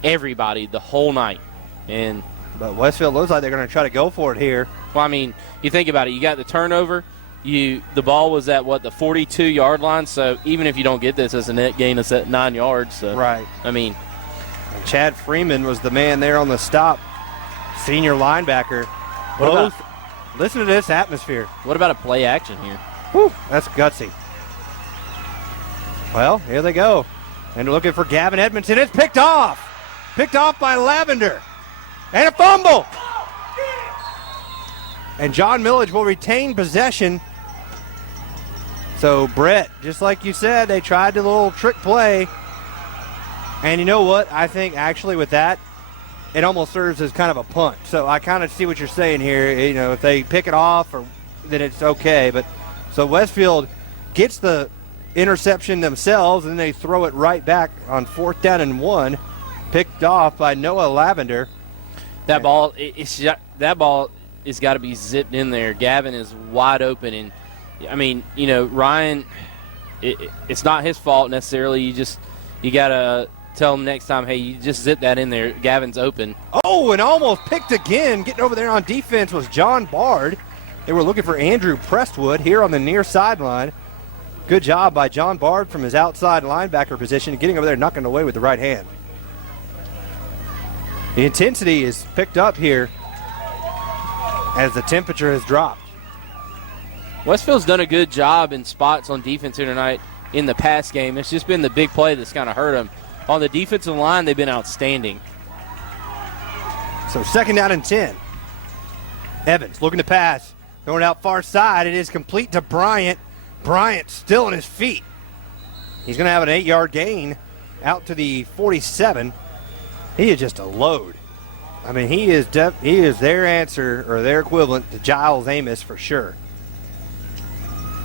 everybody the whole night. But Westfield looks like they're going to try to go for it here. Well, you think about it. You got the turnover. The ball was at, the 42-yard line. So even if you don't get this, it's a net gain of 9 yards. So, right. And Chad Freeman was the man there on the stop. Senior linebacker. Listen to this atmosphere. What about a play action here? Whew, that's gutsy. Well, here they go. And they're looking for Gavin Edmondson. It's picked off. Picked off by Lavender. And a fumble. And John Milledge will retain possession. So, Brett, just like you said, they tried the little trick play. And you know what? I think actually with that, it almost serves as kind of a punt. So I kind of see what you're saying here. If they pick it off, then it's okay. But so Westfield gets the interception themselves, and then they throw it right back on fourth down and 1, picked off by Noah Lavender. That ball has got to be zipped in there. Gavin is wide open, and Ryan, it's not his fault necessarily. You got to tell him next time, hey, you just zip that in there. Gavin's open. Oh, and almost picked again. Getting over there on defense was John Bard. They were looking for Andrew Prestwood here on the near sideline. Good job by John Bard from his outside linebacker position, getting over there, knocking away with the right hand. The intensity is picked up here as the temperature has dropped. Westfield's done a good job in spots on defense here tonight. in the pass game. It's just been the big play that's kind of hurt them. On the defensive line, they've been outstanding. So 2nd down and 10. Evans looking to pass. Going out far side. It is complete to Bryant. Bryant still on his feet. He's going to have an 8-yard gain out to the 47. He is just a load. I mean, he is their answer or their equivalent to Giles Amos for sure.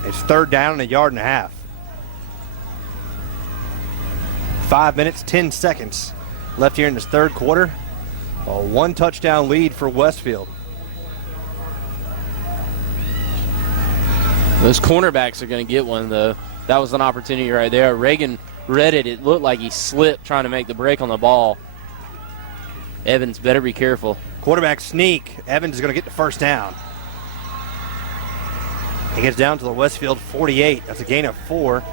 It's 3rd down and 1.5 yards. 5 minutes, 10 seconds left here in this 3rd quarter. A 1-touchdown lead for Westfield. Those cornerbacks are going to get one, though. That was an opportunity right there. Reagan read it. It looked like he slipped trying to make the break on the ball. Evans better be careful. Quarterback sneak. Evans is going to get the 1st down. He gets down to the Westfield 48. That's a gain of 4.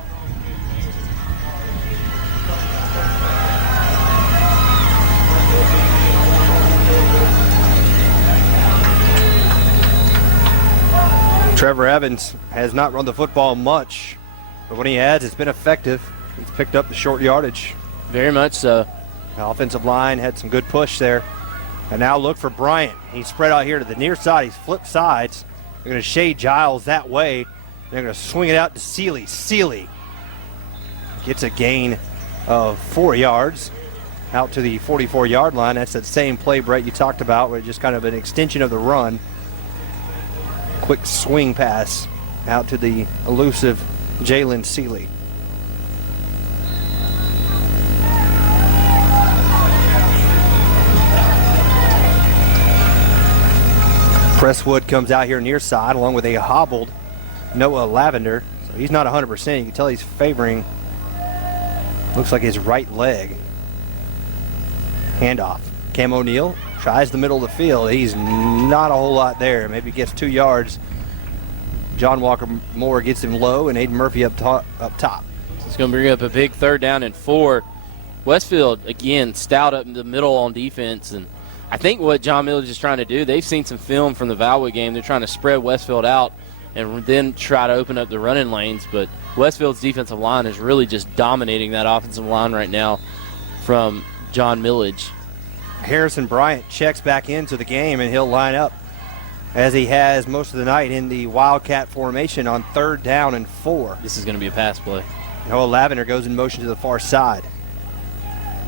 Trevor Evans has not run the football much, but when he has, it's been effective. He's picked up the short yardage. Very much so. The offensive line had some good push there. And now look for Bryant. He's spread out here to the near side. He's flipped sides. They're going to shade Giles that way. They're going to swing it out to Seeley. Seeley gets a gain of 4 yards out to the 44-yard line. That's that same play, Brett, you talked about, where just kind of an extension of the run. Quick swing pass out to the elusive Jalen Seeley. Presswood comes out here near side along with a hobbled Noah Lavender. So he's not 100%. You can tell he's favoring, looks like his right leg. Handoff. Cam O'Neal tries the middle of the field. He's not a whole lot there. Maybe gets 2 yards. John Walker Moore gets him low, and Aiden Murphy up top. So it's going to bring up a big 3rd down and 4. Westfield, again, stout up in the middle on defense. And I think what John Milledge is trying to do, they've seen some film from the Valwood game. They're trying to spread Westfield out and then try to open up the running lanes. But Westfield's defensive line is really just dominating that offensive line right now from John Milledge. Harrison Bryant checks back into the game, and he'll line up as he has most of the night in the Wildcat formation on 3rd down and 4. This is going to be a pass play. Noah Lavender goes in motion to the far side.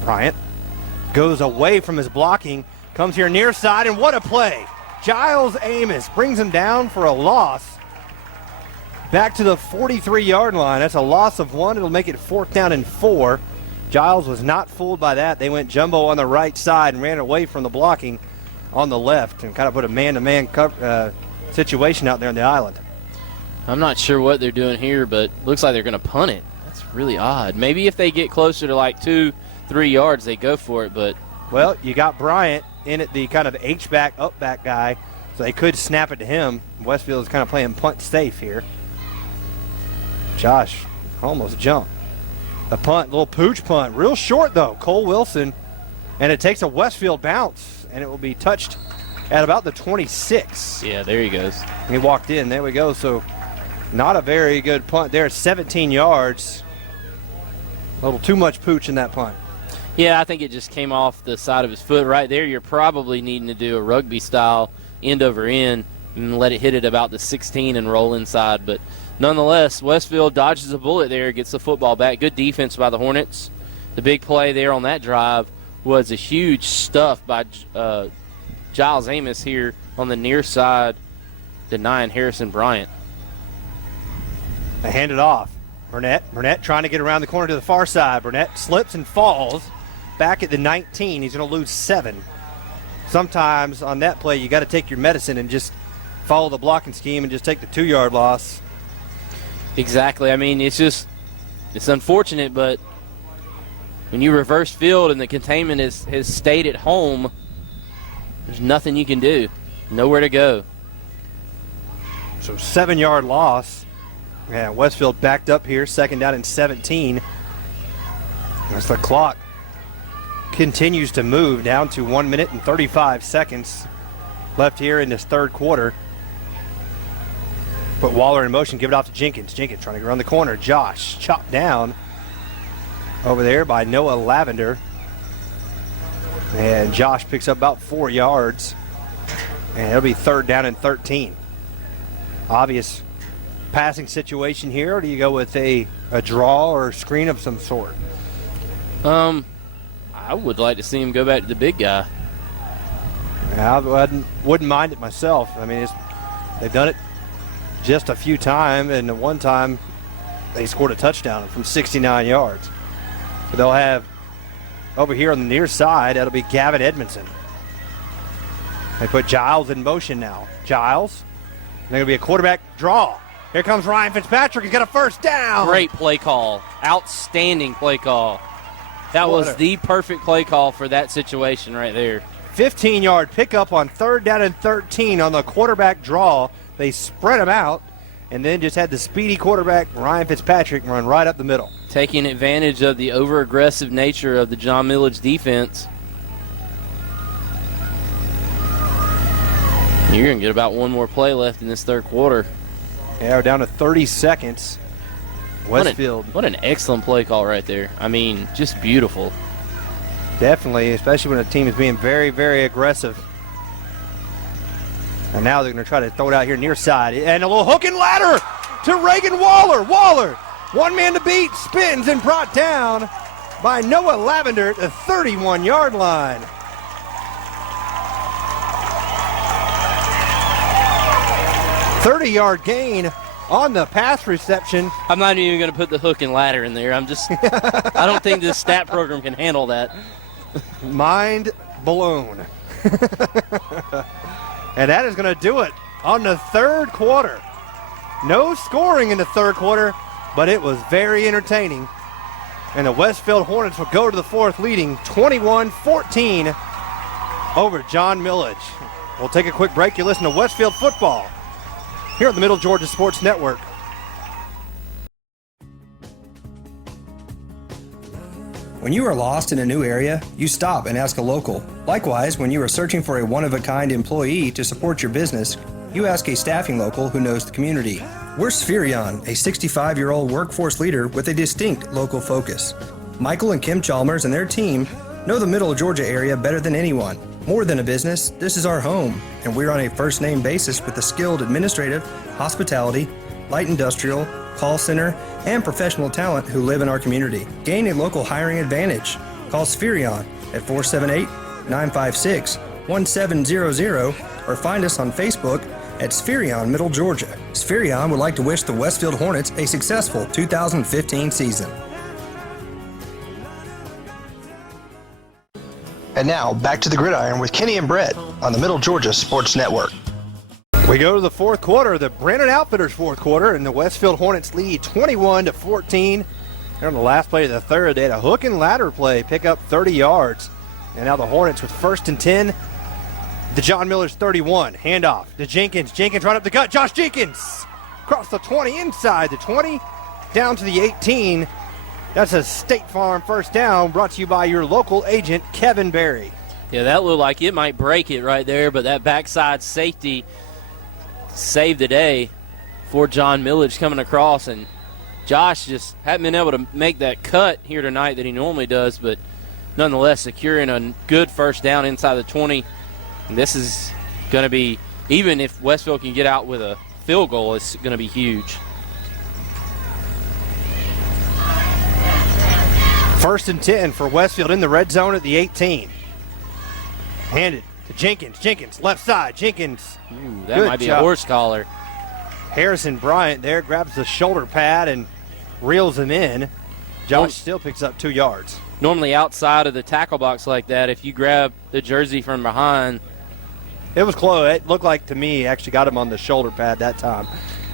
Bryant goes away from his blocking, comes here near side, and what a play. Giles Amos brings him down for a loss. Back to the 43-yard line. That's a loss of 1. It'll make it 4th down and 4. Giles was not fooled by that. They went jumbo on the right side and ran away from the blocking on the left and kind of put a man-to-man situation out there on the island. I'm not sure what they're doing here, but looks like they're going to punt it. That's really odd. Maybe if they get closer to like 2-3 yards, they go for it, but. Well, you got Bryant in at the kind of H-back, up-back guy, so they could snap it to him. Westfield is kind of playing punt safe here. Josh almost jumped. A punt, little pooch punt. Real short, though. Cole Wilson. And it takes a Westfield bounce, and it will be touched at about the 26. Yeah, there he goes. And he walked in. There we go. So not a very good punt there. 17 yards. A little too much pooch in that punt. Yeah, I think it just came off the side of his foot. Right there, you're probably needing to do a rugby-style end over end and let it hit it about the 16 and roll inside. But nonetheless, Westfield dodges a bullet there, gets the football back. Good defense by the Hornets. The big play there on that drive was a huge stuff by Giles Amos here on the near side, denying Harrison Bryant. They hand it off. Burnett trying to get around the corner to the far side. Burnett slips and falls back at the 19. He's going to lose 7. Sometimes on that play, you got to take your medicine and just follow the blocking scheme and just take the 2-yard loss. Exactly. I mean, it's unfortunate, but when you reverse field and the containment has stayed at home, there's nothing you can do. Nowhere to go. So 7-yard loss. Yeah, Westfield backed up here, 2nd down and 17. As the clock continues to move down to 1 minute and 35 seconds left here in this 3rd quarter. Put Waller in motion, give it off to Jenkins. Jenkins trying to run the corner. Josh chopped down over there by Noah Lavender. And Josh picks up about 4 yards. And it'll be 3rd down and 13. Obvious passing situation here, or do you go with a draw or screen of some sort? I would like to see him go back to the big guy. I wouldn't mind it myself. I mean, they've done it just a few times, and the one time they scored a touchdown from 69 yards. So they'll have over here on the near side, that'll be Gavin Edmondson. They put Giles in motion now. Giles, and there'll be a quarterback draw. Here comes Ryan Fitzpatrick. He's got a first down. Great play call. Outstanding play call. That was the perfect play call for that situation right there. 15-yard pickup on 3rd down and 13 on the quarterback draw. They spread him out and then just had the speedy quarterback, Ryan Fitzpatrick, run right up the middle. Taking advantage of the over-aggressive nature of the John Milledge defense. You're going to get about one more play left in this 3rd quarter. Yeah, we're down to 30 seconds. Westfield. What an excellent play call right there. I mean, just beautiful. Definitely, especially when a team is being very, very aggressive. And now they're going to try to throw it out here near side. And a little hook and ladder to Reagan Waller. Waller, one man to beat, spins and brought down by Noah Lavender at the 31-yard line. $30-yard gain on the pass reception. I'm not even going to put the hook and ladder in there. I don't think this stat program can handle that. Mind blown. And that is going to do it on the 3rd quarter. No scoring in the 3rd quarter, but it was very entertaining. And the Westfield Hornets will go to the 4th, leading 21-14 over John Milledge. We'll take a quick break. You listen to Westfield football here at the Middle Georgia Sports Network. When you are lost in a new area, you stop and ask a local. Likewise, when you are searching for a one-of-a-kind employee to support your business, you ask a staffing local who knows the community. We're Spherion, a 65-year-old workforce leader with a distinct local focus. Michael and Kim Chalmers and their team know the Middle Georgia area better than anyone. More than a business, this is our home, and we're on a first-name basis with the skilled administrative, hospitality, light industrial, call center, and professional talent who live in our community. Gain a local hiring advantage. Call Spherion at 478-956-1700 or find us on Facebook at Spherion Middle Georgia. Spherion would like to wish the Westfield Hornets a successful 2015 season. And now, back to the gridiron with Kenny and Brett on the Middle Georgia Sports Network. We go to the 4th quarter, the Brandon Outfitters 4th quarter, and the Westfield Hornets lead 21-14. They're on the last play of the 3rd. They had a hook and ladder play, pick up 30 yards. And now the Hornets with 1st and 10. The John Milledge 31, handoff to Jenkins. Jenkins right up the gut. Josh Jenkins across the 20, inside the 20, down to the 18. That's a State Farm first down, brought to you by your local agent, Kevin Berry. Yeah, that looked like it might break it right there, but that backside safety saved the day for John Milledge coming across, and Josh just hadn't been able to make that cut here tonight that he normally does, but nonetheless securing a good first down inside the 20. And this is going to be, even if Westfield can get out with a field goal, it's going to be huge. 1st and 10 for Westfield in the red zone at the 18. Handed to Jenkins. Jenkins, left side. Jenkins. Ooh, that might be a horse collar. Harrison Bryant there grabs the shoulder pad and reels him in. Josh still picks up 2 yards. Normally outside of the tackle box like that, if you grab the jersey from behind. It was close. It looked like to me actually got him on the shoulder pad that time.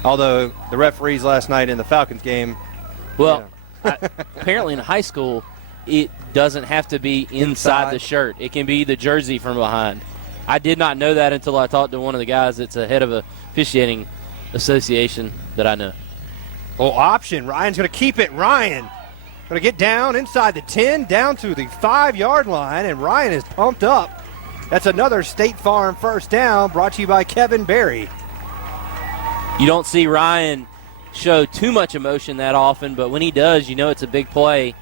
Although the referees last night in the Falcons game. Well, apparently in high school, it doesn't have to be inside the shirt. It can be the jersey from behind. I did not know that until I talked to one of the guys that's a head of a officiating association that I know. Oh, option. Ryan's going to keep it. Ryan going to get down inside the 10, down to the 5-yard line, and Ryan is pumped up. That's another State Farm first down, brought to you by Kevin Berry. You don't see Ryan show too much emotion that often, but when he does, you know it's a big play.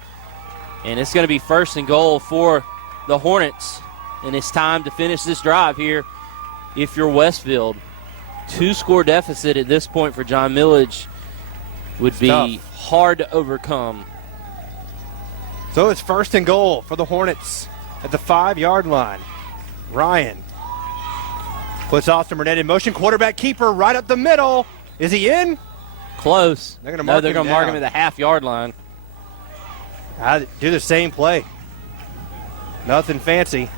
And it's going to be 1st and goal for the Hornets. And it's time to finish this drive here if you're Westfield. 2-score deficit at this point for John Milledge would be hard to overcome. So it's 1st and goal for the Hornets at the 5-yard line. Ryan puts Austin Burnett in motion. Quarterback keeper right up the middle. Is he in? Close. They're going to mark him at the half-yard line. I do the same play. Nothing fancy.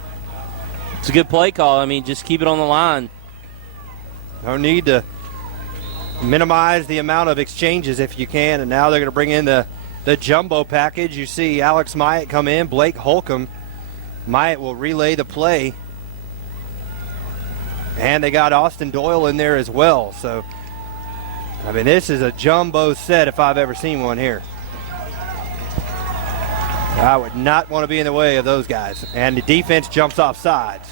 It's a good play call. I mean, just keep it on the line. No need to minimize the amount of exchanges if you can. And now they're going to bring in the jumbo package. You see Alex Myatt come in, Blake Holcomb. Myatt will relay the play. And they got Austin Doyle in there as well. So, I mean, this is a jumbo set if I've ever seen one here. I would not want to be in the way of those guys. And the defense jumps off sides.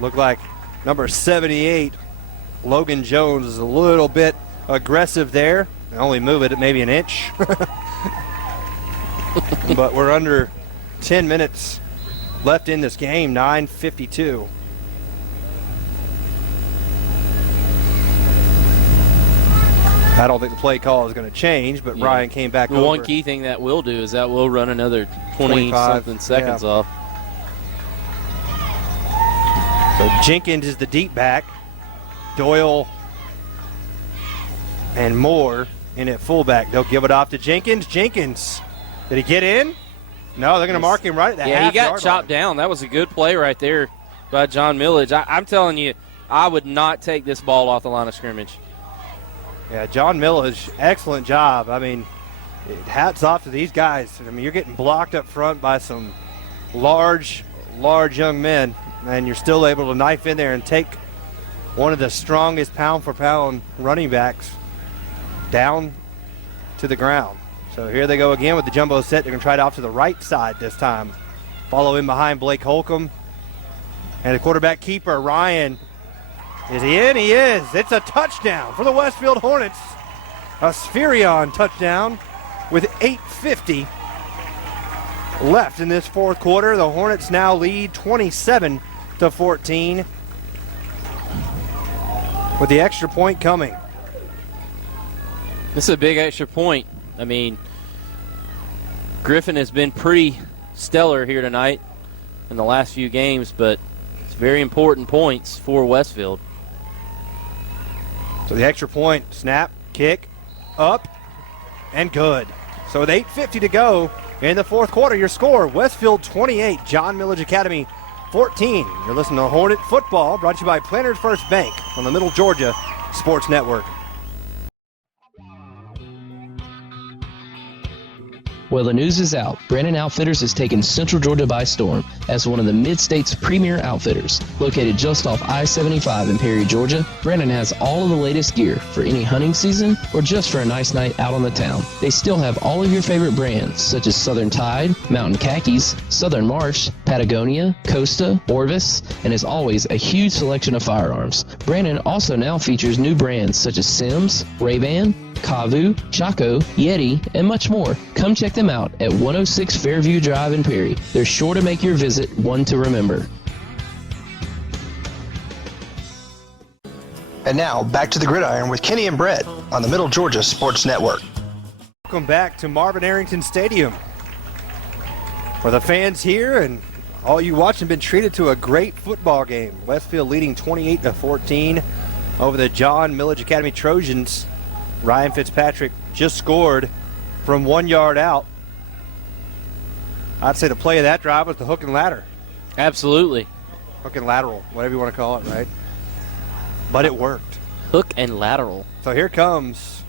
Look like number 78, Logan Jones, is a little bit aggressive there. Only move it at maybe an inch. But we're under 10 minutes left in this game, 9:52. I don't think the play call is going to change, but Ryan came back over. One key thing that will do is that we'll run another 20-something seconds off. So Jenkins is the deep back. Doyle and Moore in at fullback. They'll give it off to Jenkins. Jenkins, did he get in? No, they're going to mark him right at the half-yard line. Yeah, he got chopped down. That was a good play right there by John Milledge. I'm telling you, I would not take this ball off the line of scrimmage. Yeah, John Milledge, excellent job. I mean, hats off to these guys. I mean, you're getting blocked up front by some large young men, and you're still able to knife in there and take one of the strongest pound-for-pound running backs down to the ground. So here they go again with the jumbo set. They're going to try it off to the right side this time. Follow in behind Blake Holcomb. And the quarterback keeper, Ryan. Is he in? He is. It's a touchdown for the Westfield Hornets. A Spherion touchdown with 8:50 left in this fourth quarter. The Hornets now lead 27-14 with the extra point coming. This is a big extra point. I mean, Griffin has been pretty stellar here tonight in the last few games, but it's very important points for Westfield. So the extra point, snap, kick, up, and good. So with 8:50 to go in the fourth quarter, your score, Westfield 28, John Milledge Academy 14. You're listening to Hornet Football, brought to you by Planters First Bank on the Middle Georgia Sports Network. Well, the news is out. Brandon Outfitters has taken Central Georgia by storm as one of the Mid-State's premier outfitters. Located just off I-75 in Perry, Georgia, Brandon has all of the latest gear for any hunting season or just for a nice night out on the town. They still have all of your favorite brands such as Southern Tide, Mountain Khakis, Southern Marsh, Patagonia, Costa, Orvis, and as always, a huge selection of firearms. Brandon also now features new brands such as Sims, Ray-Ban, Kavu, Chaco, Yeti, and much more. Come check them out at 106 Fairview Drive in Perry. They're sure to make your visit one to remember. And now, back to the gridiron with Kenny and Brett on the Middle Georgia Sports Network. Welcome back to Marvin Arrington Stadium. For the fans here and all you watching, been treated to a great football game. Westfield leading 28-14 over the John Milledge Academy Trojans. Ryan Fitzpatrick just scored from 1 yard out. I'd say the play of that drive was the hook and ladder. Absolutely. Hook and lateral, whatever you want to call it, right? But it worked. Hook and lateral. So here comes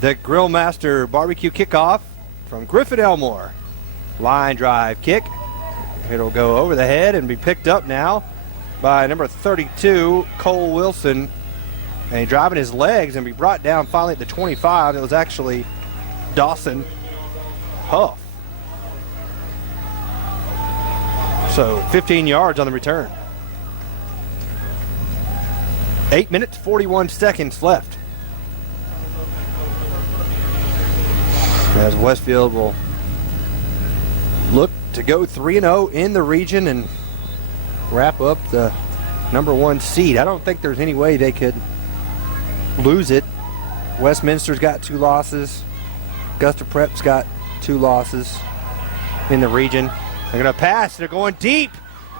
the Grill Master barbecue kickoff from Griffin Elmore. Line drive kick. It'll go over the head and be picked up now by number 32, Cole Wilson. And he's driving his legs and be brought down finally at the 25. It was actually Dawson Huff. So 15 yards on the return. 8 minutes, 41 seconds left. As Westfield will look to go 3-0 in the region and wrap up the number 1 seed. I don't think there's any way they could lose it. Westminster's got 2 losses. Augusta Prep's got 2 losses in the region. They're going to pass. They're going deep.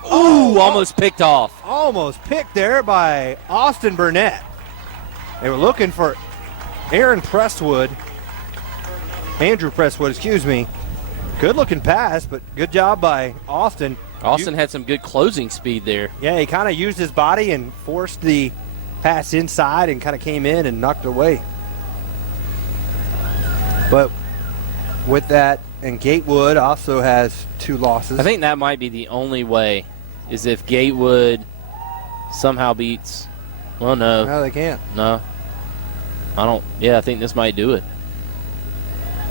Ooh, almost picked off. Almost picked there by Austin Burnett. They were looking for Andrew Presswood, excuse me. Good looking pass, but good job by Austin. Austin had some good closing speed there. Yeah, he kind of used his body and forced the pass inside and kind of came in and knocked it away. But with that, and Gatewood also has 2 losses. I think that might be the only way, is if Gatewood somehow beats. Well, no. No, they can't. No. I don't. Yeah, I think this might do it.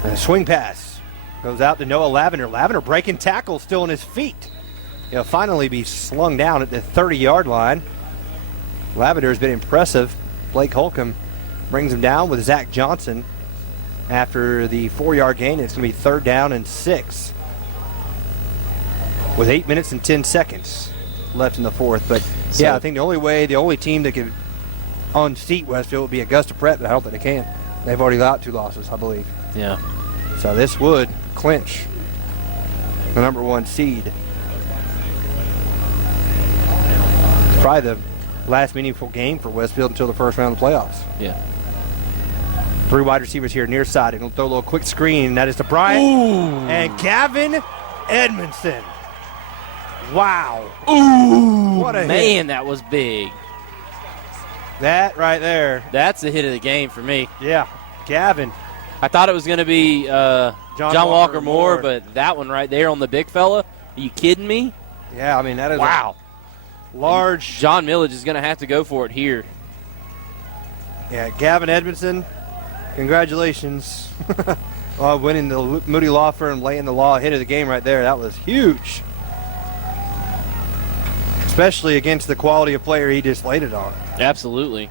And a swing pass goes out to Noah Lavender. Lavender breaking tackle, still on his feet. He'll finally be slung down at the 30-yard line. Lavender has been impressive. Blake Holcomb brings him down with Zach Johnson. After the 4-yard gain, it's going to be 3rd down and 6. With 8 minutes and 10 seconds left in the 4th. But, yeah, I think the only team that could unseat Westfield would be Augusta Prep, but I don't think they can. They've already got 2 losses, I believe. Yeah. So this would clinch the number 1 seed. It's probably the last meaningful game for Westfield until the first round of the playoffs. Yeah. 3 wide receivers here near side. He'll throw a little quick screen. That is to Bryant. Ooh. And Gavin Edmondson. Wow. Ooh. What a man, hit. that was big. That right there. That's the hit of the game for me. Yeah. Gavin. I thought it was going to be John Walker Moore, but that one right there on the big fella. Are you kidding me? Yeah, I mean, that is wow. Large. John Milledge is going to have to go for it here. Yeah, Gavin Edmondson, congratulations on winning the Moody Law Firm, laying the law hit of the game right there. That was huge, especially against the quality of player he just laid it on. Absolutely.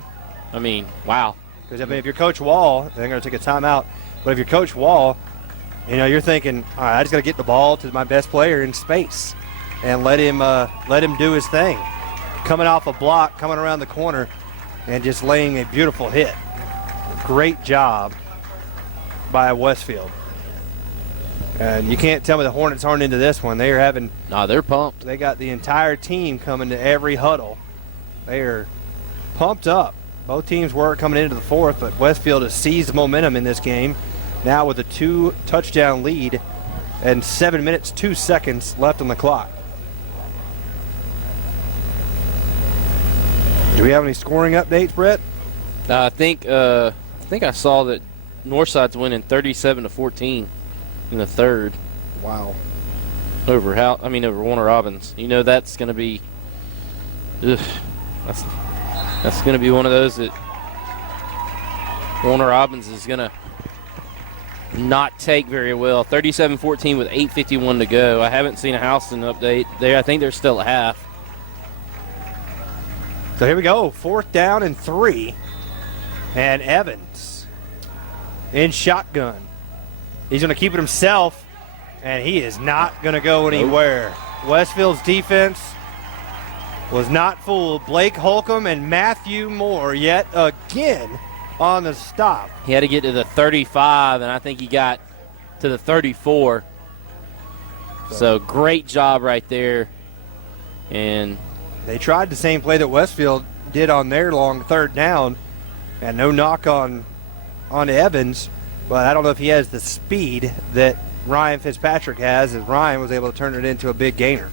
I mean, wow. Because, I mean, if you're Coach Wall, they're going to take a timeout. But if you're Coach Wall, you know, you're thinking, all right, I just got to get the ball to my best player in space and let him do his thing. Coming off a block, coming around the corner, and just laying a beautiful hit. Great job by Westfield. And you can't tell me the Hornets aren't into this one. They are having. No, they're pumped. They got the entire team coming to every huddle. They are pumped up. Both teams were coming into the 4th, but Westfield has seized momentum in this game. Now with a 2-touchdown lead and 7 minutes, 2 seconds left on the clock. Do we have any scoring updates, Brett? I think I saw that Northside's winning 37-14 in the 3rd. Wow. Over Warner Robins. You know that's going to be. That's going to be one of those that Warner Robins is going to not take very well. 37-14 with 8:51 to go. I haven't seen a Houston update there. I think they're still at half. So here we go, 4th down and 3. And Evans in shotgun. He's going to keep it himself, and he is not going to go anywhere. Westfield's defense was not fooled. Blake Holcomb and Matthew Moore yet again on the stop. He had to get to the 35, and I think he got to the 34. So great job right there. And they tried the same play that Westfield did on their long 3rd down, and no knock on Evans, but I don't know if he has the speed that Ryan Fitzpatrick has, as Ryan was able to turn it into a big gainer.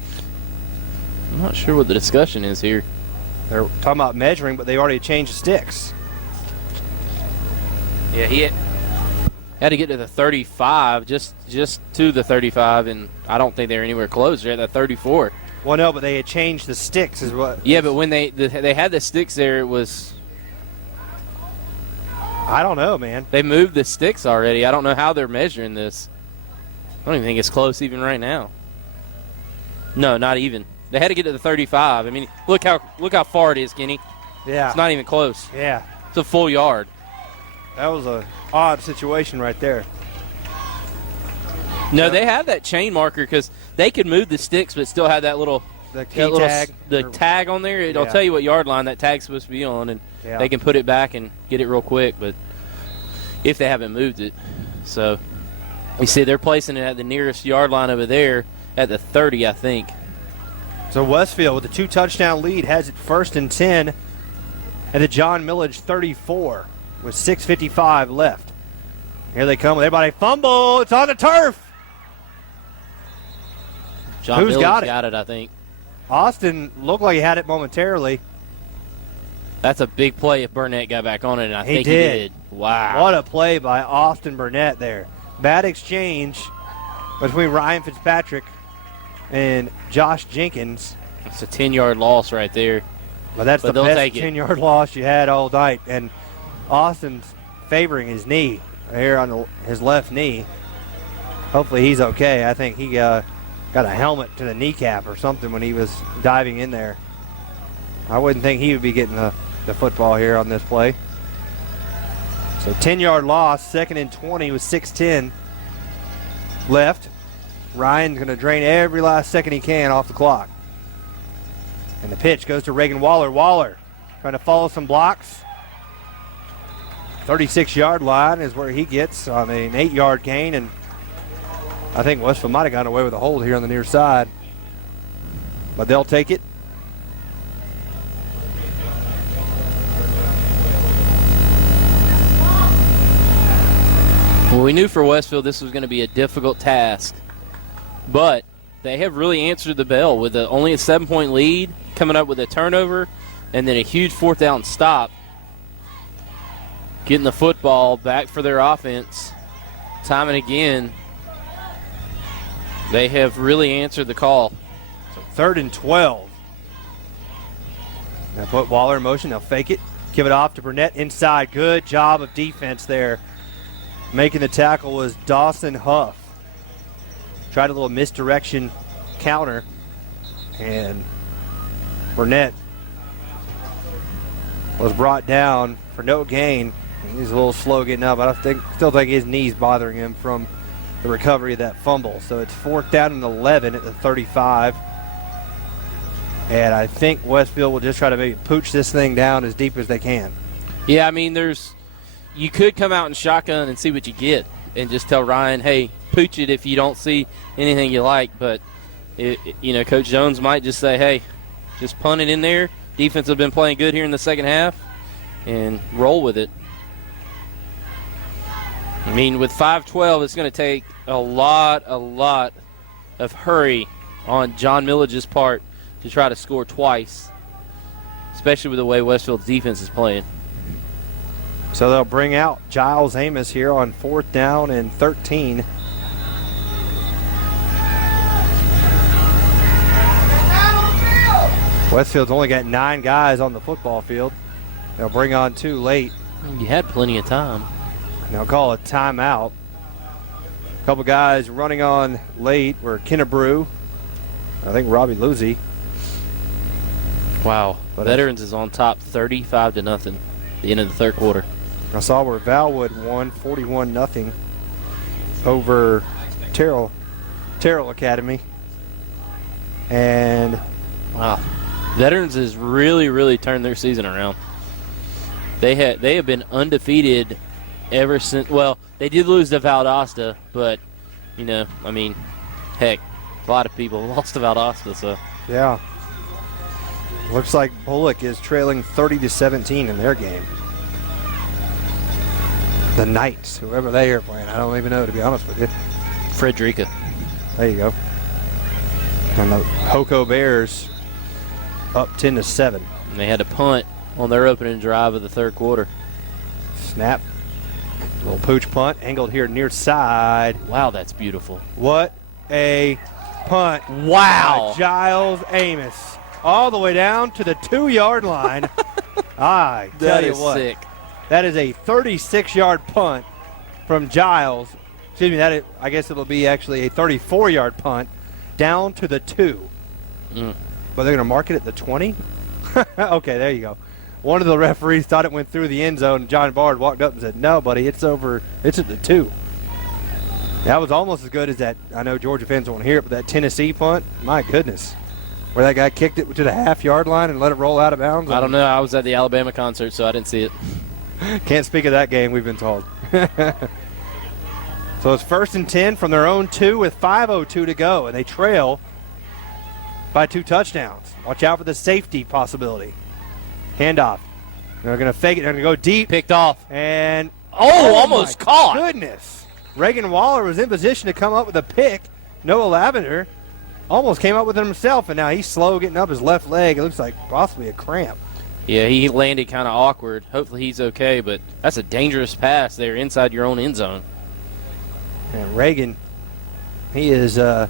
I'm not sure what the discussion is here. They're talking about measuring, but they already changed the sticks. Yeah, he had to get to the 35, just to the 35, and I don't think they're anywhere close. They're at the 34. Well, no, but they had changed the sticks is what. Yeah, but when they had the sticks there, it was. I don't know, man. They moved the sticks already. I don't know how they're measuring this. I don't even think it's close even right now. No, not even. They had to get to the 35. I mean, look how far it is, Kenny. Yeah. It's not even close. Yeah. It's a full yard. That was a odd situation right there. No, they have that chain marker because they could move the sticks but still have that little tag. The tag on there. It'll tell you what yard line that tag's supposed to be on, and they can put it back and get it real quick, but if they haven't moved it. So you see they're placing it at the nearest yard line over there at the 30, I think. So Westfield with a 2-touchdown lead has it 1st and 10 at the John Milledge 34 with 6:55 left. Here they come with everybody. Fumble. It's on the turf. John Who's Milledge got it, I think. Austin looked like he had it momentarily. That's a big play if Burnett got back on it, and I think he did. did. Wow. What a play by Austin Burnett there. Bad exchange between Ryan Fitzpatrick and Josh Jenkins. It's a 10-yard loss right there. But that's the best 10-yard loss you had all night. And Austin's favoring his knee here on his left knee. Hopefully he's okay. I think he got a helmet to the kneecap or something when he was diving in there. I wouldn't think he would be getting the football here on this play. So 10-yard loss, 2nd and 20 with 6:10 left. Ryan's going to drain every last second he can off the clock. And the pitch goes to Reagan Waller. Waller trying to follow some blocks. 36-yard line is where he gets on an 8-yard gain, and I think Westfield might have gotten away with a hold here on the near side. But they'll take it. Well, we knew for Westfield this was going to be a difficult task, but they have really answered the bell with only a 7-point lead, coming up with a turnover, and then a huge 4th down stop, getting the football back for their offense. Time and again, they have really answered the call. So 3rd and 12. Now put Waller in motion. They'll fake it. Give it off to Burnett inside. Good job of defense there. Making the tackle was Dawson Huff. Tried a little misdirection counter, and Burnett was brought down for no gain. He's a little slow getting up. I still think his knee's bothering him from the recovery of that fumble. So it's 4th down and 11 at the 35. And I think Westfield will just try to maybe pooch this thing down as deep as they can. Yeah, I mean, you could come out in shotgun and see what you get and just tell Ryan, hey, pooch it if you don't see anything you like. But, Coach Jones might just say, hey, just punt it in there. Defense have been playing good here in the second half, and roll with it. I mean, with 5:12, it's going to take a lot of hurry on John Milledge's part to try to score twice, especially with the way Westfield's defense is playing. So they'll bring out Giles Amos here on 4th down and 13. Westfield's only got 9 guys on the football field. They'll bring on 2 late. You had plenty of time. And they'll call a timeout. A couple guys running on late were Kennebrew, I think Robbie Luzzi. Wow. But Veterans is on top 35-0 at the end of the 3rd quarter. I saw where Valwood won 41-0 over Terrell Academy. And wow. Veterans has really turned their season around. They have been undefeated ever since. Well, they did lose to Valdosta, but heck, a lot of people lost to Valdosta. So yeah, looks like Bullock is trailing 30-17 in their game. The Knights, whoever they are playing, I don't even know, to be honest with you. Frederica. There you go. And the Hoko Bears up 10-7. And they had to punt on their opening drive of the 3rd quarter. Snap. Little pooch punt, angled here near side. Wow, that's beautiful. What a punt. Wow. By Giles Amos. All the way down to the 2-yard line. I tell you what. Sick. That is a 36-yard punt from Giles. Excuse me, I guess it'll be actually a 34-yard punt down to the 2. But they're going to mark it at the 20? Okay, there you go. one of the referees thought it went through the end zone. John Bard walked up and said, "No, buddy, it's over. It's at the 2." That was almost as good as that. I know Georgia fans won't hear it, but that Tennessee punt, my goodness, where that guy kicked it to the half-yard line and let it roll out of bounds. I don't know. I was at the Alabama concert, so I didn't see it. Can't speak of that game, we've been told. So it's 1st and 10 from their own 2 with 5:02 to go, and they trail by 2 touchdowns. Watch out for the safety possibility. Handoff. They're going to fake it. They're going to go deep. Picked off. And almost caught. Goodness. Reagan Waller was in position to come up with a pick. Noah Lavender almost came up with it himself, and now he's slow getting up his left leg. It looks like possibly a cramp. Yeah, he landed kind of awkward. Hopefully he's okay, but that's a dangerous pass there inside your own end zone. And Reagan, he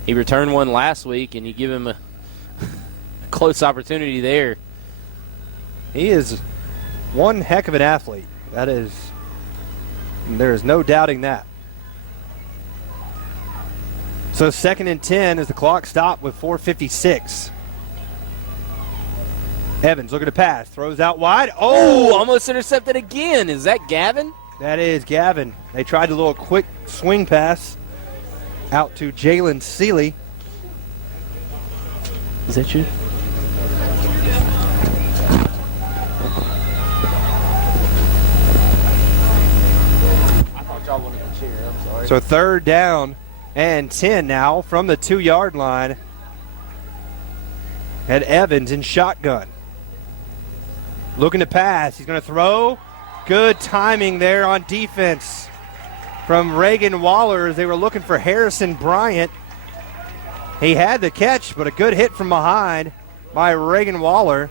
returned one last week, and you give him a close opportunity there. He is one heck of an athlete. There is no doubting that. So 2nd and 10 as the clock stopped with 4:56. Evans looking to pass, throws out wide. Oh, almost intercepted again. Is that Gavin? That is Gavin. They tried a little quick swing pass out to Jalen Seeley. Is that you? I thought y'all wanted to cheer. I'm sorry. So 3rd down and 10 now from the 2-yard line. And Evans in shotgun. Looking to pass. He's going to throw. Good timing there on defense from Reagan Waller as they were looking for Harrison Bryant. He had the catch, but a good hit from behind by Reagan Waller.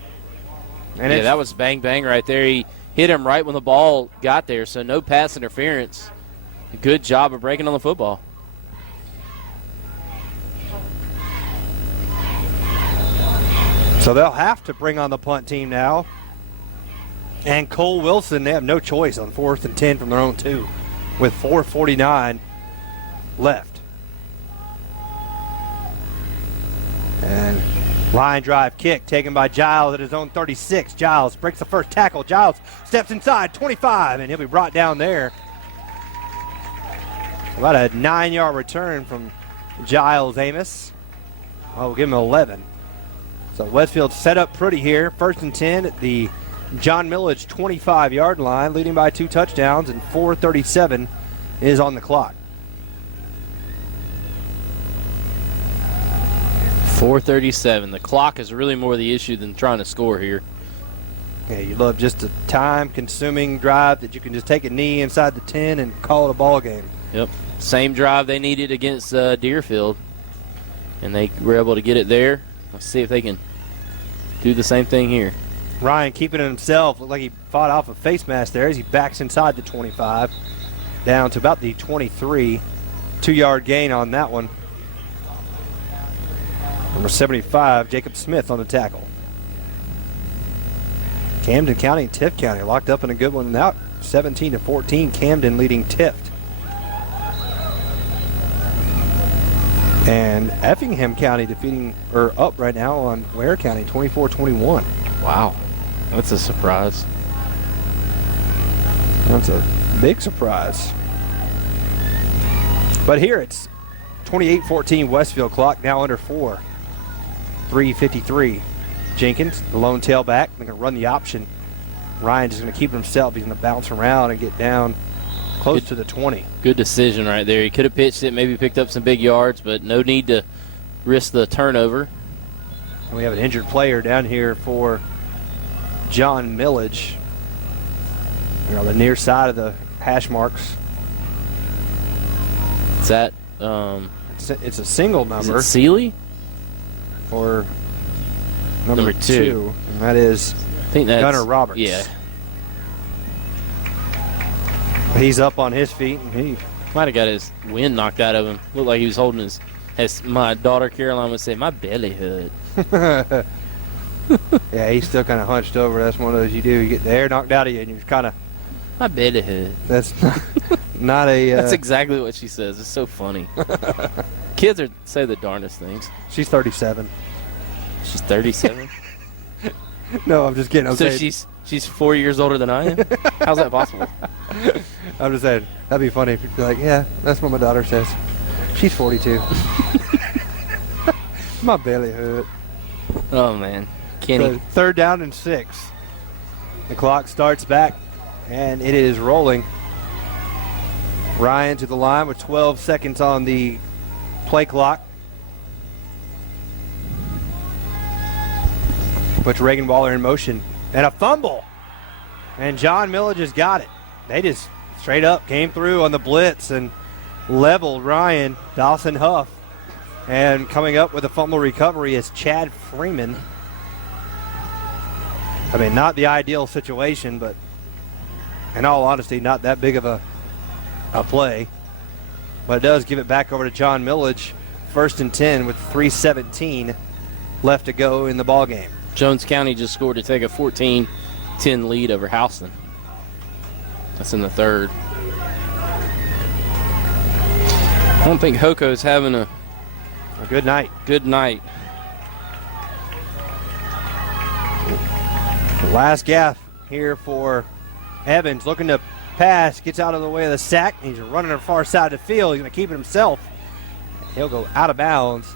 And that was bang, bang right there. He hit him right when the ball got there, so no pass interference. Good job of breaking on the football. So they'll have to bring on the punt team now. And Cole Wilson, they have no choice on 4th and 10 from their own 2 with 4:49 left. And line drive kick taken by Giles at his own 36. Giles breaks the first tackle. Giles steps inside 25, and he'll be brought down there. About a 9-yard return from Giles Amos. We'll give him 11. So Westfield set up pretty here. 1st and 10 at the John Milledge 25-yard line, leading by 2 touchdowns, and 4:37 is on the clock. 4:37. The clock is really more the issue than trying to score here. Yeah, you love just a time-consuming drive that you can just take a knee inside the 10 and call it a ball game. Yep. Same drive they needed against Deerfield, and they were able to get it there. Let's see if they can do the same thing here. Ryan keeping it himself. Looked like he fought off a face mask there as he backs inside the 25, down to about the 23. 2-yard gain on that one. Number 75, Jacob Smith on the tackle. Camden County and Tift County locked up in a good one now. 17-14, Camden leading Tift. And Effingham County up right now on Ware County, 24-21. Wow. That's a surprise. That's a big surprise. But here it's 28-14 Westfield, clock now under 4. 3:53. Jenkins, the lone tailback, they're going to run the option. Ryan just going to keep it himself. He's going to bounce around and get down close to the 20. Good decision right there. He could have pitched it, maybe picked up some big yards, but no need to risk the turnover. And we have an injured player down here for John Milledge. On the near side of the hash marks. Is that it's a single number. Is it Seeley? Or number 2. And that is Gunnar Roberts. Yeah. He's up on his feet, and he might have got his wind knocked out of him. Looked like he was holding his, as my daughter Caroline would say, my belly hurt. Yeah, he's still kind of hunched over. That's one of those you do. You get the air knocked out of you, and you're kind of. My belly hurt. That's not a. That's exactly what she says. It's so funny. Kids say the darndest things. She's 37. She's 37? No, I'm just kidding. So she's She's 4 years older than I am. How's that possible? I'm just saying, that'd be funny if you'd be like, yeah, that's what my daughter says. She's 42. My belly hurt. Oh, man. Kenny. So 3rd down and 6. The clock starts back, and it is rolling. Ryan to the line with 12 seconds on the play clock. Puts Reagan Waller in motion. And a fumble. And John Milledge has got it. They just straight up came through on the blitz and leveled Ryan. Dawson Huff. And coming up with a fumble recovery is Chad Freeman. I mean, not the ideal situation, but in all honesty, not that big of a play. But it does give it back over to John Milledge. 1st and 10 with 3:17 left to go in the ball game. Jones County just scored to take a 14-10 lead over Houston. That's in the 3rd. I don't think Hoko's having a good night. Good night. The last gap here for Evans, looking to pass, gets out of the way of the sack. He's running to the far side of the field. He's going to keep it himself. He'll go out of bounds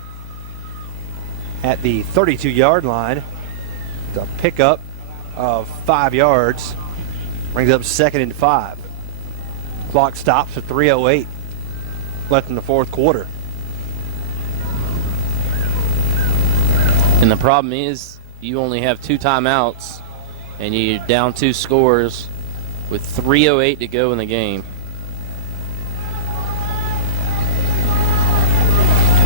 at the 32-yard line. The pickup of 5 yards brings up 2nd and 5. Clock stops at 3:08 left in the 4th quarter. And the problem is you only have 2 timeouts and you're down 2 scores with 3:08 to go in the game.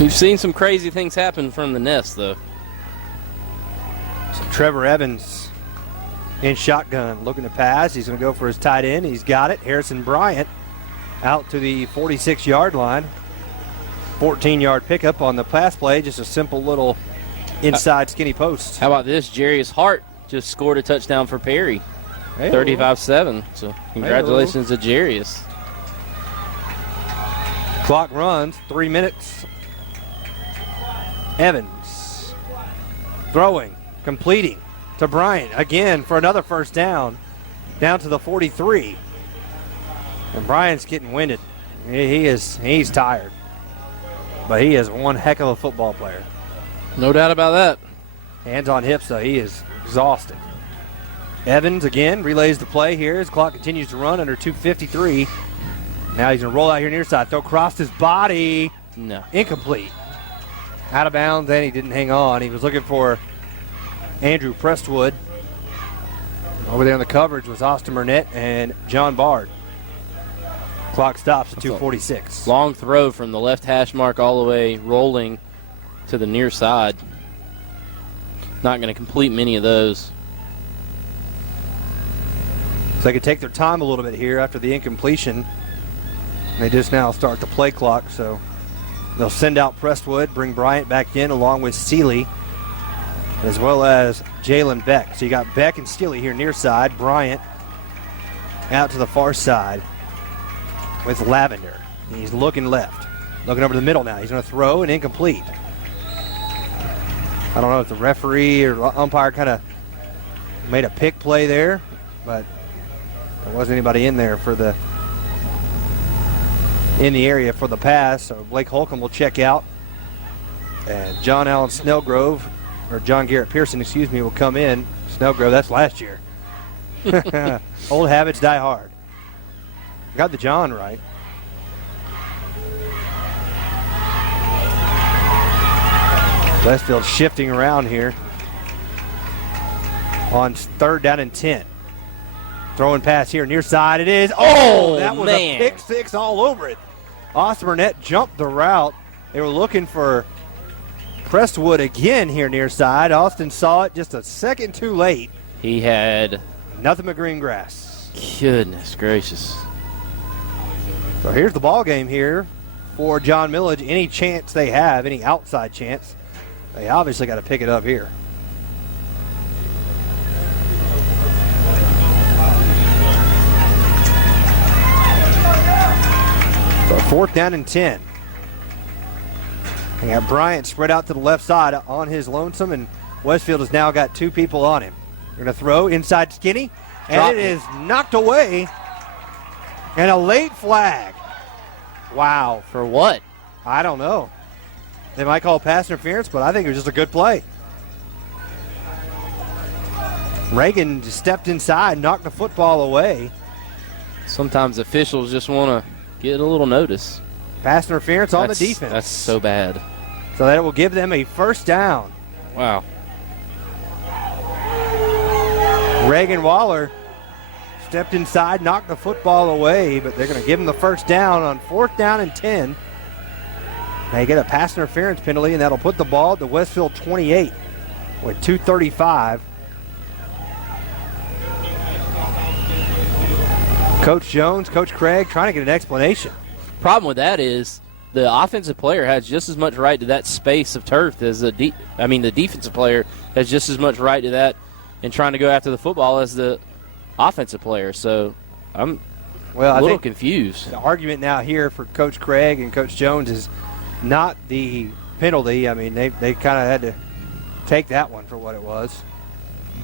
We've seen some crazy things happen from the nest, though. So Trevor Evans in shotgun, looking to pass. He's going to go for his tight end. He's got it. Harrison Bryant out to the 46-yard line. 14-yard pickup on the pass play. Just a simple little inside skinny post. How about this? Jarius Hart just scored a touchdown for Perry. 35-7. So congratulations to Jarius. Clock runs. 3 minutes. Evans throwing, completing to Bryant again for another 1st down to the 43. And Bryant's getting winded. He's tired. But he is one heck of a football player. No doubt about that. Hands on hips, though. He is exhausted. Evans again relays the play here. His clock continues to run under 2:53. Now he's going to roll out here near side. Throw across his body. No. Incomplete. Out of bounds, and he didn't hang on. He was looking for Andrew Prestwood. Over there on the coverage was Austin Burnett and John Bard. Clock stops at 2:46. Long throw from the left hash mark all the way rolling to the near side. Not going to complete many of those. So they could take their time a little bit here after the incompletion. They just now start the play clock, so they'll send out Prestwood, bring Bryant back in along with Seeley, as well as Jalen Beck. So you got Beck and Seeley here near side. Bryant out to the far side with Lavender. He's looking left. Looking over the middle now. He's going to throw and incomplete. I don't know if the referee or umpire kind of made a pick play there, but there wasn't anybody in there in the area for the pass. So Blake Holcomb will check out. And John Allen Snellgrove, or John Garrett Pearson, will come in. Snellgrove, that's last year. Old habits die hard. Got the John right. Westfield shifting around here on 3rd down and 10. Throwing pass here near side. It is. Oh, that was a pick six all over it. Austin Burnett jumped the route. They were looking for Prestwood again here near side. Austin saw it just a second too late. He had nothing but green grass. Goodness gracious. So here's the ball game here for John Milledge. Any chance they have, any outside chance, they obviously got to pick it up here. So 4th down and 10. We got Bryant spread out to the left side on his lonesome, and Westfield has now got 2 people on him. Going to throw inside Skinny, and Drop it it. is knocked away. And a late flag. Wow. For what? I don't know. They might call pass interference, but I think it was just a good play. Reagan just stepped inside, knocked the football away. Sometimes officials just want to get a little notice. Pass interference on the That's- defense. That's so bad. So that will give them a first down. Wow. Reagan Waller stepped inside, knocked the football away, but they're going to give him the first down on 4th down and 10. They get a pass interference penalty, and that'll put the ball at the Westfield 28 with 2:35. Coach Jones, Coach Craig trying to get an explanation. Problem with that is the offensive player has just as much right to that space of turf as the defensive player has just as much right to that in trying to go after the football as the offensive player. So I'm a little confused. The argument now here for Coach Craig and Coach Jones is not the penalty. I mean, they kind of had to take that one for what it was.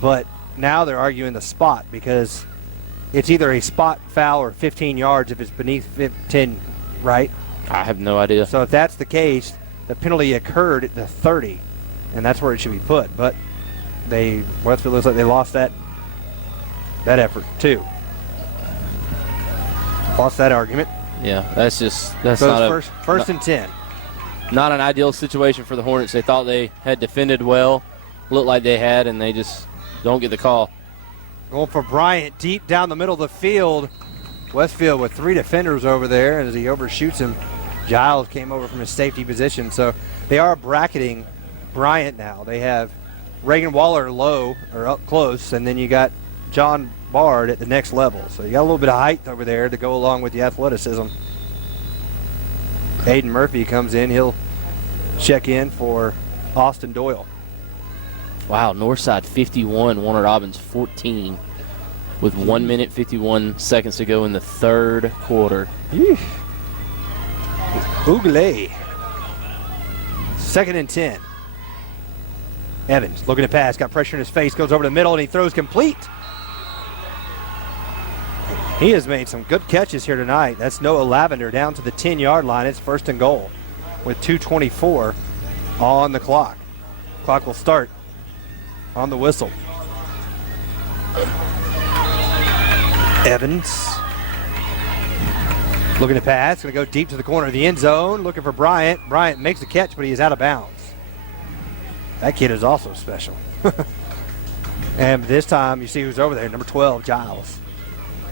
But now they're arguing the spot because it's either a spot foul or 15 yards if it's beneath 10, right? I have no idea. So if that's the case, the penalty occurred at the 30, and that's where it should be put. But Westfield looks like they lost that effort too. Lost that argument. Yeah, that's so not it's first and 10. Not an ideal situation for the Hornets. They thought they had defended well, looked like they had, and they just don't get the call. Going for Bryant deep down the middle of the field. Westfield with 3 defenders over there, and as he overshoots him, Giles came over from his safety position. So they are bracketing Bryant now. They have Reagan Waller low or up close, and then you got John Bard at the next level. So you got a little bit of height over there to go along with the athleticism. Aiden Murphy comes in. He'll check in for Austin Doyle. Wow, Northside 51, Warner Robins 14 with 1 minute 51 seconds to go in the third quarter. Ougley. 2nd and 10. Evans looking to pass, got pressure in his face, goes over the middle, and he throws complete. He has made some good catches here tonight. That's Noah Lavender down to the 10-yard line. It's 1st and goal with 2:24 on the clock. Clock will start on the whistle. Evans looking to pass, going to go deep to the corner of the end zone, looking for Bryant. Bryant makes the catch, but he is out of bounds. That kid is also special. And this time, you see who's over there, number 12, Giles.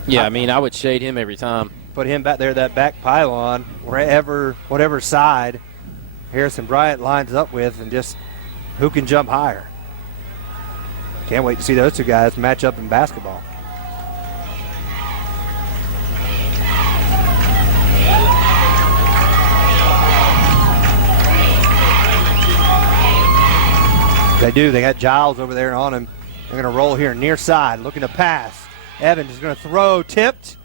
Yeah, I mean, I would shade him every time. Put him back there, that back pylon, whatever side Harrison Bryant lines up with, and just who can jump higher. Can't wait to see those two guys match up in basketball. They do. They got Giles over there on him. They're going to roll here near side, looking to pass. Evans is going to throw, tipped,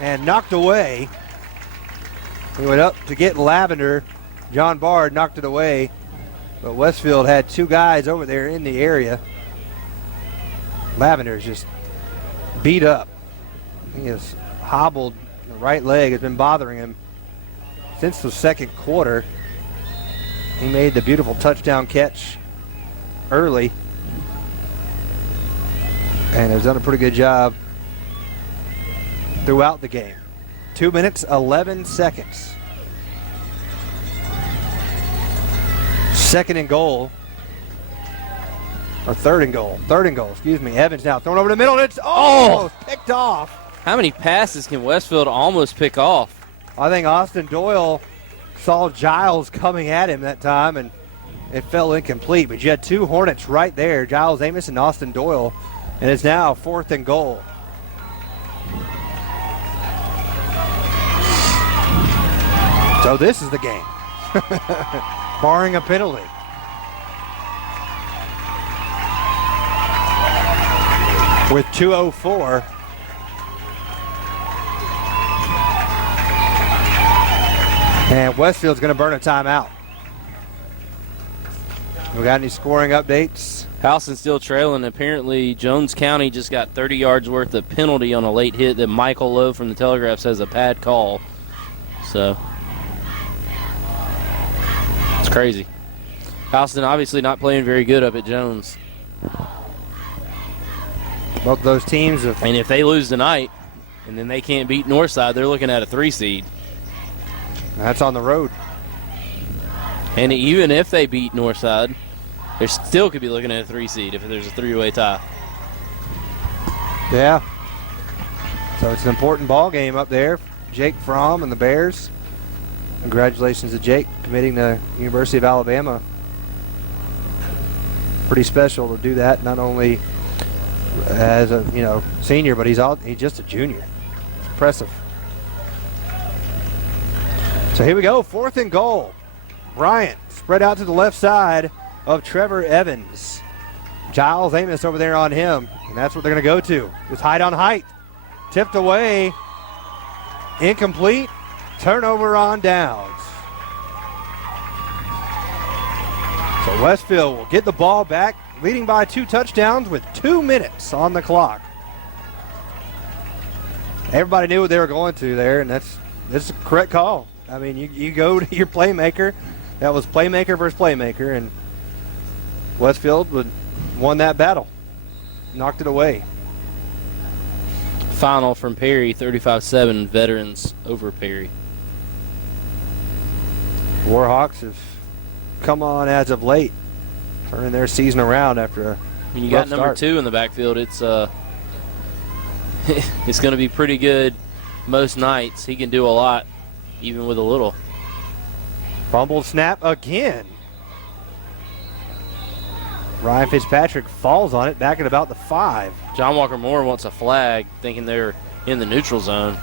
and knocked away. He went up to get Lavender. John Bard knocked it away. But Westfield had two guys over there in the area. Lavender's just beat up. He is hobbled. The right leg has been bothering him since the second quarter. He made the beautiful touchdown catch early and has done a pretty good job throughout the game. 2 minutes, 11 seconds. 2nd and goal. Or 3rd and goal. 3rd and goal, excuse me. Evans now thrown over the middle, and it's almost picked off. How many passes can Westfield almost pick off? I think Austin Doyle saw Giles coming at him that time, and it fell incomplete. But you had two Hornets right there, Giles Amos and Austin Doyle, and it's now 4th and goal. So this is the game, barring a penalty. With 2:04. And Westfield's going to burn a timeout. We got any scoring updates? Houston still trailing. Apparently, Jones County just got 30 yards worth of penalty on a late hit that Michael Lowe from the Telegraph says a bad call. So, it's crazy. Houston obviously not playing very good up at Jones. Both those teams have. And if they lose tonight and then they can't beat Northside, they're looking at a 3 seed. That's on the road. And even if they beat Northside, they still could be looking at a 3 seed if there's a 3-way tie. Yeah. So it's an important ball game up there. Jake Fromm and the Bears. Congratulations to Jake committing to University of Alabama. Pretty special to do that, not only as a senior, but he's just a junior. It's impressive. So here we go, 4th and goal. Bryant spread out to the left side of Trevor Evans. Giles Amos over there on him, and that's what they're going to go to. It's height on height. Tipped away. Incomplete. Turnover on downs. So Westfield will get the ball back, leading by 2 touchdowns with 2 minutes on the clock. Everybody knew what they were going to there, and that's a correct call. I mean, you go to your playmaker. That was playmaker versus playmaker, and Westfield won that battle. Knocked it away. Final from Perry, 35-7, Veterans over Perry. Warhawks have come on as of late, turning their season around after a When you got number start. 2 in the backfield, it's it's going to be pretty good most nights. He can do a lot, even with a little. Fumbled snap again. Ryan Fitzpatrick falls on it back at about the 5. John Walker Moore wants a flag, thinking they're in the neutral zone.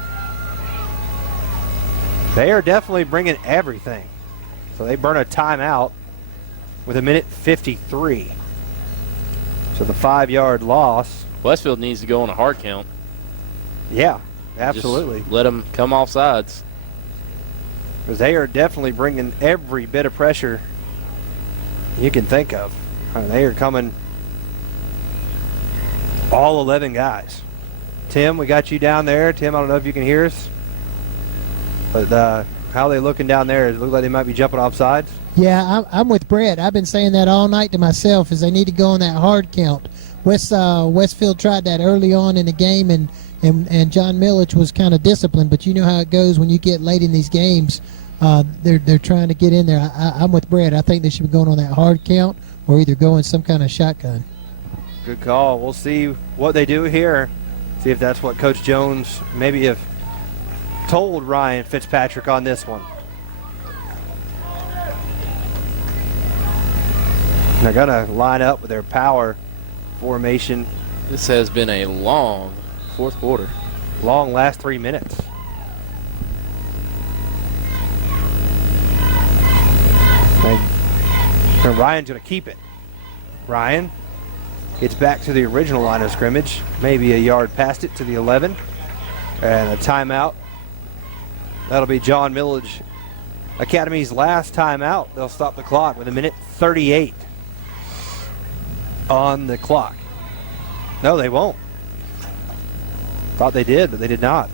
They are definitely bringing everything. So they burn a timeout with 1:53. So the 5-yard loss. Westfield needs to go on a hard count. Yeah, absolutely. Just let them come off sides. Because they are definitely bringing every bit of pressure you can think of. I mean, they are coming all 11 guys. Tim, we got you down there. Tim, I don't know if you can hear us. But how are they looking down there? It looks like they might be jumping off sides. Yeah, I'm with Brett. I've been saying that all night to myself is they need to go on that hard count. Westfield tried that early on in the game, and John Milledge was kind of disciplined, but you know how it goes when you get late in these games. They're trying to get in there. I'm with Brett. I think they should be going on that hard count or either going some kind of shotgun. Good call. We'll see what they do here. See if that's what Coach Jones maybe have told Ryan Fitzpatrick on this one. They're going to line up with their power formation. This has been a long fourth quarter. Long last 3 minutes. And Ryan's going to keep it. Ryan gets back to the original line of scrimmage, maybe a yard past it to the 11. And a timeout. That'll be John Milledge Academy's last timeout. They'll stop the clock with 1:38 on the clock. No, they won't. Thought they did, but they did not.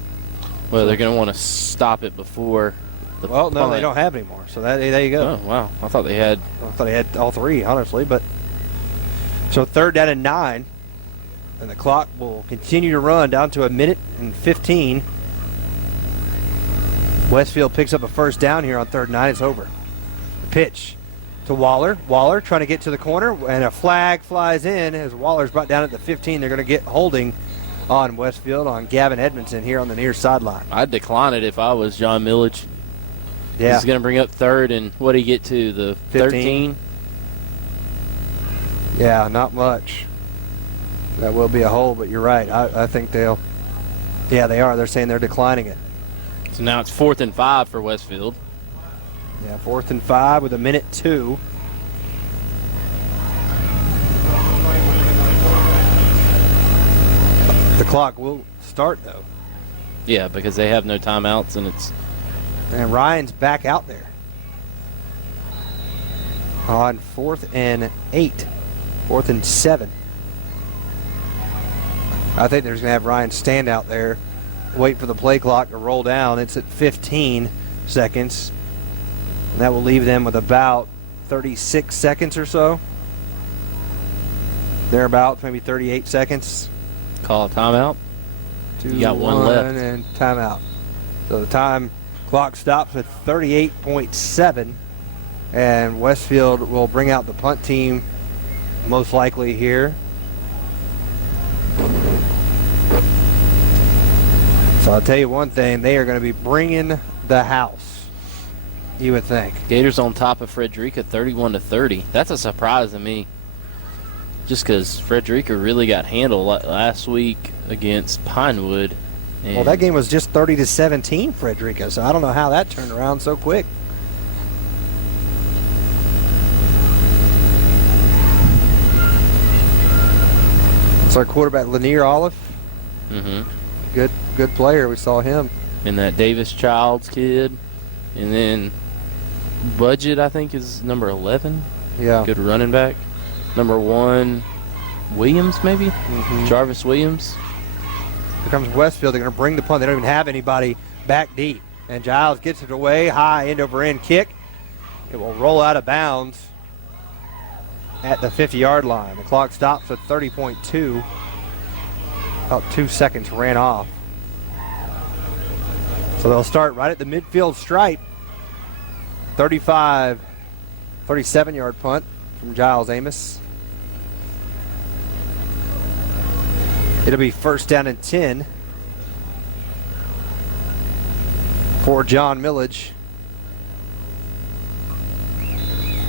Well, they're going to want to stop it before the Well, no, punt. they don't have anymore. So there you go. Oh, wow. I thought they had all 3, honestly. But so 3rd down and 9. And the clock will continue to run down to 1:15. Westfield picks up a first down here on 3rd and 9. It's over. The pitch to Waller. Waller trying to get to the corner, and a flag flies in as Waller's brought down at the 15. They're going to get holding on Westfield on Gavin Edmondson here on the near sideline. I'd decline it if I was John Milledge. Yeah. He's going to bring up 3rd, and what did he get to, the 13? Yeah, not much. That will be a hold, but you're right. I think they'll. Yeah, they are. They're saying they're declining it. So now it's 4th and 5 for Westfield. Yeah, 4th and 5 with 1:02. The clock will start, though. Yeah, because they have no timeouts, and it's... And Ryan's back out there. on 4th and 8, 4th and 7. I think they're going to have Ryan stand out there, wait for the play clock to roll down. It's at 15 seconds. And that will leave them with about 36 seconds or so. Thereabouts, maybe 38 seconds. Call a timeout. You got one left. And timeout. So the time clock stops at 38.7. And Westfield will bring out the punt team most likely here. So I'll tell you one thing, they are going to be bringing the house, you would think. Gators on top of Frederica 31-30. That's a surprise to me. Just because Frederica really got handled last week against Pinewood. Well, that game was just 30-17 Frederica, so I don't know how that turned around so quick. It's our quarterback, Lanier Olive. Mm-hmm. Good player. We saw him. And that Davis Childs kid. And then Budget, I think, is number 11. Yeah. Good running back. Number 1, Williams, maybe? Mm-hmm. Jarvis Williams. Here comes Westfield. They're going to bring the punt. They don't even have anybody back deep. And Giles gets it away. High end-over-end kick. It will roll out of bounds at the 50-yard line. The clock stops at 30.2. About 2 seconds ran off. So they'll start right at the midfield stripe. 37-yard punt from Giles Amos. It'll be 1st down and 10 for John Milledge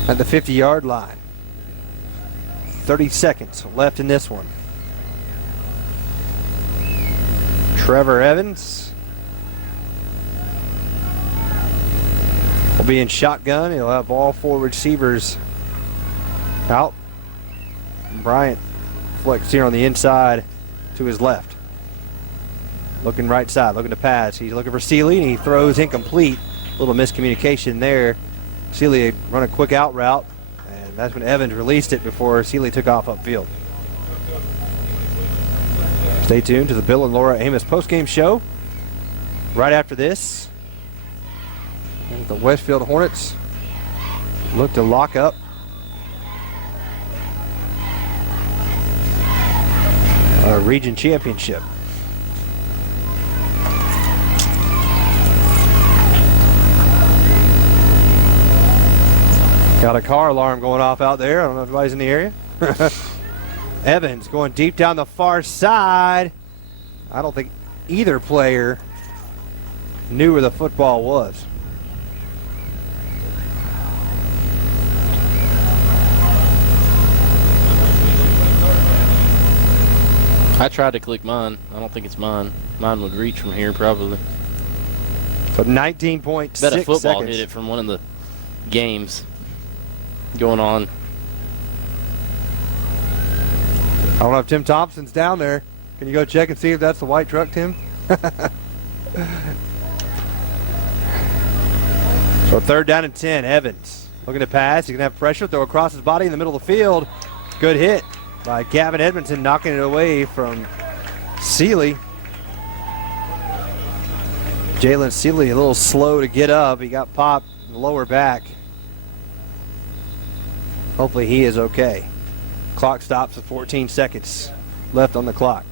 at the 50-yard line. 30 seconds left in this one. Trevor Evans will be in shotgun. He'll have all 4 receivers out. Bryant flex here on the inside to his left. Looking right side, looking to pass. He's looking for Seeley, and he throws incomplete. A little miscommunication there. Seeley had run a quick out route, and that's when Evans released it before Seeley took off upfield. Stay tuned to the Bill and Laura Amos postgame show. Right after this, and the Westfield Hornets look to lock up a region championship. Got a car alarm going off out there. I don't know if anybody's in the area. Evans going deep down the far side. I don't think either player knew where the football was. I tried to click mine. I don't think it's mine. Mine would reach from here probably. So 19.6 Bet a football seconds. hit it from one of the games going on. I don't know if Tim Thompson's down there. Can you go check and see if that's the white truck, Tim? So 3rd down and 10. Evans looking to pass. He can have pressure. Throw across his body in the middle of the field. Good hit by Gavin Edmondson, knocking it away from Seeley. Jalen Seeley a little slow to get up. He got popped in the lower back. Hopefully he is okay. Clock stops with 14 seconds left on the clock.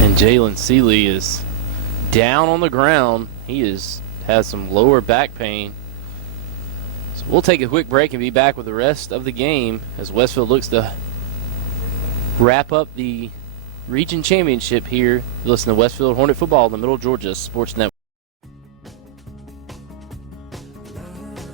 And Jalen Seeley is down on the ground. He has some lower back pain. So we'll take a quick break and be back with the rest of the game as Westfield looks to wrap up the region championship here. You listen to Westfield Hornet Football on the Middle Georgia Sports Network.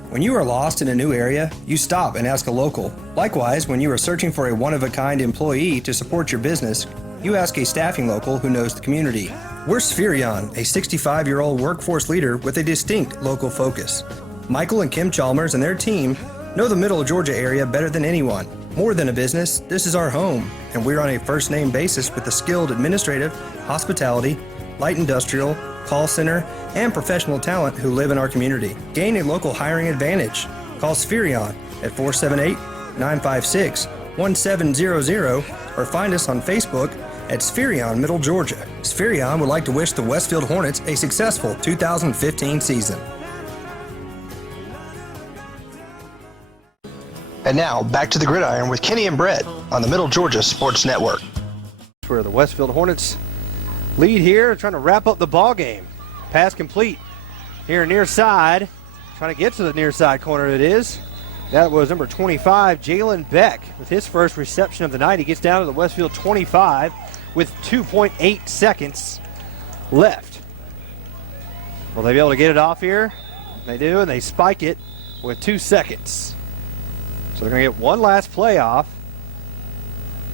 When you are lost in a new area, you stop and ask a local. Likewise, when you are searching for a one-of-a-kind employee to support your business, you ask a staffing local who knows the community. We're Spherion, a 65-year-old workforce leader with a distinct local focus. Michael and Kim Chalmers and their team Know the Middle Georgia area better than anyone. More than a business, this is our home, and we're on a first-name basis with the skilled administrative, hospitality, light industrial, call center, and professional talent who live in our community. Gain a local hiring advantage. Call Spherion at 478-956-1700 or find us on Facebook at Spherion Middle Georgia. Spherion would like to wish the Westfield Hornets a successful 2015 season. And now, back to the gridiron with Kenny and Brett on the Middle Georgia Sports Network. Where the Westfield Hornets lead here, trying to wrap up the ball game. Pass complete here near side. Trying to get to the near side corner it is. That was number 25, Jalen Beck, with his first reception of the night. He gets down to the Westfield 25 with 2.8 seconds left. Will they be able to get it off here? They do, and they spike it with 2 seconds. So they're going to get one last play off.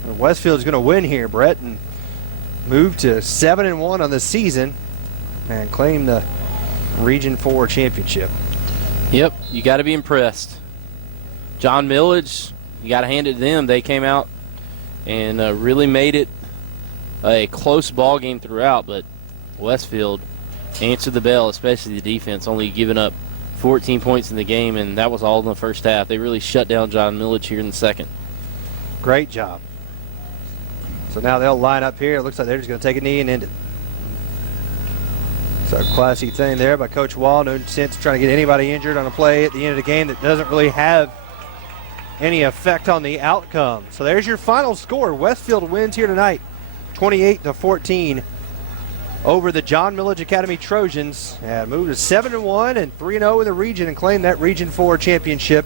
And Westfield's going to win here, Brett, and move to 7-1 on the season and claim the Region 4 championship. Yep, you got to be impressed. John Milledge, you got to hand it to them. They came out and really made it a close ball game throughout, but Westfield answered the bell, especially the defense, only giving up 14 points in the game, and that was all in the first half. They really shut down John Milledge here in the second. Great job. So now they'll line up here. It looks like they're just going to take a knee and end it. So classy thing there by Coach Wall. No sense trying to get anybody injured on a play at the end of the game that doesn't really have any effect on the outcome. So there's your final score. Westfield wins here tonight, 28-14 over the John Milledge Academy Trojans, and moved to 7-1 and 3-0 in the region and claim that Region 4 championship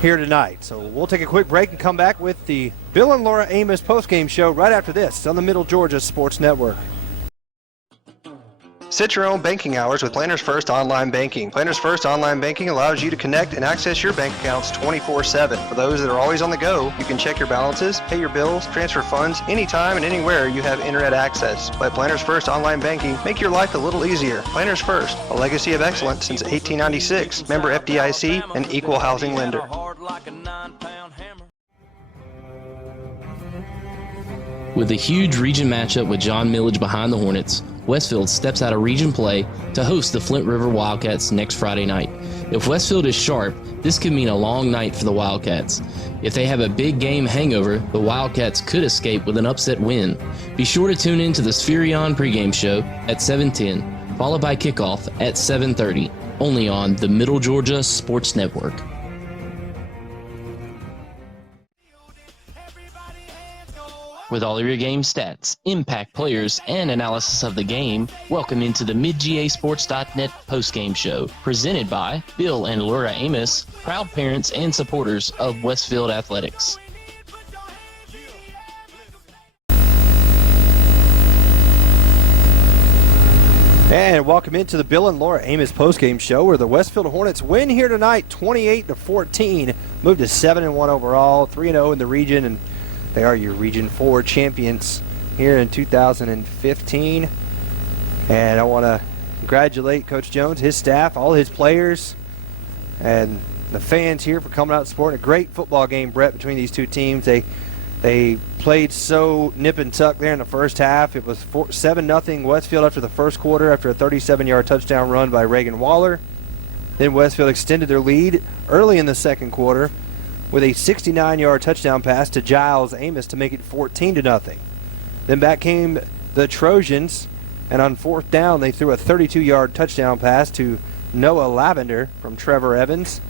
here tonight. So we'll take a quick break and come back with the Bill and Laura Amos postgame show right after this on the Middle Georgia Sports Network. Set your own banking hours with Planners First Online Banking. Planners First Online Banking allows you to connect and access your bank accounts 24/7. For those that are always on the go, you can check your balances, pay your bills, transfer funds anytime and anywhere you have internet access. Let Planners First Online Banking make your life a little easier. Planners First, a legacy of excellence since 1896. Member FDIC, an equal housing lender. With a huge region matchup with John Milledge behind the Hornets, Westfield steps out of region play to host the Flint River Wildcats next Friday night. If Westfield is sharp, this could mean a long night for the Wildcats. If they have a big game hangover, the Wildcats could escape with an upset win. Be sure to tune in to the Spherion pregame show at 7:10, followed by kickoff at 7:30, only on the Middle Georgia Sports Network. With all of your game stats, impact players, and analysis of the game, welcome into the MidGASports.net postgame show, presented by Bill and Laura Amos, proud parents and supporters of Westfield Athletics. And welcome into the Bill and Laura Amos postgame show, where the Westfield Hornets win here tonight, 28-14, move to 7-1 overall, 3-0 in the region, and they are your Region 4 champions here in 2015. And I want to congratulate Coach Jones, his staff, all his players, and the fans here for coming out and supporting a great football game, Brett, between these two teams. They played so nip and tuck there in the first half. It was 7-0 Westfield after the first quarter after a 37-yard touchdown run by Reagan Waller. Then Westfield extended their lead early in the second quarter with a 69-yard touchdown pass to Giles Amos to make it 14-0. Then back came the Trojans, and on fourth down they threw a 32-yard touchdown pass to Noah Lavender from Trevor Evans,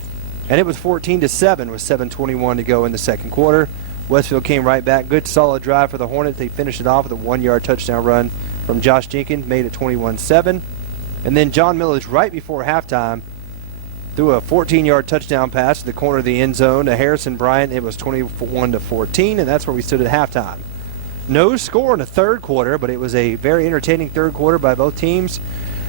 and it was 14-7 with 7:21 to go in the second quarter. Westfield came right back. Good solid drive for the Hornets. They finished it off with a 1-yard touchdown run from Josh Jenkins, made it 21-7. And then John Milledge, right before halftime, threw a 14-yard touchdown pass to the corner of the end zone to Harrison Bryant. It was 21-14, and that's where we stood at halftime. No score in the third quarter, but it was a very entertaining third quarter by both teams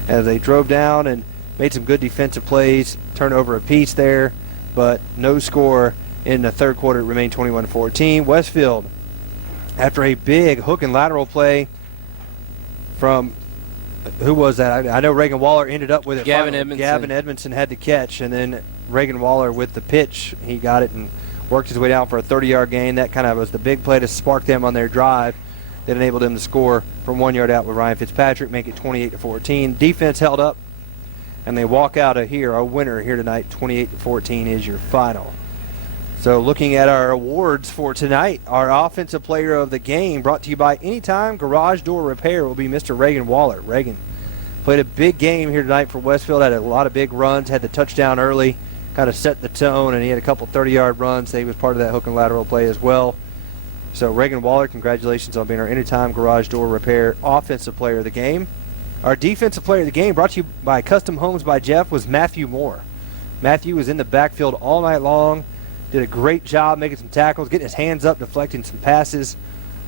as they drove down and made some good defensive plays, turnover apiece there, but no score in the third quarter. It remained 21-14. Westfield, after a big hook and lateral play from who was that? I know Reagan Waller ended up with it. Gavin finally. Edmondson. Gavin Edmondson had to catch, and then Reagan Waller with the pitch. He got it and worked his way down for a 30-yard gain. That kind of was the big play to spark them on their drive that enabled them to score from 1 yard out with Ryan Fitzpatrick, make it 28-14. Defense held up, and they walk out of here a winner here tonight. 28-14 is your final. So looking at our awards for tonight, our offensive player of the game, brought to you by Anytime Garage Door Repair, will be Mr. Reagan Waller. Reagan played a big game here tonight for Westfield, had a lot of big runs, had the touchdown early, kind of set the tone, and he had a couple 30-yard runs. He was part of that hook and lateral play as well. So Reagan Waller, congratulations on being our Anytime Garage Door Repair offensive player of the game. Our defensive player of the game, brought to you by Custom Homes by Jeff, was Matthew Moore. Matthew was in the backfield all night long, did a great job making some tackles, getting his hands up, deflecting some passes,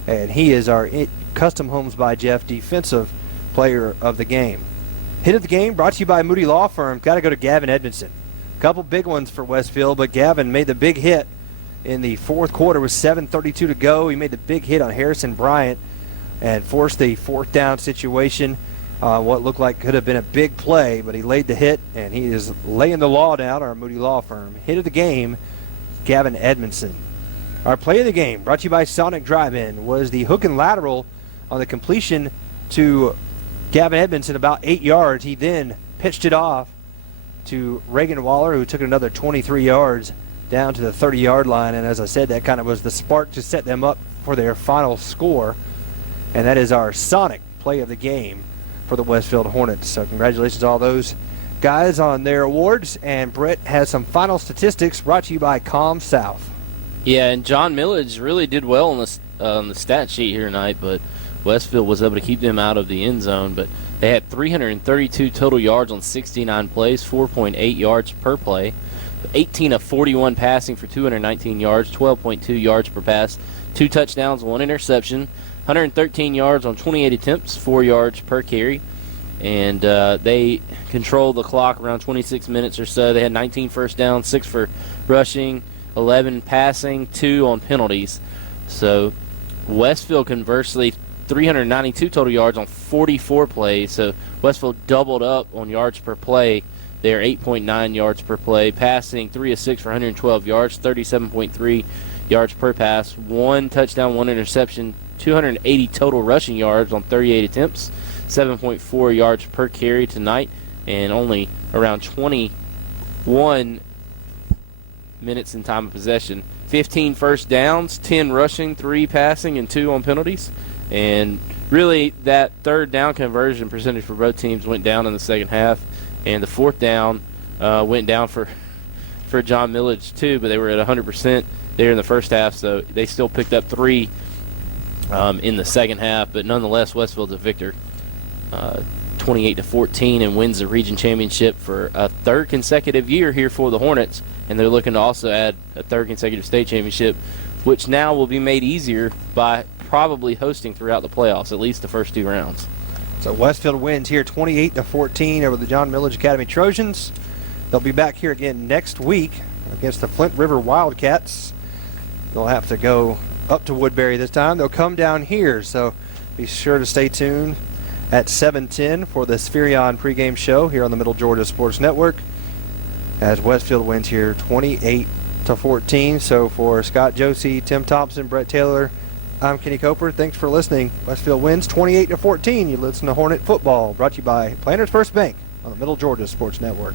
and he is our Custom Homes by Jeff defensive player of the game. Hit of the game, brought to you by Moody Law Firm. Got to go to Gavin Edmondson. Couple big ones for Westfield, but Gavin made the big hit in the fourth quarter with 7:32 to go. He made the big hit on Harrison Bryant and forced the fourth down situation. What looked like could have been a big play, but he laid the hit, and he is laying the law down, our Moody Law Firm. Hit of the game, Gavin Edmondson. Our play of the game, brought to you by Sonic Drive-In, was the hook and lateral on the completion to Gavin Edmondson, about 8 yards. He then pitched it off to Reagan Waller, who took another 23 yards down to the 30-yard line. And as I said, that kind of was the spark to set them up for their final score. And that is our Sonic play of the game for the Westfield Hornets. So congratulations to all those guys on their awards. And Brett has some final statistics brought to you by Com South. Yeah, and John Milledge really did well on the stat sheet here tonight, but Westfield was able to keep them out of the end zone. But they had 332 total yards on 69 plays, 4.8 yards per play, 18 of 41 passing for 219 yards, 12.2 yards per pass, 2 touchdowns, 1 interception, 113 yards on 28 attempts, 4 yards per carry. And they controlled the clock around 26 minutes or so. They had 19 first downs, 6 for rushing, 11 passing, 2 on penalties. So Westfield, conversely, 392 total yards on 44 plays. So Westfield doubled up on yards per play. They're 8.9 yards per play. Passing 3 of 6 for 112 yards, 37.3 yards per pass. 1 touchdown, 1 interception, 280 total rushing yards on 38 attempts, 7.4 yards per carry tonight, and only around 21 minutes in time of possession. 15 first downs, 10 rushing, 3 passing, and 2 on penalties. And really, that third down conversion percentage for both teams went down in the second half, and the fourth down went down for John Milledge too, but they were at 100% there in the first half, so they still picked up 3 in the second half. But nonetheless, Westfield's a victor, 28-14, and wins the region championship for a third consecutive year here for the Hornets, and they're looking to also add a third consecutive state championship, which now will be made easier by probably hosting throughout the playoffs, at least the first 2 rounds. So Westfield wins here 28-14 over the John Milledge Academy Trojans. They'll be back here again next week against the Flint River Wildcats. They'll have to go up to Woodbury this time. They'll come down here, so be sure to stay tuned at 7:10 for the Spherion pregame show here on the Middle Georgia Sports Network, as Westfield wins here 28-14. So for Scott Josie, Tim Thompson, Brett Taylor, I'm Kenny Coper. Thanks for listening. Westfield wins 28-14. You listen to Hornet Football, brought to you by Planters First Bank on the Middle Georgia Sports Network.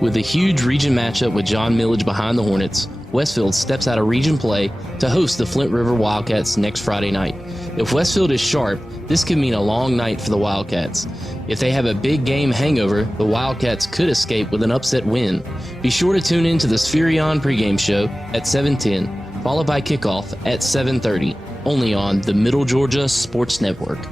With a huge region matchup with John Milledge behind the Hornets, Westfield steps out of region play to host the Flint River Wildcats next Friday night. If Westfield is sharp, this could mean a long night for the Wildcats. If they have a big game hangover, the Wildcats could escape with an upset win. Be sure to tune in to the Spherion pregame show at 7:10, followed by kickoff at 7:30, only on the Middle Georgia Sports Network.